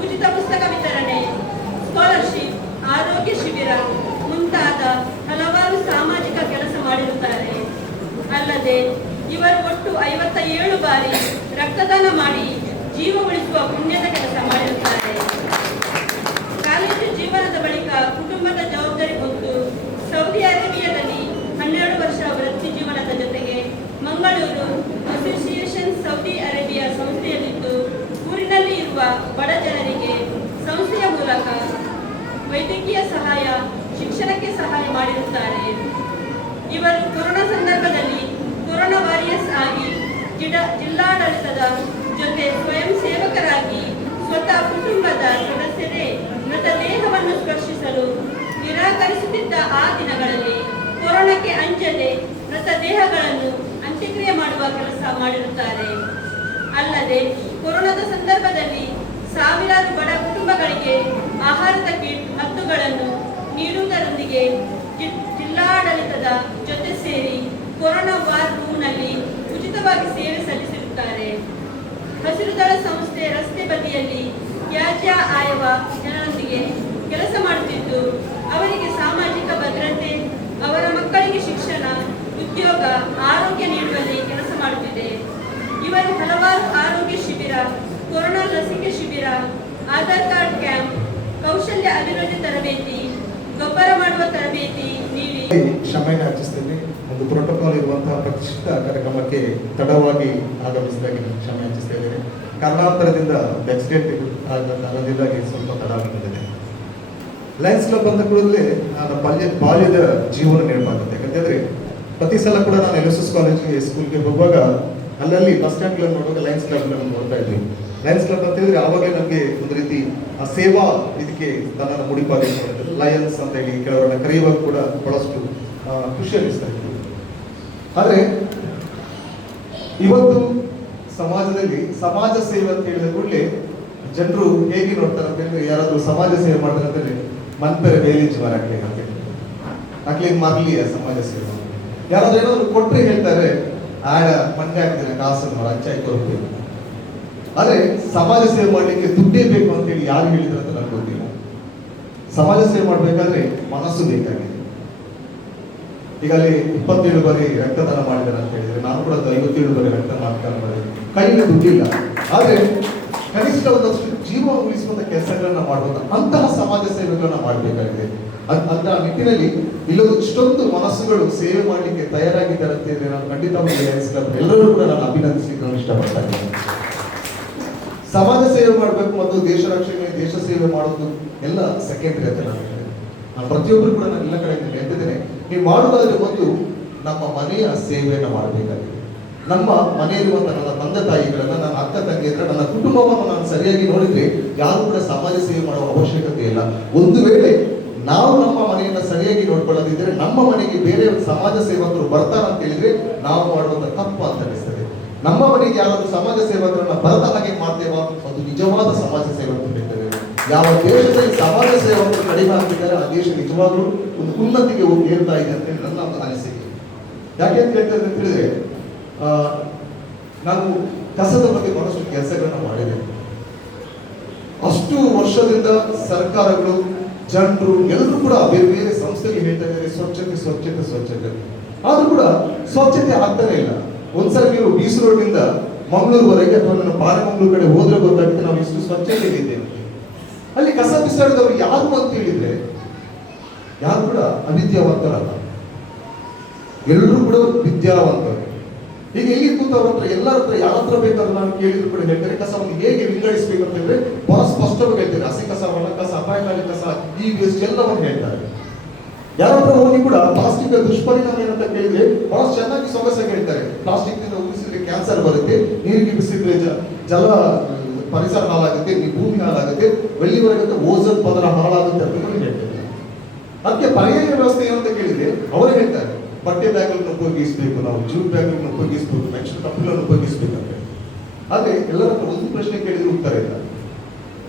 ಉಚಿತ ಪುಸ್ತಕ ವಿತರಣೆ, ಸ್ಕಾಲರ್ಶಿಪ್, ಆರೋಗ್ಯ ಶಿಬಿರ ಮುಂತಾದ ಹಲವಾರು ಸಾಮಾಜಿಕ ಕೆಲಸ ಮಾಡಿರುತ್ತಾರೆ. ಅಲ್ಲದೆ ಇವರು ಒಟ್ಟು 57 ಬಾರಿ ರಕ್ತದಾನ ಮಾಡಿ ಜೀವ ಉಳಿಸುವ ಪುಣ್ಯದ ಕೆಲಸ ಮಾಡಿರುತ್ತಾರೆ. ಕಾಲೇಜು ಜೀವನದ ಬಳಿಕ ಕುಟುಂಬದ ಜವಾಬ್ದಾರಿ ಹೊತ್ತು ಸೌದಿ ಅರೇಬಿಯಾದಲ್ಲಿ 12 ವರ್ಷ ವೃತ್ತಿ ಜೀವನದ ಜೊತೆಗೆ ಮಂಗಳೂರು ಅಸೋಸಿಯೇಷನ್ ಸೌದಿ ಅರೇಬಿಯಾ ಸಂಸ್ಥೆಯಲ್ಲಿದ್ದು ಊರಿನಲ್ಲಿ ಇರುವ ಬಡ ಜನರಿಗೆ ಸಂಸ್ಥೆಯ ಮೂಲಕ ವೈದ್ಯಕೀಯ ಸಹಾಯ, ಶಿಕ್ಷಣಕ್ಕೆ ಸಹಾಯ ಮಾಡಿರುತ್ತಾರೆ. ಇವರು ಕೊರೋನಾ ಸಂದರ್ಭದಲ್ಲಿ ಕೊರೋನಾ ವಾರಿಯರ್ಸ್ ಆಗಿ ಜಿಲ್ಲಾಡಳಿತದ ಜೊತೆ ಸ್ವಯಂ ಸೇವಕರಾಗಿ ಸ್ವತಃ ಕುಟುಂಬದ ಸದಸ್ಯರೇ ಮೃತದೇಹವನ್ನು ಸ್ಪರ್ಶಿಸಲು ನಿರಾಕರಿಸುತ್ತಿದ್ದ ಆ ದಿನಗಳಲ್ಲಿ ಕೊರೋನಾಕ್ಕೆ ಅಂಜದೆ ಮೃತದೇಹಗಳನ್ನು ಅಂತ್ಯಕ್ರಿಯೆ ಮಾಡುವ ಕೆಲಸ ಮಾಡಿರುತ್ತಾರೆ. ಅಲ್ಲದೆ ಕೊರೋನಾದ ಸಂದರ್ಭದಲ್ಲಿ ಸಾವಿರಾರು ಬಡ ಕುಟುಂಬಗಳಿಗೆ ಆಹಾರದ ಕಿಟ್ ಮದ್ದುಗಳನ್ನು ನೀಡುವುದರೊಂದಿಗೆ ಜಿಲ್ಲಾಡಳಿತದ ಜೊತೆ ಸೇರಿ ಕೊರೋನಾ ವಾರ್ ರೂಮ್ನಲ್ಲಿ ಉಚಿತವಾಗಿ ಸೇವೆ ಸಲ್ಲಿಸಿರುತ್ತಾರೆ. ಹಸಿರುದಳ ಸಂಸ್ಥೆ ರಸ್ತೆ ಬದಿಯಲ್ಲಿ ತ್ಯಾಜ್ಯ ಆಯವ ಜನರೊಂದಿಗೆ ಕೆಲಸ ಮಾಡುತ್ತಿದ್ದು ಅವರಿಗೆ ಸಾಮಾಜಿಕ ಭದ್ರತೆ, ಅವರ ಮಕ್ಕಳಿಗೆ ಶಿಕ್ಷಣ, ಉದ್ಯೋಗ, ಆರೋಗ್ಯ ನೀಡುವಲ್ಲಿ ಕೆಲಸ ಮಾಡುತ್ತಿದೆ. ಇವರು ಹಲವಾರು ಆರೋಗ್ಯ ಶಿಬಿರ, ಕೊರೋನಾ ಲಸಿಕೆ ಶಿಬಿರ, ಆಧಾರ್ ಕಾರ್ಡ್ ಕ್ಯಾಂಪ್, ಕೌಶಲ್ಯ ಅಭಿವೃದ್ಧಿ ತರಬೇತಿ, ಗೊಬ್ಬರ ಮಾಡುವ ತರಬೇತಿ ನೀಡಿ ಕ್ಷಮೆಯನ್ನು ಯಾಚಿಸ್ತೇನೆ. ಒಂದು ಪ್ರೋಟೋಕಾಲ್ ಇರುವಂತಹ ಪ್ರತಿಷ್ಠಿತ ಕಾರ್ಯಕ್ರಮಕ್ಕೆ ತಡವಾಗಿ ಆಗಮಿಸಿದಾಗಿ ಕ್ಷಮೆ ಯಾಚಿಸ್ತಾ ಇದ್ದೇನೆ. ಕಾರಣಾಂತರದಿಂದ ಆಕ್ಸಿಡೆಂಟ್ ಕಾರಣದಿಂದಾಗಿ ಸ್ವಲ್ಪ ತಡ ಬಂದಿದೆ. ಲಯನ್ಸ್ ಕ್ಲಬ್ ಅಂತ ಕೂಡಲೇ ನನ್ನ ಬಾಲ್ಯದ ಜೀವನ ನೆನಪಾಗುತ್ತೆ. ಯಾಕಂತಂದ್ರೆ ಪ್ರತಿ ಸಲ ಕೂಡ ನಾನು LSS ಕಾಲೇಜ್ಗೆ ಸ್ಕೂಲ್ಗೆ ಹೋಗುವಾಗ ಅಲ್ಲಲ್ಲಿ ಬಸ್ ಸ್ಟ್ಯಾಂಡ್ಗಳನ್ನು ನೋಡುವಾಗ ಲಯನ್ಸ್ ಕ್ಲಬ್ ನೋಡ್ತಾ ಇದ್ವಿ. ಲಯನ್ಸ್ ಕ್ಲಬ್ ಅಂತ ಹೇಳಿದ್ರೆ ಆವಾಗಲೇ ನಮಗೆ ಒಂದು ರೀತಿ ಆ ಸೇವಾ ಇದಕ್ಕೆ ತನ್ನನ್ನು ಮುಡಿಪಾಗಿರ್ತದೆ. ಲಯನ್ಸ್ ಅಂತ ಹೇಳಿ ಕೆಲವರನ್ನ ಕರೆಯುವಾಗ ಕೂಡ ಬಹಳಷ್ಟು ಖುಷಿ ಅನ್ನಿಸ್ತಾ ಇತ್ತು. ಆದರೆ ಇವತ್ತು ಸಮಾಜದಲ್ಲಿ ಸಮಾಜ ಸೇವೆ ಅಂತ ಹೇಳಿದ ಕೂಡಲೇ ಜನರು ಹೇಗೆ ನೋಡ್ತಾರೆ ಅಂತ ಹೇಳಿದ್ರೆ, ಯಾರಾದ್ರೂ ಸಮಾಜ ಸೇವೆ ಮಾಡ್ತಾರೆ ಅಂತಂದ್ರೆ ಮನ್ಪೆರೆ ಬೇಲಿಂಚು ಮಾರಾಕ್ಲಿ ಆಗ್ಲಿ ಮರಲಿ ಸಮಾಜ ಸೇವೆ. ಯಾರಾದ್ರೂ ಏನಾದ್ರು ಕೊಟ್ಟರೆ ಹೇಳ್ತಾರೆ ಆಡ ಮಂಡೆ ಆಗ್ತದೆ ಕಾಸನ್ನು ಹಂಚಾಯಿ ಕೊಡ್ಬೇಕು. ಆದ್ರೆ ಸಮಾಜ ಸೇವೆ ಮಾಡ್ಲಿಕ್ಕೆ ದುಡ್ಡೇ ಬೇಕು ಅಂತ ಹೇಳಿ ಯಾರು ಹೇಳಿದ್ರು ಅಂತ ನನಗೆ ಗೊತ್ತಿಲ್ಲ. ಸಮಾಜ ಸೇವೆ ಮಾಡ್ಬೇಕಾದ್ರೆ ಮನಸ್ಸು ಬೇಕಾಗಿದೆ. ಈಗ ಅಲ್ಲಿ 27 ಬಾರಿ ರಕ್ತದಾನ ಮಾಡಿದ್ದಾರೆ ಅಂತ ಹೇಳಿದ್ರೆ, ನಾನು ಕೂಡ 57 ಬಾರಿ ರಕ್ತದಾನ ಮಾಡಿದೆ. ಕೈಯಲ್ಲಿ ದುಡ್ಡಿಲ್ಲ, ಆದ್ರೆ ಕನಿಷ್ಠ ಒಂದಷ್ಟು ಜೀವ ಉಳಿಸುವಂತ ಕೆಲಸಗಳನ್ನ ಮಾಡುವಂತ ಅಂತಹ ಸಮಾಜ ಸೇವೆಗಳನ್ನ ಮಾಡಬೇಕಾಗಿದೆ. ಅಂತ ನಿಟ್ಟಿನಲ್ಲಿ ಇಲ್ಲೊಂದು ಇಷ್ಟೊಂದು ಮನಸ್ಸುಗಳು ಸೇವೆ ಮಾಡಲಿಕ್ಕೆ ತಯಾರಾಗಿದ್ದಾರೆ ಅಂತ ಹೇಳಿದ್ರೆ ನಾನು ಖಂಡಿತವಾಗಿ ಎಲ್ಲರೂ ಕೂಡ ನಾನು ಅಭಿನಂದಿಸಲಿಕ್ಕೆ ನಾನು ಇಷ್ಟಪಡ್ತಾ ಇದ್ದೇನೆ. ಸಮಾಜ ಸೇವೆ ಮಾಡಬೇಕು ಮತ್ತು ದೇಶ ರಕ್ಷಣೆ, ದೇಶ ಸೇವೆ ಮಾಡೋದು ಎಲ್ಲ ಸೆಕೆಂಡರಿ ಅಂತ ನಾನು ಪ್ರತಿಯೊಬ್ಬರು ಕೂಡ ನಾನು ಎಲ್ಲ ಕಡೆ ಹೇಳ್ತಿದ್ದೇನೆ. ನೀವು ಮಾಡುವುದಾದ್ರೆ ಒಂದು ನಮ್ಮ ಮನೆಯ ಸೇವೆಯನ್ನು ಮಾಡಬೇಕಾಗಿದೆ. ನಮ್ಮ ಮನೆಯಲ್ಲಿರುವಂತಹ ನನ್ನ ತಂದೆ ತಾಯಿಗಳನ್ನ, ನನ್ನ ಅಕ್ಕ ತಂಗಿಯರ, ನನ್ನ ಕುಟುಂಬವನ್ನು ನಾನು ಸರಿಯಾಗಿ ನೋಡಿದ್ರೆ ಯಾರು ಕೂಡ ಸಮಾಜ ಸೇವೆ ಮಾಡುವ ಅವಶ್ಯಕತೆ ಇಲ್ಲ. ಒಂದು ವೇಳೆ ನಾವು ನಮ್ಮ ಮನೆಯನ್ನ ಸರಿಯಾಗಿ ನೋಡ್ಕೊಳ್ಳೋದಿದ್ರೆ ನಮ್ಮ ಮನೆಗೆ ಬೇರೆ ಸಮಾಜ ಸೇವಕರು ಬರ್ತಾರ ಅಂತ ಹೇಳಿದ್ರೆ ನಾವು ಮಾಡುವಂತ ತಪ್ಪು ಅಂತ ಅನಿಸ್ತದೆ. ನಮ್ಮ ಮನೆಗೆ ಯಾರಾದ್ರೂ ಸಮಾಜ ಸೇವಕರನ್ನ ಬರದ ಹಾಗೆ ಮಾಡ್ತೇವಾ, ಅದು ನಿಜವಾದ ಸಮಾಜ ಸೇವಕರು ಬೇಕಾದ್ರೆ. ಯಾವ ದೇಶದಲ್ಲಿ ಸಮಾಜ ಸೇವಕರು ಕಡಿಮೆ ಆಗ್ತಿದ್ದಾರೆ ಆ ದೇಶ ನಿಜವಾಗ್ಲೂ ಒಂದು ಉನ್ನತಿಗೆ ಏರ್ತಾ ಇದೆ ಅಂತ ಹೇಳಿ ನನ್ನ ಒಂದು ಅನಿಸಿಕೆ. ಯಾಕೆ ಅಂತ ಹೇಳ್ತಾರೆ ಅಂತ ಹೇಳಿದ್ರೆ, ನಾನು ಕಸದ ಬಗ್ಗೆ ಬಹಳಷ್ಟು ಕೆಲಸಗಳನ್ನ ಮಾಡಿದೆ. ಅಷ್ಟು ವರ್ಷದಿಂದ ಸರ್ಕಾರಗಳು, ಜನರು ಎಲ್ಲರೂ ಕೂಡ ಬೇರೆ ಬೇರೆ ಸಂಸ್ಥೆಗೆ ಹೇಳ್ತಾ ಇದ್ದಾರೆ ಸ್ವಚ್ಛತೆ ಸ್ವಚ್ಛತೆ ಸ್ವಚ್ಛತೆ. ಆದ್ರೂ ಕೂಡ ಸ್ವಚ್ಛತೆ ಆಗ್ತಾನೆ ಇಲ್ಲ. ಒಂದ್ಸಲ ನೀವು ಬೀಸ್ ರೋಡ್ನಿಂದ ಮಂಗಳೂರುವರೆಗೆ ಅಥವಾ ನಾನು ಪಾಲೆಮಂಗಳೂರು ಕಡೆ ಹೋದ್ರೆ ಗೊತ್ತಾಗುತ್ತೆ ನಾವು ಎಷ್ಟು ಸ್ವಚ್ಛತೆ ಇದ್ದೇವೆ. ಅಲ್ಲಿ ಕಸ ಬಿಸಾಡಿದವರು ಯಾರು ಅಂತ ಹೇಳಿದ್ರೆ ಯಾರು ಕೂಡ ಅವಿದ್ಯಾವಂತರಲ್ಲ, ಎಲ್ಲರೂ ಕೂಡ ವಿದ್ಯಾವಂತರು. ಈಗ ಇಲ್ಲಿ ಕೂತವ್ರ ಹತ್ರ ಎಲ್ಲರ ಹತ್ರ ಯಾರ ಹತ್ರ ಬೇಕಾದ್ರೂ ನಾನು ಕೇಳಿದ್ರು ಕೂಡ ಹೇಳ್ತಾರೆ ಕಸವನ್ನು ಹೇಗೆ ವಿಂಗಡಿಸಬೇಕು ಅಂತ ಹೇಳಿದ್ರೆ ಬಹಳ ಸ್ಪಷ್ಟವಾಗಿ ಹೇಳ್ತಾರೆ. ಹಸಿ ಕಸ, ಒಣ ಕಸ, ಅಪಾಯಕಾರಿ ಕಸ, ಈ ವೇಸ್ಟ್ ಎಲ್ಲವನ್ನು ಹೇಳ್ತಾರೆ. ಯಾರ ಹತ್ರ ಹೋಗಿ ಕೂಡ ಪ್ಲಾಸ್ಟಿಕ್ ದುಷ್ಪರಿಣಾಮ ಏನಂತ ಕೇಳಿದ್ರೆ ಬಹಳ ಚೆನ್ನಾಗಿ ಸೊಗಸಾಗಿ ಹೇಳ್ತಾರೆ. ಪ್ಲಾಸ್ಟಿಕ್ ನಿಂದ ಉಗಿಸಿದ್ರೆ ಕ್ಯಾನ್ಸರ್ ಬರುತ್ತೆ, ನೀರಿಗೆ ಬಿಸಿದ್ರೆ ಜಲ ಪರಿಸರ ಹಾಳಾಗುತ್ತೆ, ಭೂಮಿ ಹಾಳಾಗುತ್ತೆ, ಬೆಳ್ಳಿವರೆಗೆ ಓಝೋನ್ ಪದರ ಹಾಳಾಗುತ್ತೆ ಅಂತ ಹೇಳ್ತಾರೆ. ಅದಕ್ಕೆ ಪರ್ಯಾಯ ವ್ಯವಸ್ಥೆ ಏನಂತ ಕೇಳಿದ್ರೆ ಅವರು ಹೇಳ್ತಾರೆ ಬಟ್ಟೆ ಬ್ಯಾಗ್ಗಳನ್ನು ಉಪಯೋಗಿಸಬೇಕು, ನಾವು ಜೂಟ್ ಬ್ಯಾಗ್ಗಳನ್ನು ಉಪಯೋಗಿಸಬೇಕು, ಮೆಣಸಿನ ಕಪ್ಪುಗಳನ್ನು ಉಪಯೋಗಿಸಬೇಕಂತ. ಆದ್ರೆ ಎಲ್ಲರ ಹತ್ರ ಒಂದು ಪ್ರಶ್ನೆ ಕೇಳಿದ್ರೆ ಉತ್ತರ ಇಲ್ಲ.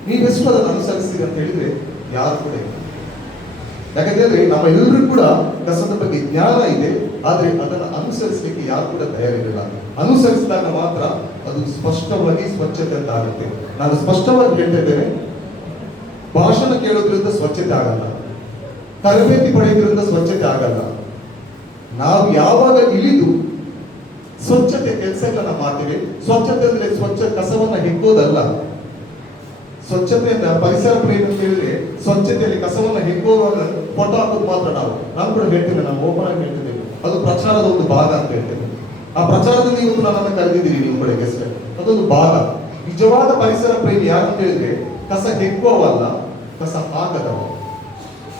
ನೀವೆಷ್ಟು ಅದನ್ನು ಅನುಸರಿಸ್ತೀರಿ ಅಂತ ಹೇಳಿದ್ರೆ ಯಾರು ಕೂಡ ಇಲ್ಲ. ಯಾಕಂತಂದ್ರೆ ನಮ್ಮ ಎಲ್ಲರೂ ಕೂಡ ಕಸದ ಬಗ್ಗೆ ಜ್ಞಾನ ಇದೆ, ಆದ್ರೆ ಅದನ್ನು ಅನುಸರಿಸಲಿಕ್ಕೆ ಯಾರು ಕೂಡ ತಯಾರಿರಲಿಲ್ಲ. ಅನುಸರಿಸಿದಾಗ ಮಾತ್ರ ಅದು ಸ್ಪಷ್ಟವಾಗಿ ಸ್ವಚ್ಛತೆ ಅಂತ ಆಗುತ್ತೆ. ನಾನು ಸ್ಪಷ್ಟವಾಗಿ ಹೇಳ್ತಾ ಇದ್ದೇನೆ, ಭಾಷಣ ಕೇಳೋದ್ರಿಂದ ಸ್ವಚ್ಛತೆ ಆಗಲ್ಲ, ತರಬೇತಿ ಪಡೆಯೋದ್ರಿಂದ ಸ್ವಚ್ಛತೆ ಆಗಲ್ಲ. ನಾವು ಯಾವಾಗ ಇಳಿದು ಸ್ವಚ್ಛತೆ ಕೆಲಸಗಳನ್ನ ಮಾಡ್ತೇವೆ, ಸ್ವಚ್ಛತೆ ಅಂದ್ರೆ ಸ್ವಚ್ಛ ಕಸವನ್ನ ಹೆಕ್ಕೋದಲ್ಲ. ಸ್ವಚ್ಛತೆಯನ್ನ ಪರಿಸರ ಪ್ರೇಮಿ ಅಂತ ಹೇಳಿದ್ರೆ ಸ್ವಚ್ಛತೆಯಲ್ಲಿ ಕಸವನ್ನ ಹೆಕ್ಕುವಾಗ ಫೋಟೋ ಹಾಕೋದು ಮಾತ್ರ ನಾನು ಕೂಡ ಹೇಳ್ತೇನೆ, ನಾನು ಓಪನ್ ಆಗಿ ಹೇಳ್ತಿದ್ದೇವೆ, ಅದು ಪ್ರಚಾರದ ಒಂದು ಭಾಗ ಅಂತ ಹೇಳ್ತೇನೆ. ಆ ಪ್ರಚಾರದಲ್ಲಿ ಇವತ್ತು ನನ್ನನ್ನು ಕರೆದಿದ್ದೀರಿ ನೀವು ಕಡೆ ಗೆಸ್ಟ್, ಅದೊಂದು ಭಾಗ. ನಿಜವಾದ ಪರಿಸರ ಪ್ರೇಮಿ ಯಾರು ಅಂತ ಹೇಳಿದ್ರೆ ಕಸ ಹೆಕ್ಕುವವಲ್ಲ, ಕಸ ಹಾಕದವ.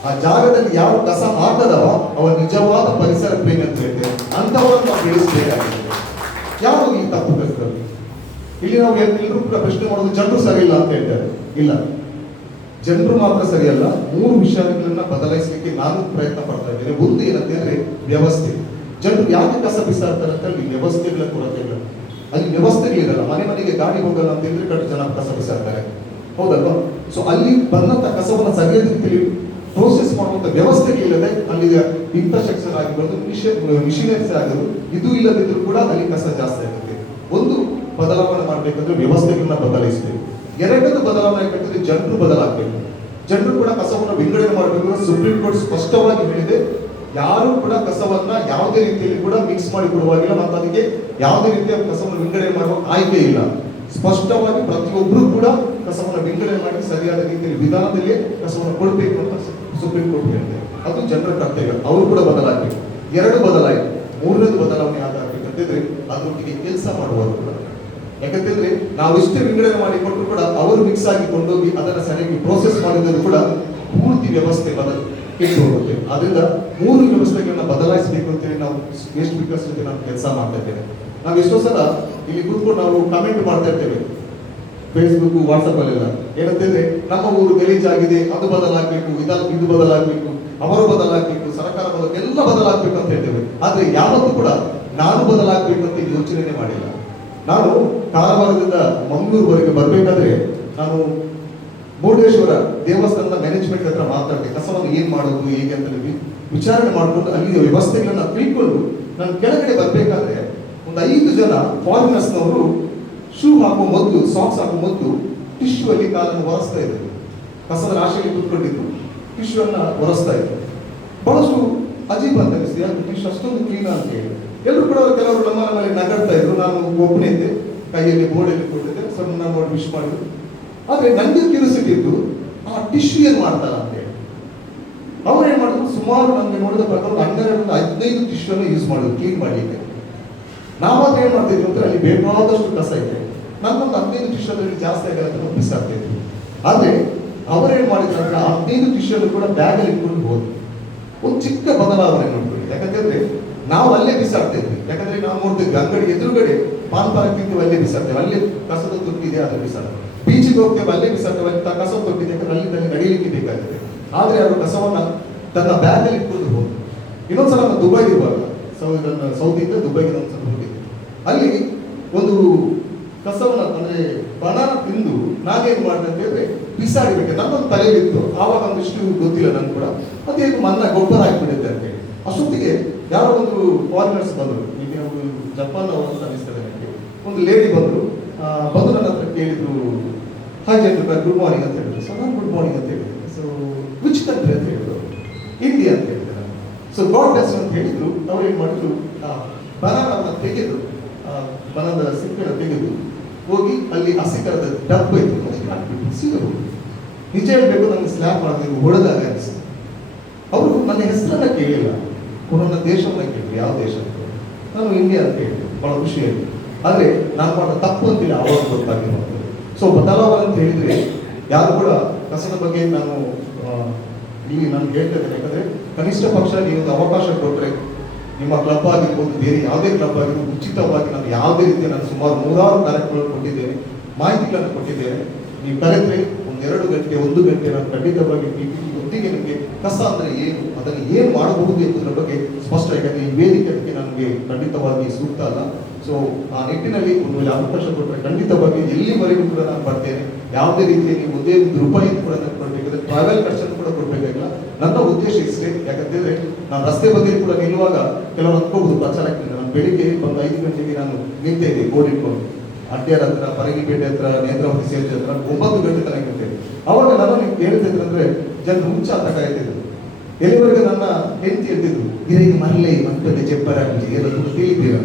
ಆ ಜಾಗದಲ್ಲಿ ಯಾರು ಕಸ ಹಾಕದವ ಅವ ನಿಜವಾದ ಪರಿಸರ ಪ್ರೇಮಿ ಅಂತ ಹೇಳ್ತೇವೆ. ಅಂತವರನ್ನು ನಾವು ಬೆಳೆಸಬೇಕಾಗಿದೆ. ಯಾರು ಈ ತಪ್ಪು ಕಲಿತರು? ಇಲ್ಲಿ ನಾವು ಎಲ್ಲರೂ ಕೂಡ ಪ್ರಶ್ನೆ ಮಾಡೋದು ಜನರು ಸರಿ ಇಲ್ಲ ಅಂತ ಹೇಳ್ತಾರೆ. ಇಲ್ಲ, ಜನರು ಮಾತ್ರ ಸರಿಯಲ್ಲ, 3 ವಿಷಯಗಳನ್ನ ಬದಲಾಯಿಸಲಿಕ್ಕೆ ನಾನು ಪ್ರಯತ್ನ ಪಡ್ತಾ ಇದ್ದೇನೆ. ಒಂದು ಏನಂತ ಹೇಳಿದ್ರೆ ವ್ಯವಸ್ಥೆ. ಜನರು ಯಾಕೆ ಯಾಕೆ ಕಸ ಬಿಸಾಡ್ತಾರೆ ಅಂತ ಅಲ್ಲಿ ವ್ಯವಸ್ಥೆಗಳ ಕೊರತೆ ಇಲ್ಲ. ಅಲ್ಲಿ ವ್ಯವಸ್ಥೆಗಳಿರಲ್ಲ, ಮನೆ ಮನೆಗೆ ಗಾಡಿ ಹೋಗಲ್ಲ ಅಂತ ಹೇಳಿದ್ರೆ ಕಟ್ಟು ಜನ ಕಸ ಬಿಸಾಡ್ತಾರೆ, ಹೌದಲ್ವಾ? ಸೊ ಅಲ್ಲಿ ಬಂದಂತ ಕಸವನ್ನ ಸರಿಯಾದ ರೀತಿಯಲ್ಲಿ ಪ್ರೋಸೆಸ್ ಮಾಡುವಂತ ವ್ಯವಸ್ಥೆಗಳಿಲ್ಲದೆ ಅಲ್ಲಿ ಇನ್ಫ್ರಾಸ್ಟ್ರಕ್ಚರ್ ಆಗಿರೋದು, ಮಿಷಿನರೀಸ್ ಆಗಿರೋದು, ಇದು ಇಲ್ಲದಿದ್ರು ಕೂಡ ಅಲ್ಲಿ ಕಸ ಜಾಸ್ತಿ ಆಗುತ್ತೆ. ಒಂದು ಬದಲಾವಣೆ ಮಾಡ್ಬೇಕಂದ್ರೆ ವ್ಯವಸ್ಥೆಗಳನ್ನ ಬದಲಾಯಿಸಬೇಕು. ಎರಡನೇದು ಬದಲಾವಣೆ ಆಗಬೇಕಂದ್ರೆ ಜನರು ಬದಲಾಗಬೇಕು. ಜನರು ಕೂಡ ಕಸವನ್ನು ವಿಂಗಡಣೆ ಮಾಡಬೇಕು. ಸುಪ್ರೀಂ ಕೋರ್ಟ್ ಸ್ಪಷ್ಟವಾಗಿ ಹೇಳಿದೆ, ಯಾರು ಕೂಡ ಕಸವನ್ನ ಯಾವುದೇ ರೀತಿಯಲ್ಲಿ ಕೂಡ ಮಿಕ್ಸ್ ಮಾಡಿ ಕೊಡುವಾಗಿಲ್ಲ ಮತ್ತು ಅದಕ್ಕೆ ಯಾವುದೇ ರೀತಿಯ ಕಸವನ್ನು ವಿಂಗಡಣೆ ಮಾಡುವ ಆಯ್ಕೆ ಇಲ್ಲ. ಸ್ಪಷ್ಟವಾಗಿ ಪ್ರತಿಯೊಬ್ಬರು ಕೂಡ ಕಸವನ್ನು ವಿಂಗಡಣೆ ಮಾಡಿ ಸರಿಯಾದ ರೀತಿಯಲ್ಲಿ ವಿಧಾನದಲ್ಲಿ ಕಸವನ್ನು ಕೊಡಬೇಕು ಅಂತ ಸುಪ್ರೀಂ ಕೋರ್ಟ್ ಹೇಳಿದೆ. ಅದು ಜನರ ಕರ್ತವ್ಯ, ಅವರು ಕೂಡ ಬದಲಾಗಬೇಕು. ಎರಡು ಬದಲಾಯಿತು. ಮೂರನೇದು ಬದಲಾವಣೆ ಯಾಕಾಗಬೇಕಂತಿದ್ರೆ ಅದರೊಟ್ಟಿಗೆ ಕೆಲಸ ಮಾಡುವರು ಕೂಡ. ಯಾಕಂತಂದ್ರೆ ನಾವು ಇಷ್ಟೇ ವಿಂಗಡಣೆ ಮಾಡಿ ಕೊಟ್ಟರು ಕೂಡ ಅವರು ಮಿಕ್ಸ್ ಆಗಿ ಕೊಂಡೋಗಿ ಅದನ್ನ ಸರಿಯಾಗಿ ಪ್ರೋಸೆಸ್ ಮಾಡಿದ್ರು ಕೂಡ ಪೂರ್ತಿ ವ್ಯವಸ್ಥೆ ಕೆಟ್ಟು ಹೋಗುತ್ತೆ. ಆದ್ರಿಂದ ಮೂರು ವ್ಯವಸ್ಥೆಗಳನ್ನ ಬದಲಾಯಿಸಬೇಕು ಅಂತೇಳಿ ನಾವು ವೇಸ್ಟ್ ಪಿಕರ್ಸ್ ಜೊತೆ ನಾವು ಕೆಲಸ ಮಾಡ್ತಾ ಇದ್ದೇವೆ. ನಾವು ಎಷ್ಟೋ ಸಲ ಇಲ್ಲಿ ಕೂತ್ಕೊಂಡು ನಾವು ಕಮೆಂಟ್ ಮಾಡ್ತಾ ಇರ್ತೇವೆ ಫೇಸ್ಬುಕ್, ವಾಟ್ಸಪ್ ಅಲ್ಲೆಲ್ಲ. ಏನಂತಂದ್ರೆ ನಮ್ಮ ಊರು ಗಲೀಜಾಗಿದೆ, ಅದು ಬದಲಾಗಬೇಕು, ಇದು ಬದಲಾಗಬೇಕು, ಅವರು ಬದಲಾಗಬೇಕು, ಸರ್ಕಾರ ಎಲ್ಲ ಬದಲಾಗಬೇಕು ಅಂತ ಹೇಳ್ತೇವೆ. ಆದ್ರೆ ಯಾವತ್ತೂ ಕೂಡ ನಾನು ಬದಲಾಗಬೇಕು ಅಂತ ಯೋಚನೆ ಮಾಡಿಲ್ಲ. ನಾನು ಕಾರವಾರದಿಂದ ಮಂಗಳೂರುವರೆಗೆ ಬರ್ಬೇಕಾದ್ರೆ ನಾನು ಮುರುಡೇಶ್ವರ ದೇವಸ್ಥಾನದ ಮ್ಯಾನೇಜ್ಮೆಂಟ್ ಹತ್ರ ಮಾತಾಡಿದೆ. ಕಸವನ್ನು ಏನ್ ಮಾಡೋದು ಹೇಗೆ ಅಂತ ವಿಚಾರಣೆ ಮಾಡಿಕೊಂಡು ಅಲ್ಲಿ ವ್ಯವಸ್ಥೆಗಳನ್ನ ತಿಳ್ಕೊಂಡು ನಾನು ಕೆಳಗಡೆ ಬರ್ಬೇಕಾದ್ರೆ ಒಂದು 5 ಜನ ಫಾರಿನರ್ಸ್ನವರು ಶೂ ಹಾಕೋ ಮೊದಲು, ಸಾಕ್ಸ್ ಹಾಕೋ ಮೊದಲು ಟಿಶ್ಯೂ ಅಲ್ಲಿ ಕಾಲನ್ನು ಒರೆಸ್ತಾ ಇದ್ರು. ಕಸದ ರಾಶಿಯಲ್ಲಿ ಕೂತ್ಕೊಂಡಿದ್ರು, ಟಿಶ್ಯೂ ಅನ್ನ ಒರೆಸ್ತಾ ಇದ್ರು. ಬಹಳಷ್ಟು ಅಜೀಬ್ ಅಂತ ಅನಿಸ್ತು, ಯಾಕೆ ಟಿಶ್ಯೂ ಅಷ್ಟೊಂದು ಕ್ಲೀನ್ ಅಂತ ಹೇಳಿ. ಎಲ್ಲರೂ ಕೂಡ ಕೆಲವರು ನಮ್ಮಲ್ಲಿ ನಗಡ್ತಾ ಇದ್ರು. ನಾನು ಒಬ್ಬನೇ ಇದ್ದೆ, ಕೈಯಲ್ಲಿ ಬೋರ್ಡಲ್ಲಿ ಕೊಟ್ಟಿದ್ದೆ, ಸ್ವಲ್ಪ ನಾನು ನೋಡಿ ವಿಶ್ ಮಾಡಿದ್ರು. ಆದ್ರೆ ನನಗೆ ಕ್ಯೂರಿಯಾಸಿಟಿ ಇದ್ದು ಆ ಟಿಶ್ಯೂ ಏನ್ ಮಾಡ್ತಾರ ಅಂತ ಹೇಳಿ. ಅವ್ರು ಏನ್ ಮಾಡಿದ್ರು, ಸುಮಾರು ನಮ್ಗೆ ನೋಡಿದ ಪ್ರಕಾರ 12-15 ಟಿಶ್ಯೂ ಅನ್ನು ಯೂಸ್ ಮಾಡಿದ್ರು ಕ್ಲೀನ್ ಮಾಡಲಿಕ್ಕೆ. ನಾವಾದ್ರೆ ಏನ್ ಮಾಡ್ತಿದ್ವಿ ಅಂದ್ರೆ ಅಲ್ಲಿ ಬೇಕಾದಷ್ಟು ಕಸ ಇದೆ, ನನ್ನೊಂದು 15 ಟಿಶ್ಯೂ ಅದರಲ್ಲಿ ಜಾಸ್ತಿ ಆಗಲ್ಲ ಅಂತ ಬಿಸಾಡ್ತಾ ಇದ್ವಿ. ಆದ್ರೆ ಅವರೇನ್ ಮಾಡಿದ್ರು ಅಂದ್ರೆ 15 ಟಿಶ್ಯೂ ಕೂಡ ಬ್ಯಾಗ್ ಅಲ್ಲಿ ಇಟ್ಕೊಂಡು ಹೋದ್ರು. ಒಂದು ಚಿಕ್ಕ ಬದಲಾವಣೆ ನೋಡ್ಕೊಳ್ಳಿ. ಯಾಕಂತಂದ್ರೆ ನಾವು ಅಲ್ಲೇ ಬಿಸಾಡ್ತಾ ಇದ್ವಿ. ಯಾಕಂದ್ರೆ ನಾವು ನೋಡ್ತಿದ್ವಿ ಅಂಗಡಿ ಎದುರುಗಡೆ ಪಾನ್ ಪಾರ್ಕ್ ತಿಂತೀವಿ, ಅಲ್ಲೇ ಬಿಸಾಡ್ತೇವೆ, ಅಲ್ಲೇ ಕಸದ ತೊಟ್ಟಿದೆ ಅಲ್ಲೇ ಬಿಸಾಡ್ತೇವೆ. ಬೀಚಿಗೆ ಹೋಗ್ತೇವೆ, ಅಲ್ಲೇ ಬಿಸಾಡ್ತೇವೆ, ಅಲ್ಲಿ ಕಸ ತೊಟ್ಟಿದೆ, ಯಾಕಂದ್ರೆ ಅಲ್ಲಿ ನಡೀಲಿಕ್ಕೆ ಬೇಕಾಗ್ತದೆ. ಆದ್ರೆ ಅವರು ಕಸವನ್ನ ತನ್ನ ಬ್ಯಾಗ್ ಅಲ್ಲಿ ಇಟ್ಕೊಂಡು ಹೋದ್ರು. ಇನ್ನೊಂದ್ಸಲ ನಾನು ದುಬೈ ಇರುವಾಗ ಸೌದಿಯಿಂದ ದುಬೈಗೆ ಒಂದ್ಸಲ ಹೋಗಿದ್ದೆ. ಅಲ್ಲಿ ಒಂದು ಕಸವನ್ನ ಅಂದ್ರೆ ಬನಾನ ತಿಂದು ನಾನೇನ್ ಮಾಡಿದೆ ಅಂತ ಹೇಳಿದ್ರೆ ಬಿಸಾಡಿಬಿಟ್ಟೆ. ನನ್ನೊಂದು ತಲೆಯಲ್ಲಿತ್ತು, ಆವಾಗ ಒಂದಿಷ್ಟು ಗೊತ್ತಿಲ್ಲ ನನ್ಗೆ ಕೂಡ, ಅದೇ ಮನ್ನ ಗೊಬ್ಬರ ಹಾಕಿಬಿಡುತ್ತೆ ಅಂತ ಹೇಳಿ. ಅಷ್ಟೊತ್ತಿಗೆ ಯಾರೋ ಒಂದು ಫಾರಿನರ್ಸ್ ಬಂದರು, ಈಗ ನಾವು ಜಪಾನ್ ಅವರು ಅಂತ ಅನಿಸ್ತದೆ ನನಗೆ. ಒಂದು ಲೇಡಿ ಬಂದು ನನ್ನ ಹತ್ರ ಕೇಳಿದ್ರು, ಹಾಯ್ ಚಂದ್ರ, ಗುಡ್ ಮಾರ್ನಿಂಗ್ ಅಂತ ಹೇಳಿದ್ರು. ಸೊ ನಾನು ಗುಡ್ ಮಾರ್ನಿಂಗ್ ಅಂತ ಹೇಳಿದೆ. ಸೊ ವಿಚ್ ಕಂಟ್ರಿ ಅಂತ ಹೇಳಿದ್ರು, ಇಂಡಿಯಾ ಅಂತ ಹೇಳಿದೆ ನಾನು. ಸೊ ಗಾಡ್ ಬ್ಲೆಸ್ ಅಂತ ಹೇಳಿದ್ರು. ಅವ್ರು ಏನ್ ಮಾಡಿದ್ರು, ಬನಾನವನ್ನು ತೆಗೆದು, ಬನಾನದ ಸಿಪ್ಪೆಯನ್ನು ತೆಗೆದು ಹೋಗಿ ಅಲ್ಲಿ ಹಸಿಕರದ ಡಬ್ಬ ಇತ್ತು ಹಾಕ್ಬಿಟ್ಟು ಸೀರು. ನಿಜ ಹೇಳ್ಬೇಕು, ನನಗೆ ಸ್ಲ್ಯಾಪ್ ಮಾಡಬೇಕು ಹೊಡೆದಾಗ ಅನಿಸ್ತು. ಅವರು ನನ್ನ ಹೆಸರನ್ನ ಕೇಳಿಲ್ಲ, ನನ್ನ ದೇಶವನ್ನ ಕೇಳಿದ್ರು, ಯಾವ ದೇಶ ಅಂತ. ನಾನು ಇಂಡಿಯಾ ಅಂತ ಹೇಳಿದೆ, ಬಹಳ ಖುಷಿಯಾಗಿ. ಆದ್ರೆ ನಾನು ಮಾಡೋ ತಪ್ಪು ಅಂತೇಳಿ ಆವಾಗ ಗೊತ್ತಾಗಿಲ್ಲ. ಸೊ ಬದಲಾವಣೆ ಅಂತ ಹೇಳಿದ್ರೆ ಯಾರು ಕೂಡ ಕಸದ ಬಗ್ಗೆ ನಾನು ಇಲ್ಲಿ ನಾನು ಹೇಳ್ತಾ ಇದ್ದೇನೆ. ಯಾಕಂದ್ರೆ ಕನಿಷ್ಠ ಪಕ್ಷ ನೀವು ಒಂದು ಅವಕಾಶ ಕೊಟ್ಟರೆ ನಿಮ್ಮ ಕ್ಲಬ್ ಆಗಿರ್ಬೋದು, ಬೇರೆ ಯಾವುದೇ ಕ್ಲಬ್ ಆಗಿರ್ಬೋದು, ಉಚಿತವಾಗಿ ನಾನು ಯಾವುದೇ ರೀತಿಯ ನಾನು ಸುಮಾರು 100 ಕಾರ್ಯಕ್ರಮಗಳು ಕೊಟ್ಟಿದ್ದೇನೆ, ಮಾಹಿತಿಗಳನ್ನು ಕೊಟ್ಟಿದ್ದೇನೆ. ನೀವು ಕರೆದ್ರೆ 1-2 ಗಂಟೆ 1 ಗಂಟೆ ನಾನು ಖಂಡಿತವಾಗಿ ಒಟ್ಟಿಗೆ ನಿಮಗೆ ಕಸ ಅಂದ್ರೆ ಏನು, ಅದನ್ನು ಏನು ಮಾಡಬಹುದು ಎಂಬುದರ ಬಗ್ಗೆ ಸ್ಪಷ್ಟ. ಯಾಕಂದ್ರೆ ಈ ವೇದಿಕೆ ನನಗೆ ಖಂಡಿತವಾಗಿ ಸೂಕ್ತ ಅಲ್ಲ. ಸೊ ಆ ನಿಟ್ಟಿನಲ್ಲಿ ಒಂದು ಅವಕಾಶ ಕೊಟ್ಟರೆ ಖಂಡಿತವಾಗಿ ಎಲ್ಲಿವರೆಗೂ ಕೂಡ ನಾನು ಬರ್ತೇನೆ. ಯಾವುದೇ ರೀತಿಯಲ್ಲಿ ನೀವು ಒಂದೇ ₹1 ಕೂಡ ನಾನು ಕೊಡಬೇಕಾದ್ರೆ ಟ್ರಾವೆಲ್ ಖರ್ಚನ್ನು ಕೂಡ ಕೊಡಬೇಕಾಗಿಲ್ಲ. ನನ್ನ ಉದ್ದೇಶ ಇಷ್ಟೇ. ಯಾಕಂತಂದ್ರೆ ನಾನು ರಸ್ತೆ ಬದಿಯಲ್ಲಿ ಕೂಡ ನಿಲ್ಲುವಾಗ ಕೆಲವರು ಅಂದ್ಕೋಬಹುದು ಪ್ರಚಾರಕ್ಕೆ. ನಾನು ಬೆಳಿಗ್ಗೆ ಒಂದು 5 ಗಂಟೆಗೆ ನಾನು ನಿಂತೆ ಇದ್ದೆ ಬೋರ್ಡ್ ಇಟ್ಕೊಂಡು, ಅಡ್ಡಿಯಾರ ಹತ್ರ, ಪರಗಿಪೇಟೆ ಹತ್ರ, ನೇತ್ರಾವತಿ ಸೇರಿ ಹತ್ರ 9 ಗಂಟೆ ತನಕ ನಿಂತೇನೆ. ಅವಾಗ ನಾನು ಹೇಳ್ತಿದ್ರಂದ್ರೆ ಜನರು ಹುಚ್ಚ ಅಂತ ಕಾಯ್ತಿದ್ರು. ಎಲ್ಲಿವರೆಗೆ ನನ್ನ ಹೆಂಡತಿ ಹೇಳ್ತಿದ್ರು, ಇದಕ್ಕೆ ಮರಲೇ ಮತ್ತೆ ಚೆಪ್ಪರಾಗಲಿ ಎಲ್ಲರೂ ತಿಳಿತೀರ.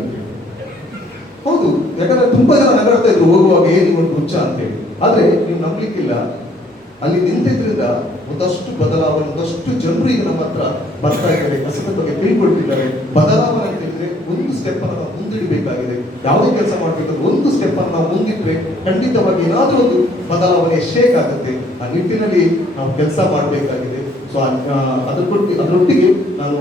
ಹೌದು, ಯಾಕಂದ್ರೆ ತುಂಬಾ ಜನ ನಗಡ್ತಾ ಇದ್ರು ಹೋಗುವಾಗ, ಏನು ಒಂದು ಹುಚ್ಚ ಅಂತೇಳಿ. ಆದ್ರೆ ನೀವು ನಂಬಲಿಕ್ಕಿಲ್ಲ, ಅಲ್ಲಿ ನಿಂತಿದ್ರಿಂದ ಒಂದಷ್ಟು ಬದಲಾವಣೆ, ಒಂದಷ್ಟು ಜನರು ಈಗ ನಮ್ಮ ಹತ್ರ ಬರ್ತಾ ಇದ್ದಾರೆ, ಕಸದ ಬಗ್ಗೆ ತಿಳ್ಕೊಳ್ತಿದ್ದಾರೆ. ಬದಲಾವಣೆ ಅಂತ ಹೇಳಿದ್ರೆ ಒಂದು ಸ್ಟೆಪ್ ಅನ್ನು ನಾವು ಮುಂದಿಡಬೇಕಾಗಿದೆ. ಯಾವುದೇ ಕೆಲಸ ಮಾಡ್ಬೇಕಾದ್ರೆ ಒಂದು ಸ್ಟೆಪ್ ಅನ್ನು ನಾವು ಮುಂದಿಟ್ರೆ ಖಂಡಿತವಾಗಿ ಏನಾದ್ರೂ ಒಂದು ಬದಲಾವಣೆ ಶೇಕ್ ಆಗುತ್ತೆ. ಆ ನಿಟ್ಟಿನಲ್ಲಿ ನಾವು ಕೆಲಸ ಮಾಡಬೇಕಾಗಿದೆ. ಸೊ ಅದರೊಟ್ಟಿಗೆ ನಾನು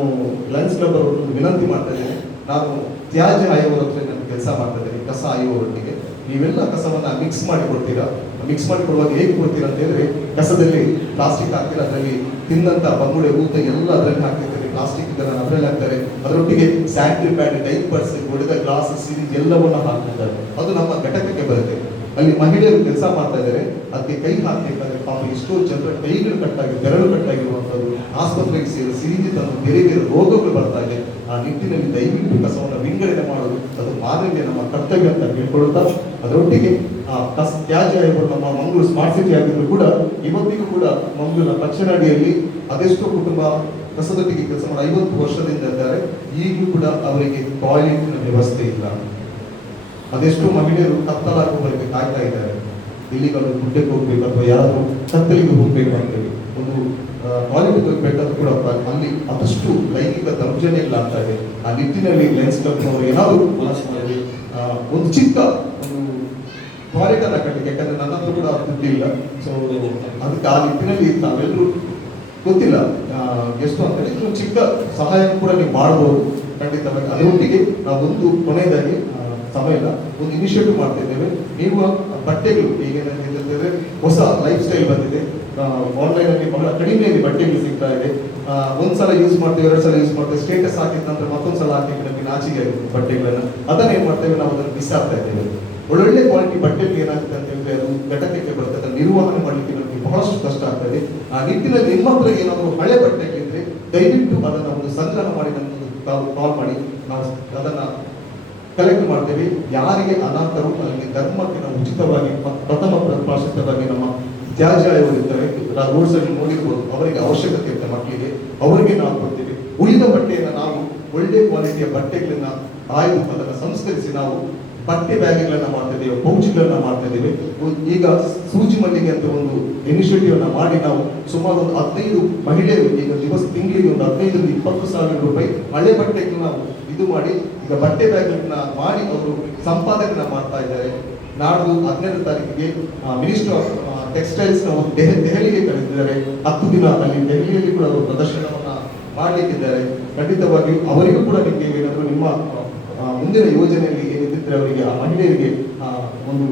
ಲಯನ್ಸ್ ಕ್ಲಬ್ ಅವರನ್ನು ವಿನಂತಿ ಮಾಡ್ತಾ ಇದ್ದೇನೆ. ನಾನು ತ್ಯಾಜ್ಯ ಆಯೋಗರ ಹತ್ರ ನಾನು ಕೆಲಸ ಮಾಡ್ತಾ ಇದ್ದೇನೆ, ಕಸ ಆಯೋಗರೊಟ್ಟಿಗೆ. ನೀವೆಲ್ಲ ಕಸವನ್ನ ಮಿಕ್ಸ್ ಮಾಡಿ ಕೊಡ್ತೀರಾ. ಮಿಕ್ಸ್ ಮಾಡಿ ಕೊಡುವಾಗ ಹೇಗೆ ಕೊಡ್ತೀರಾ ಅಂತ ಹೇಳಿದ್ರೆ, ಕಸದಲ್ಲಿ ಪ್ಲಾಸ್ಟಿಕ್ ಹಾಕ್ತೀರಾ, ಅದರಲ್ಲಿ ತಿಂದಂತ ಬಂಗುಡೆ ಊತ ಎಲ್ಲ ಅದರಲ್ಲಿ ಹಾಕ್ತಿರ್ತಾರೆ, ಪ್ಲಾಸ್ಟಿಕ್ ಇದನ್ನು ಅದರಲ್ಲಿ ಹಾಕ್ತಾರೆ, ಅದರೊಟ್ಟಿಗೆ ಸ್ಯಾನಿಟರಿ ಪ್ಯಾಡ್, ಡೈಪರ್ಸ್, ಒಡೆದ ಗ್ಲಾಸ್, ಸಿರಿಂಜ್ ಎಲ್ಲವನ್ನ ಹಾಕ್ತಿರ್ತಾರೆ. ಅದು ನಮ್ಮ ಘಟಕಕ್ಕೆ ಬರುತ್ತೆ. ಅಲ್ಲಿ ಮಹಿಳೆಯರು ಕೆಲಸ ಮಾಡ್ತಾ ಇದ್ದಾರೆ, ಅದಕ್ಕೆ ಕೈ ಹಾಕಬೇಕಾದ್ರೆ ಪಾಪ ಎಷ್ಟೋ ಜನರ ಕೈಗಳು ಕಟ್ಟಾಗಿ, ಬೆರಳು ಕಟ್ಟಾಗಿರುವಂಥದ್ದು, ಆಸ್ಪತ್ರೆಗೆ ಸೇರಿ ಸಿರಿಂಜ್ ತಂದು ಬೇರೆ ಬೇರೆ ರೋಗಗಳು ಬರ್ತಾ ಇದೆ. ಆ ನಿಟ್ಟಿನಲ್ಲಿ ದಯವಿಟ್ಟು ಕಸವನ್ನು ವಿಂಗಡಣೆ ಮಾಡೋದು ಅದು ಮಾನವೀಯ ನಮ್ಮ ಕರ್ತವ್ಯ ಅಂತ ಹೇಳ್ಕೊಳ್ತಾ, ಅದರೊಟ್ಟಿಗೆ ತ್ಯಾಜ್ಯ ನಮ್ಮ ಮಂಗಳೂರು ಸ್ಮಾರ್ಟ್ ಸಿಟಿ ಆಗಿದ್ರು ಕೂಡ ಇವತ್ತಿಗೂ ಕೂಡ ಮಂಗಳೂರಿನ ಪಚ್ಚನಾಡಿಯಲ್ಲಿ ಅದೆಷ್ಟೋ ಕುಟುಂಬ ಕಸದೊಟ್ಟಿಗೆ ಕೆಲಸ ಮಾಡಿ 50 ವರ್ಷದಿಂದ ಇದ್ದಾರೆ. ಈಗಲೂ ಕೂಡ ಅವರಿಗೆ ಟಾಯ್ಲೆಟ್ನ ವ್ಯವಸ್ಥೆ ಇಲ್ಲ. ಅದೆಷ್ಟೋ ಮಹಿಳೆಯರು ಕತ್ತಲಾಗುವವರೆಗೆ ಕಾಯ್ತಾ ಇದ್ದಾರೆ. ಇಲ್ಲಿಗಳು ಗುಡ್ಡಕ್ಕೆ ಹೋಗ್ಬೇಕು ಅಥವಾ ಯಾರಾದರೂ ಕತ್ತಲಿಗೆ ಹೋಗ್ಬೇಕು ಅಂತೇಳಿ ಒಂದು ಟಾಯ್ಲೆಟ್ ಹೋಗ್ಬೇಕಾದ್ರೂ ಕೂಡ ಅಲ್ಲಿ ಅದಷ್ಟು ಲೈಂಗಿಕ ದೌರ್ಜನ್ಯಗಳು ಆಗ್ತಾ ಇದೆ. ಆ ನಿಟ್ಟಿನಲ್ಲಿ ಲಯನ್ಸ್ ಕ್ಲಬ್ ಅವರು ಏನಾದರೂ ಒಂದು ಚಿಕ್ಕ ಒಂದು ಟಾಯ್ಲೆಟ್ ಅನ್ನ ಕಟ್ಟಲಿಕ್ಕೆ, ಯಾಕಂದ್ರೆ ನನ್ನದು ಕೂಡ ದುಡ್ಡಿಲ್ಲ. ಸೊ ಅದಕ್ಕೆ ಆ ನಿಟ್ಟಿನಲ್ಲಿ ನಾವೆಲ್ಲರೂ ಗೊತ್ತಿಲ್ಲ ಎಷ್ಟು ಅಂತ ಹೇಳಿ ಒಂದು ಚಿಕ್ಕ ಸಹಾಯ ಕೂಡ ನೀವು ಮಾಡಬಹುದು ಖಂಡಿತವಾಗಿ. ಅದರೊಟ್ಟಿಗೆ ನಾವೊಂದು ಕೊನೆಯದಾಗಿ ಸಮಯ ಇಲ್ಲ, ಒಂದು ಇನಿಷಿಯೇಟಿವ್ ಮಾಡ್ತಿದ್ದೇವೆ. ನೀವು ಬಟ್ಟೆಗಳು ಈಗ ಹೇಳಿದ್ರೆ ಹೊಸ ಲೈಫ್ ಸ್ಟೈಲ್ ಬಂದಿದೆ, ಆನ್ಲೈನ್ ಅಲ್ಲಿ ಬಹಳ ಕಡಿಮೆಯಲ್ಲಿ ಬಟ್ಟೆಗಳು ಸಿಗ್ತಾ ಇದೆ. ಒಂದ್ಸಲ ಯೂಸ್ ಮಾಡ್ತೇವೆ, 2 ಸಲ ಯೂಸ್ ಮಾಡ್ತೇವೆ, ಸ್ಟೇಟಸ್ ಹಾಕಿದ ನಂತರ ಮತ್ತೊಂದ್ಸಲ ಹಾಕಿ ನಮಗೆ ನಾಚಿಕೆ ಆಗುತ್ತೆ ಬಟ್ಟೆಗಳನ್ನ. ಅದನ್ನ ಏನ್ ಮಾಡ್ತೇವೆ, ನಾವು ಅದನ್ನು ಮಿಸ್ ಆಗ್ತಾ ಇದ್ದೇವೆ. ಒಳ್ಳೊಳ್ಳೆ ಕ್ವಾಲಿಟಿ ಬಟ್ಟೆಗಳು ಏನಾಗುತ್ತೆ ಅಂತ ಹೇಳಿದ್ರೆ ಅದು ಘಟಕಕ್ಕೆ ಬರುತ್ತೆ, ಅದನ್ನು ನಿರ್ವಹಣೆ ಮಾಡಲಿಕ್ಕೆ ನಮಗೆ ಬಹಳಷ್ಟು ಕಷ್ಟ ಆಗ್ತದೆ. ಆ ನಿಟ್ಟಿನಲ್ಲಿ ನಿಮ್ಮ ಹತ್ರ ಏನಾದರೂ ಹಳೆ ಬಟ್ಟೆಗಳಿದ್ರೆ ದಯವಿಟ್ಟು ಅದನ್ನ ಒಂದು ಸಂಗ್ರಹ ಮಾಡಿ ನಮಗೆ ಕಾಲ್ ಮಾಡಿ, ನಾವು ಅದನ್ನ ಕಲೆಕ್ಟ್ ಮಾಡ್ತೇವೆ. ಯಾರಿಗೆ ಅನಾಥರು ಅಲ್ಲಿ ಧರ್ಮಕ್ಕೆ ನಾವು ಉಚಿತವಾಗಿ ಪ್ರಥಮ ಪ್ರಾಶಸ್ತ್ಯವಾಗಿ ನಮ್ಮ ತ್ಯಾಜ್ಯ ಇರ್ತಾರೆ, ರೋಡ್ಸ್ ಅಲ್ಲಿ ನೋಡಿರ್ಬೋದು, ಅವರಿಗೆ ಅವಶ್ಯಕತೆ ಇರುತ್ತೆ ಮಕ್ಕಳಿಗೆ, ಅವರಿಗೆ ನಾವು ಕೊಡ್ತೇವೆ. ಉಳಿದ ಬಟ್ಟೆಯನ್ನು ನಾವು ಒಳ್ಳೆ ಕ್ವಾಲಿಟಿಯ ಬಟ್ಟೆಗಳನ್ನ ಆಯ್ದು ಅದನ್ನು ಸಂಸ್ಕರಿಸಿ ನಾವು ಬಟ್ಟೆ ಬ್ಯಾಗ್ಗಳನ್ನ ಮಾಡ್ತಾ ಇದ್ದೇವೆ, ಪೌಚ್ಗಳನ್ನ ಮಾಡ್ತಾ ಇದ್ದೇವೆ. ಈಗ ಸೂಜಿ ಮಲ್ಲಿಗೆ ಅಂತ ಒಂದು ಇನಿಷಿಯೇಟಿವ್ ಅನ್ನ ಮಾಡಿ ನಾವು ಸುಮಾರು ಒಂದು 15 ಮಹಿಳೆಯರು ಈಗ ತಿಂಗಳಿಗೆ ಒಂದು 15-20 ಸಾವಿರ ರೂಪಾಯಿ ಹಳೆ ಬಟ್ಟೆಗಳನ್ನ ನಾವು ಇದು ಮಾಡಿ ಈಗ ಬಟ್ಟೆ ಬ್ಯಾಗ್ಗಳನ್ನ ಮಾಡಿ ಅವರು ಸಂಪಾದನೆ ಮಾಡ್ತಾ ಇದ್ದಾರೆ. ನಾಡ್ದು 17 ತಾರೀಕಿಗೆ ಮಿನಿಸ್ಟರ್ ಆಫ್ ಟೆಕ್ಸ್ಟೈಲ್ಸ್ ನಾವು ದೆಹಲಿಗೆ ಕರೆದಿದ್ದಾರೆ. 10 ದಿನ ಅಲ್ಲಿ ದೆಹಲಿಯಲ್ಲಿ ಕೂಡ ಅವರು ಪ್ರದರ್ಶನವನ್ನ ಮಾಡಲಿಕ್ಕಿದ್ದಾರೆ. ಖಂಡಿತವಾಗಿಯೂ ಅವರಿಗೂ ಕೂಡ ನಿಮಗೆ ಏನಾದರೂ ನಿಮ್ಮ ಮುಂದಿನ ಯೋಜನೆಯಲ್ಲಿ ಏನಿದ್ರೆ ಅವರಿಗೆ ಆ ಮಹಿಳೆಯರಿಗೆ ಒಂದು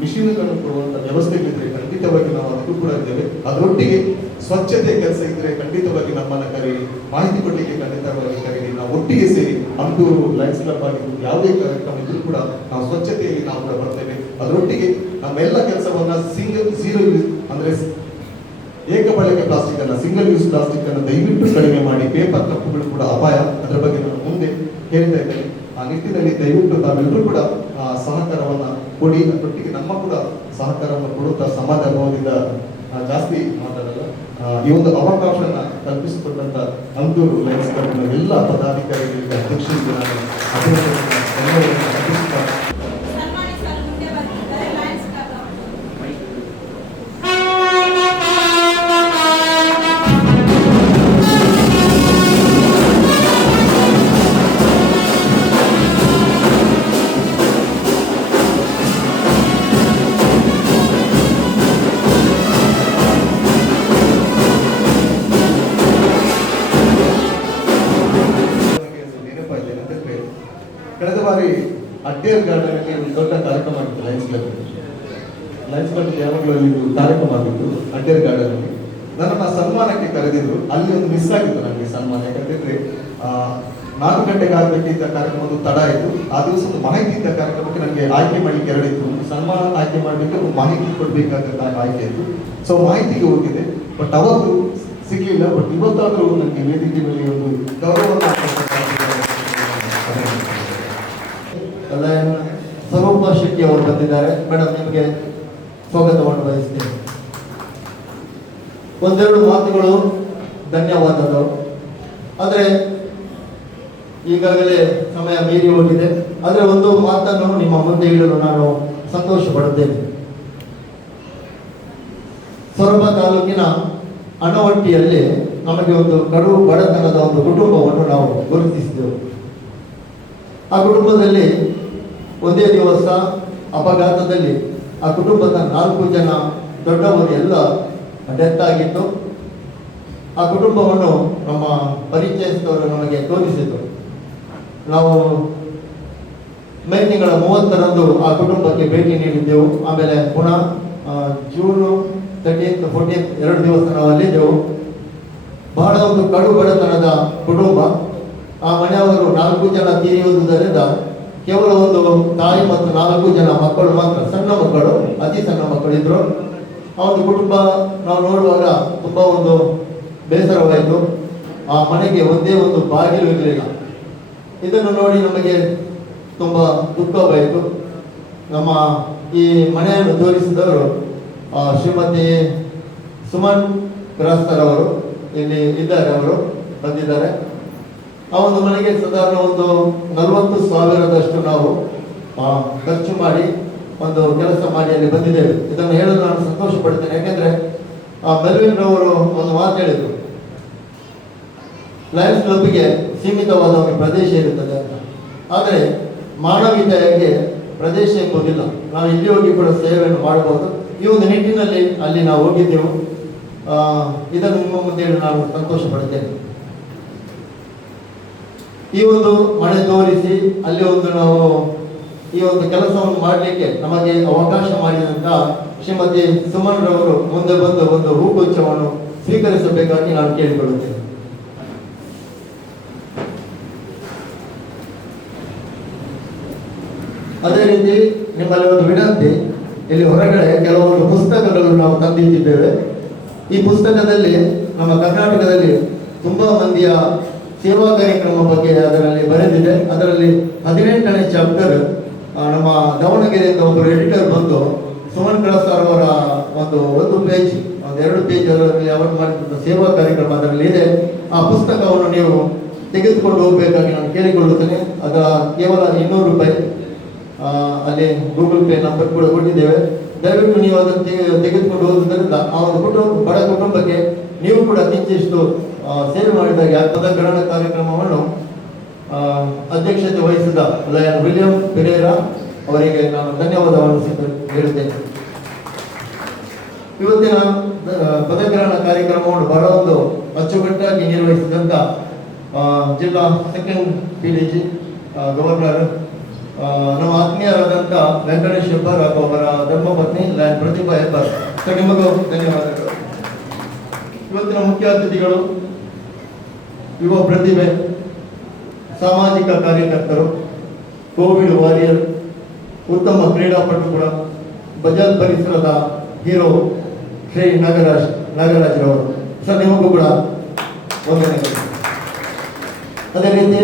ಮಿಷಿನ್ಗಳನ್ನು ಕೊಡುವಂತ ವ್ಯವಸ್ಥೆಗಳಿದ್ರೆ ಖಂಡಿತವಾಗಿ ನಾವು ಅದಕ್ಕೂ ಕೂಡ ಇದ್ದೇವೆ. ಅದರೊಟ್ಟಿಗೆ ಸ್ವಚ್ಛತೆ ಕೆಲಸ ಇದ್ರೆ ಖಂಡಿತವಾಗಿ ನಮ್ಮನ್ನ ಕರೀರಿ, ಮಾಹಿತಿ ಕೊಡಲಿಕ್ಕೆ ಖಂಡಿತವಾಗಿ ಕರೀರಿ. ನಾವು ಒಟ್ಟಿಗೆ ಸೇರಿ ಅಂಟೂರು ಲಯನ್ಸ್ ಕ್ಲಬ್ ಆಗಿರ್ಬೋದು ಯಾವುದೇ ಕಾರ್ಯಕ್ರಮ ಇದ್ರೂ ಕೂಡ ನಾವು ಸ್ವಚ್ಛತೆಯಲ್ಲಿ ನಾವು ಕೂಡ ಬರ್ತೇವೆ. ಅದರೊಟ್ಟಿಗೆ ನಮ್ಮೆಲ್ಲ ಕೆಲಸವನ್ನ ಝೀರೋ ಯೂಸ್ ಅಂದ್ರೆ ಏಕ ಬಳಕೆ ಪ್ಲಾಸ್ಟಿಕ್ ಅನ್ನ, ಸಿಂಗಲ್ ಯೂಸ್ ಪ್ಲಾಸ್ಟಿಕ್ ಅನ್ನು ದಯವಿಟ್ಟು ಕಡಿಮೆ ಮಾಡಿ. ಪೇಪರ್ ಕಪ್ಪುಗಳು ಕೂಡ ಅಪಾಯ, ಅದರ ಬಗ್ಗೆ ನಾನು ಮುಂದೆ ಹೇಳ್ತಾ ಇದ್ದೇನೆ. ಆ ನಿಟ್ಟಿನಲ್ಲಿ ದಯವಿಟ್ಟು ತಾವೆಲ್ಲರೂ ಕೂಡ ಸಹಕಾರವನ್ನ ಕೊಡಿ. ಅದರೊಟ್ಟಿಗೆ ನಮ್ಮ ಕೂಡ ಸಹಕಾರವನ್ನು ಕೊಡುತ್ತಾ ಸಮಾಧಾನದಿಂದ ಜಾಸ್ತಿ ಮಾತಾಡಲ್ಲ, ಈ ಒಂದು ಅವಕಾಶವನ್ನ ಕಲ್ಪಿಸಿಕೊಟ್ಟಂತ ಅಂಟೂರು ಲಯನ್ಸ್ ಕ್ಲಬ್ನ ಎಲ್ಲ ಪದಾಧಿಕಾರಿಗಳಿಗೆ, ಅಧ್ಯಕ್ಷರಿಗೆ ನಾನು ಅಭಿನಂದನೆಗಳನ್ನು ಅರ್ಪಿಸುತ್ತಾ ಸನ್ಮಾನಿಸಲು ಮುಂದೆ ಬಂದಿದ್ದಾರೆ ಲಯನ್ಸ್ ಕ್ಲಬ್ ಕಳೆದ ಬಾರಿ ಅಡ್ಡೇರ್ ಗಾರ್ಡನ್ ಅಲ್ಲಿ ಒಂದು ದೊಡ್ಡ ಕಾರ್ಯಕ್ರಮ ಆಗಿತ್ತು ಲಯನ್ಸ್ ಕ್ಲಬ್ ಯಾವಾಗಲೂ ಅಲ್ಲಿ ಕಾರ್ಯಕ್ರಮ ಆಗಿತ್ತು ಅಡ್ಡೇರ್ ಗಾರ್ಡನ್ ಅಲ್ಲಿ. ನನ್ನನ್ನ ಸನ್ಮಾನಕ್ಕೆ ಕರೆದಿದ್ರು, ಅಲ್ಲಿ ಒಂದು ಮಿಸ್ ಆಗಿತ್ತು ನನಗೆ ಸನ್ಮಾನ. ಯಾಕಂತಂದ್ರೆ 4 ಗಂಟೆಗೆ ಆಗಬೇಕಿದ್ದ ಕಾರ್ಯಕ್ರಮ ಒಂದು ತಡ ಆಯಿತು. ಆ ದಿವಸ ಒಂದು ಮಾಹಿತಿ ಇದ್ದ ಕಾರ್ಯಕ್ರಮಕ್ಕೆ ನನಗೆ ಆಯ್ಕೆ ಮಾಡಲಿಕ್ಕೆ 2 ಇತ್ತು. ಸನ್ಮಾನ ಆಯ್ಕೆ ಮಾಡಲಿಕ್ಕೆ ಒಂದು ಮಾಹಿತಿ ಕೊಡ್ಬೇಕಾದಂತ ಆಯ್ಕೆ ಇತ್ತು. ಸೊ ಮಾಹಿತಿಗೆ ಹೋಗಿದೆ, ಬಟ್ ಅವತ್ತು ಸಿಗ್ಲಿಲ್ಲ. ಬಟ್ ಇವತ್ತಾದ್ರೂ ನನಗೆ ವೇದಿಕೆ ಮೇಲೆ ಒಂದು ಗೌರವವನ್ನು ಸ್ವರೂಪ ಶೆಟ್ಟಿ ಅವರು ಬಂದಿದ್ದಾರೆ. ಮೇಡಮ್, ನಿಮಗೆ ಸ್ವಾಗತವನ್ನು ಬಯಸ್ತೇನೆ. ಒಂದೆರಡು ಮಾತುಗಳು, ಧನ್ಯವಾದಗಳು. ಆದರೆ ಈಗಾಗಲೇ ಸಮಯ ಮೀರಿ ಹೋಗಿದೆ. ಆದರೆ ಒಂದು ಮಾತನ್ನು ನಿಮ್ಮ ಮುಂದೆ ಇಡಲು ನಾನು ಸಂತೋಷ ಪಡುತ್ತೇನೆ. ಸೊರಬ ತಾಲೂಕಿನ ಅಣವಟ್ಟಿಯಲ್ಲಿ ನಮಗೆ ಒಂದು ಕಡು ಬಡತನದ ಒಂದು ಕುಟುಂಬವನ್ನು ನಾವು ಗುರುತಿಸಿದೆವು. ಆ ಕುಟುಂಬದಲ್ಲಿ ಒಂದೇ ದಿವಸ ಅಪಘಾತದಲ್ಲಿ ಆ ಕುಟುಂಬದ 4 ಜನ ದೊಡ್ಡವರು ಎಲ್ಲ ಡೆತ್ ಆಗಿತ್ತು. ಆ ಕುಟುಂಬವನ್ನು ನಮ್ಮ ಪರಿಚಯಸ್ಥವರು ನಮಗೆ ತೋರಿಸಿದರು. ನಾವು ಮೇ ತಿಂಗಳ 30ರಂದು ಆ ಕುಟುಂಬಕ್ಕೆ ಭೇಟಿ ನೀಡಿದ್ದೆವು. ಆಮೇಲೆ ಪುನಃ ಜೂನ್ 13th 14th 2 ದಿವಸ ನಾವು ಅಲ್ಲಿದ್ದೆವು. ಬಹಳ ಒಂದು ಕಡು ಬಡತನದ ಕುಟುಂಬ. ಆ ಮನೆಯವರು 4 ಜನ ತೀರಿಯುವುದರಿಂದ ಕೇವಲ ಒಂದು ತಾಯಿ ಮತ್ತು 4 ಜನ ಮಕ್ಕಳು ಮಾತ್ರ, ಸಣ್ಣ ಮಕ್ಕಳು, ಅತಿ ಸಣ್ಣ ಮಕ್ಕಳು ಇದ್ರು. ಆ ಒಂದು ಕುಟುಂಬ ನಾವು ನೋಡುವಾಗ ತುಂಬ ಒಂದು ಬೇಸರವಾಯಿತು. ಆ ಮನೆಗೆ ಒಂದೇ ಒಂದು ಬಾಗಿಲು ಇರಲಿಲ್ಲ. ಇದನ್ನು ನೋಡಿ ನಮಗೆ ತುಂಬ ದುಃಖವಾಯಿತು. ನಮ್ಮ ಈ ಮನೆಯನ್ನು ತೋರಿಸಿದವರು ಶ್ರೀಮತಿ ಸುಮನ್ ಕ್ರಾಸ್ತರವರು ಇಲ್ಲಿ ಇದ್ದಾರೆ, ಅವರು ಬಂದಿದ್ದಾರೆ. ಆ ಒಂದು ಮನೆಗೆ ಸಾಧಾರಣ ಒಂದು 40,000ದಷ್ಟು ನಾವು ಖರ್ಚು ಮಾಡಿ ಒಂದು ಕೆಲಸ ಮಾಡಿ ಅಲ್ಲಿ ಬಂದಿದ್ದೇವೆ. ಇದನ್ನು ಹೇಳಲು ನಾನು ಸಂತೋಷ ಪಡ್ತೇನೆ. ಯಾಕೆಂದ್ರೆ ಮೆಲ್ವಿನ್ ರವರು ಒಂದು ಮಾತು ಹೇಳಿದರು, ಲಯನ್ಸ್ ಕ್ಲಬ್ಗೆ ಸೀಮಿತವಾದ ಒಂದು ಪ್ರದೇಶ ಇರುತ್ತದೆ ಅಂತ. ಆದರೆ ಮಾನವೀಯತೆಗೆ ಪ್ರದೇಶ ಎಂಬುದಿಲ್ಲ. ನಾವು ಇಲ್ಲಿ ಹೋಗಿ ಕೂಡ ಸೇವೆಯನ್ನು ಮಾಡಬಹುದು. ಈ ಒಂದು ನಿಟ್ಟಿನಲ್ಲಿ ಅಲ್ಲಿ ನಾವು ಹೋಗಿದ್ದೆವು. ಇದನ್ನು ನಿಮ್ಮ ಮುಂದೆ ನಾನು ಸಂತೋಷ ಪಡ್ತೇನೆ. ಈ ಒಂದು ಮನೆ ತೋರಿಸಿ ಅಲ್ಲಿ ಒಂದು ನಾವು ಈ ಒಂದು ಕೆಲಸವನ್ನು ಮಾಡಲಿಕ್ಕೆ ನಮಗೆ ಅವಕಾಶ ಮಾಡಿದಂತ ಶ್ರೀಮತಿ ಸುಮನ್ ರವರು ಮುಂದೆ ಬಂದು ಒಂದು ಹೂಗುಚ್ಛವನ್ನು ಸ್ವೀಕರಿಸಬೇಕಾಗಿ ನಾನು ಕೇಳಿಕೊಳ್ಳುತ್ತೇನೆ. ಅದೇ ರೀತಿ ನಿಮ್ಮಲ್ಲಿ ಒಂದು ವಿನಂತಿ, ಇಲ್ಲಿ ಹೊರಗಡೆ ಕೆಲವೊಂದು ಪುಸ್ತಕಗಳನ್ನು ನಾವು ತಂದಿಟ್ಟಿದ್ದೇವೆ. ಈ ಪುಸ್ತಕದಲ್ಲಿ ನಮ್ಮ ಕರ್ನಾಟಕದಲ್ಲಿ ತುಂಬಾ ಮಂದಿಯ ಸೇವಾ ಕಾರ್ಯಕ್ರಮ ಬಗ್ಗೆ ಅದರಲ್ಲಿ ಬರೆದಿದೆ. ಅದರಲ್ಲಿ 18ನೇ ಚಾಪ್ಟರ್ ನಮ್ಮ ದಾವಣಗೆರೆಯಿಂದ ಒಬ್ಬರು ಎಡಿಟರ್ ಬಂದು ಸುಮನ್ ಕ್ರಾಸ್ ಅವರ ಒಂದು ಪೇಜ್, 2 ಪೇಜ್ ಅದರಲ್ಲಿ ಅವರು ಮಾಡಿದ ಸೇವಾ ಕಾರ್ಯಕ್ರಮ ಅದರಲ್ಲಿ ಇದೆ. ಆ ಪುಸ್ತಕವನ್ನು ನೀವು ತೆಗೆದುಕೊಂಡು ಹೋಗಬೇಕಾಗಿ ನಾನು ಕೇಳಿಕೊಳ್ಳುತ್ತೇನೆ. ಅದರ ಕೇವಲ 200 ರೂಪಾಯಿ. ಅಲ್ಲಿ ಗೂಗಲ್ ಪೇ ನಂಬರ್ ಕೂಡ ಕೊಟ್ಟಿದ್ದೇವೆ. ದಯವಿಟ್ಟು ನೀವು ಅದನ್ನು ತೆಗೆದುಕೊಂಡು ಹೋಗುವುದರಿಂದ ಆ ಒಂದು ಬಡ ಕುಟುಂಬಕ್ಕೆ ನೀವು ಕೂಡ ಕಿಂಚಿಷ್ಟು ಸೇವೆ ಮಾಡಿದಾಗ ಪದಗ್ರಹಣ ಕಾರ್ಯಕ್ರಮವನ್ನು ಅಧ್ಯಕ್ಷತೆ ವಹಿಸಿದ ಲಯನ್ ವಿಲಿಯಂ ಪೆರೇರಾ ಅವರಿಗೆ ನಾನು ಧನ್ಯವಾದವನ್ನು ಹೇಳುತ್ತೇನೆ. ಇವತ್ತಿನ ಪದಗ್ರಹಣ ಕಾರ್ಯಕ್ರಮವನ್ನು ಬಹಳ ಒಂದು ಅಚ್ಚುಕಟ್ಟಾಗಿ ನಿರ್ವಹಿಸಿದಂತ ಜಿಲ್ಲಾ 2nd PDG ಗವರ್ನರ್ ನಮ್ಮ ಆತ್ಮೀಯರಾದಂಥ ವೆಂಕಟೇಶ್ ಹೆಬ್ಬಾರ್ ಹಾಗೂ ಅವರ ಧರ್ಮಪತ್ನಿ ಲಯನ್ ಪ್ರತಿಭಾ ಹೆಬ್ಬಾರ್, ನಿಮಗೂ ಧನ್ಯವಾದಗಳು. ಇವತ್ತಿನ ಮುಖ್ಯ ಅತಿಥಿಗಳು ಯುವ ಪ್ರತಿಭೆ, ಸಾಮಾಜಿಕ ಕಾರ್ಯಕರ್ತರು, ಕೋವಿಡ್ ವಾರಿಯರ್, ಉತ್ತಮ ಕ್ರೀಡಾಪಟು ಕೂಡ, ಬಜಾಜ್ ಪರಿಸರದ ಹೀರೋ ಶ್ರೀ ನಾಗರಾಜ್ರವರು. ಸರ್, ನಿಮಗೂ ಕೂಡ ವಂದನೆಗಳು. ಅದೇ ರೀತಿ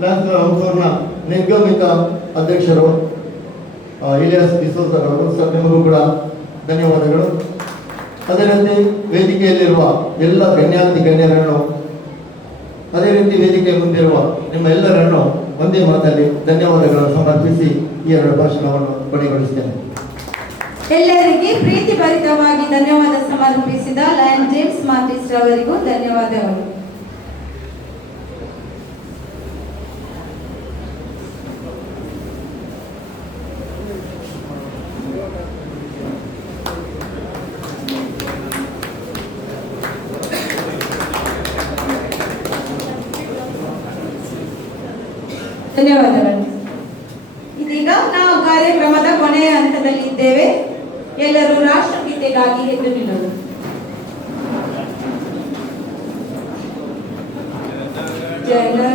ಲಯನ್ಸ್ ಹಂಸೂರ್ನ ನಿರ್ಗಮಿತ ಅಧ್ಯಕ್ಷರು ಇಲಿಯಾಸ್ ಡಿಸೋಜರ್ ಅವರು. ಸರ್, ನಿಮಗೂ ಕೂಡ ಧನ್ಯವಾದಗಳು. ಅದೇ ರೀತಿ ವೇದಿಕೆಯಲ್ಲಿರುವ ಎಲ್ಲ ಗಣ್ಯಾತಿ ಗಣ್ಯರನ್ನು, ಅದೇ ರೀತಿ ವೇದಿಕೆ ಮುಂದಿರುವ ನಿಮ್ಮ ಎಲ್ಲರನ್ನು ಒಂದೇ ಮಾತಲ್ಲಿ ಧನ್ಯವಾದಗಳನ್ನು ಸಮರ್ಪಿಸಿ ಈ 2 ಭಾಷಣವನ್ನು ಕೊನೆಗೊಳಿಸುತ್ತೇನೆ. ಎಲ್ಲರಿಗೆ ಪ್ರೀತಿಭರಿತವಾಗಿ ಧನ್ಯವಾದ ಸಮರ್ಪಿಸಿದ ಲಯನ್ ಜೇಮ್ಸ್ ಮಾರ್ಟಿಸ್ ಅವರಿಗೂ ಧನ್ಯವಾದಗಳು. ಧನ್ಯವಾದಗಳು. ಇದೀಗ ನಾವು ಕಾರ್ಯಕ್ರಮದ ಕೊನೆಯ ಹಂತದಲ್ಲಿ ಇದ್ದೇವೆ. ಎಲ್ಲರೂ ರಾಷ್ಟ್ರಗೀತೆಗಾಗಿ ಎದ್ದು ನಿಲ್ಲೋಣ. ಜನಗಣ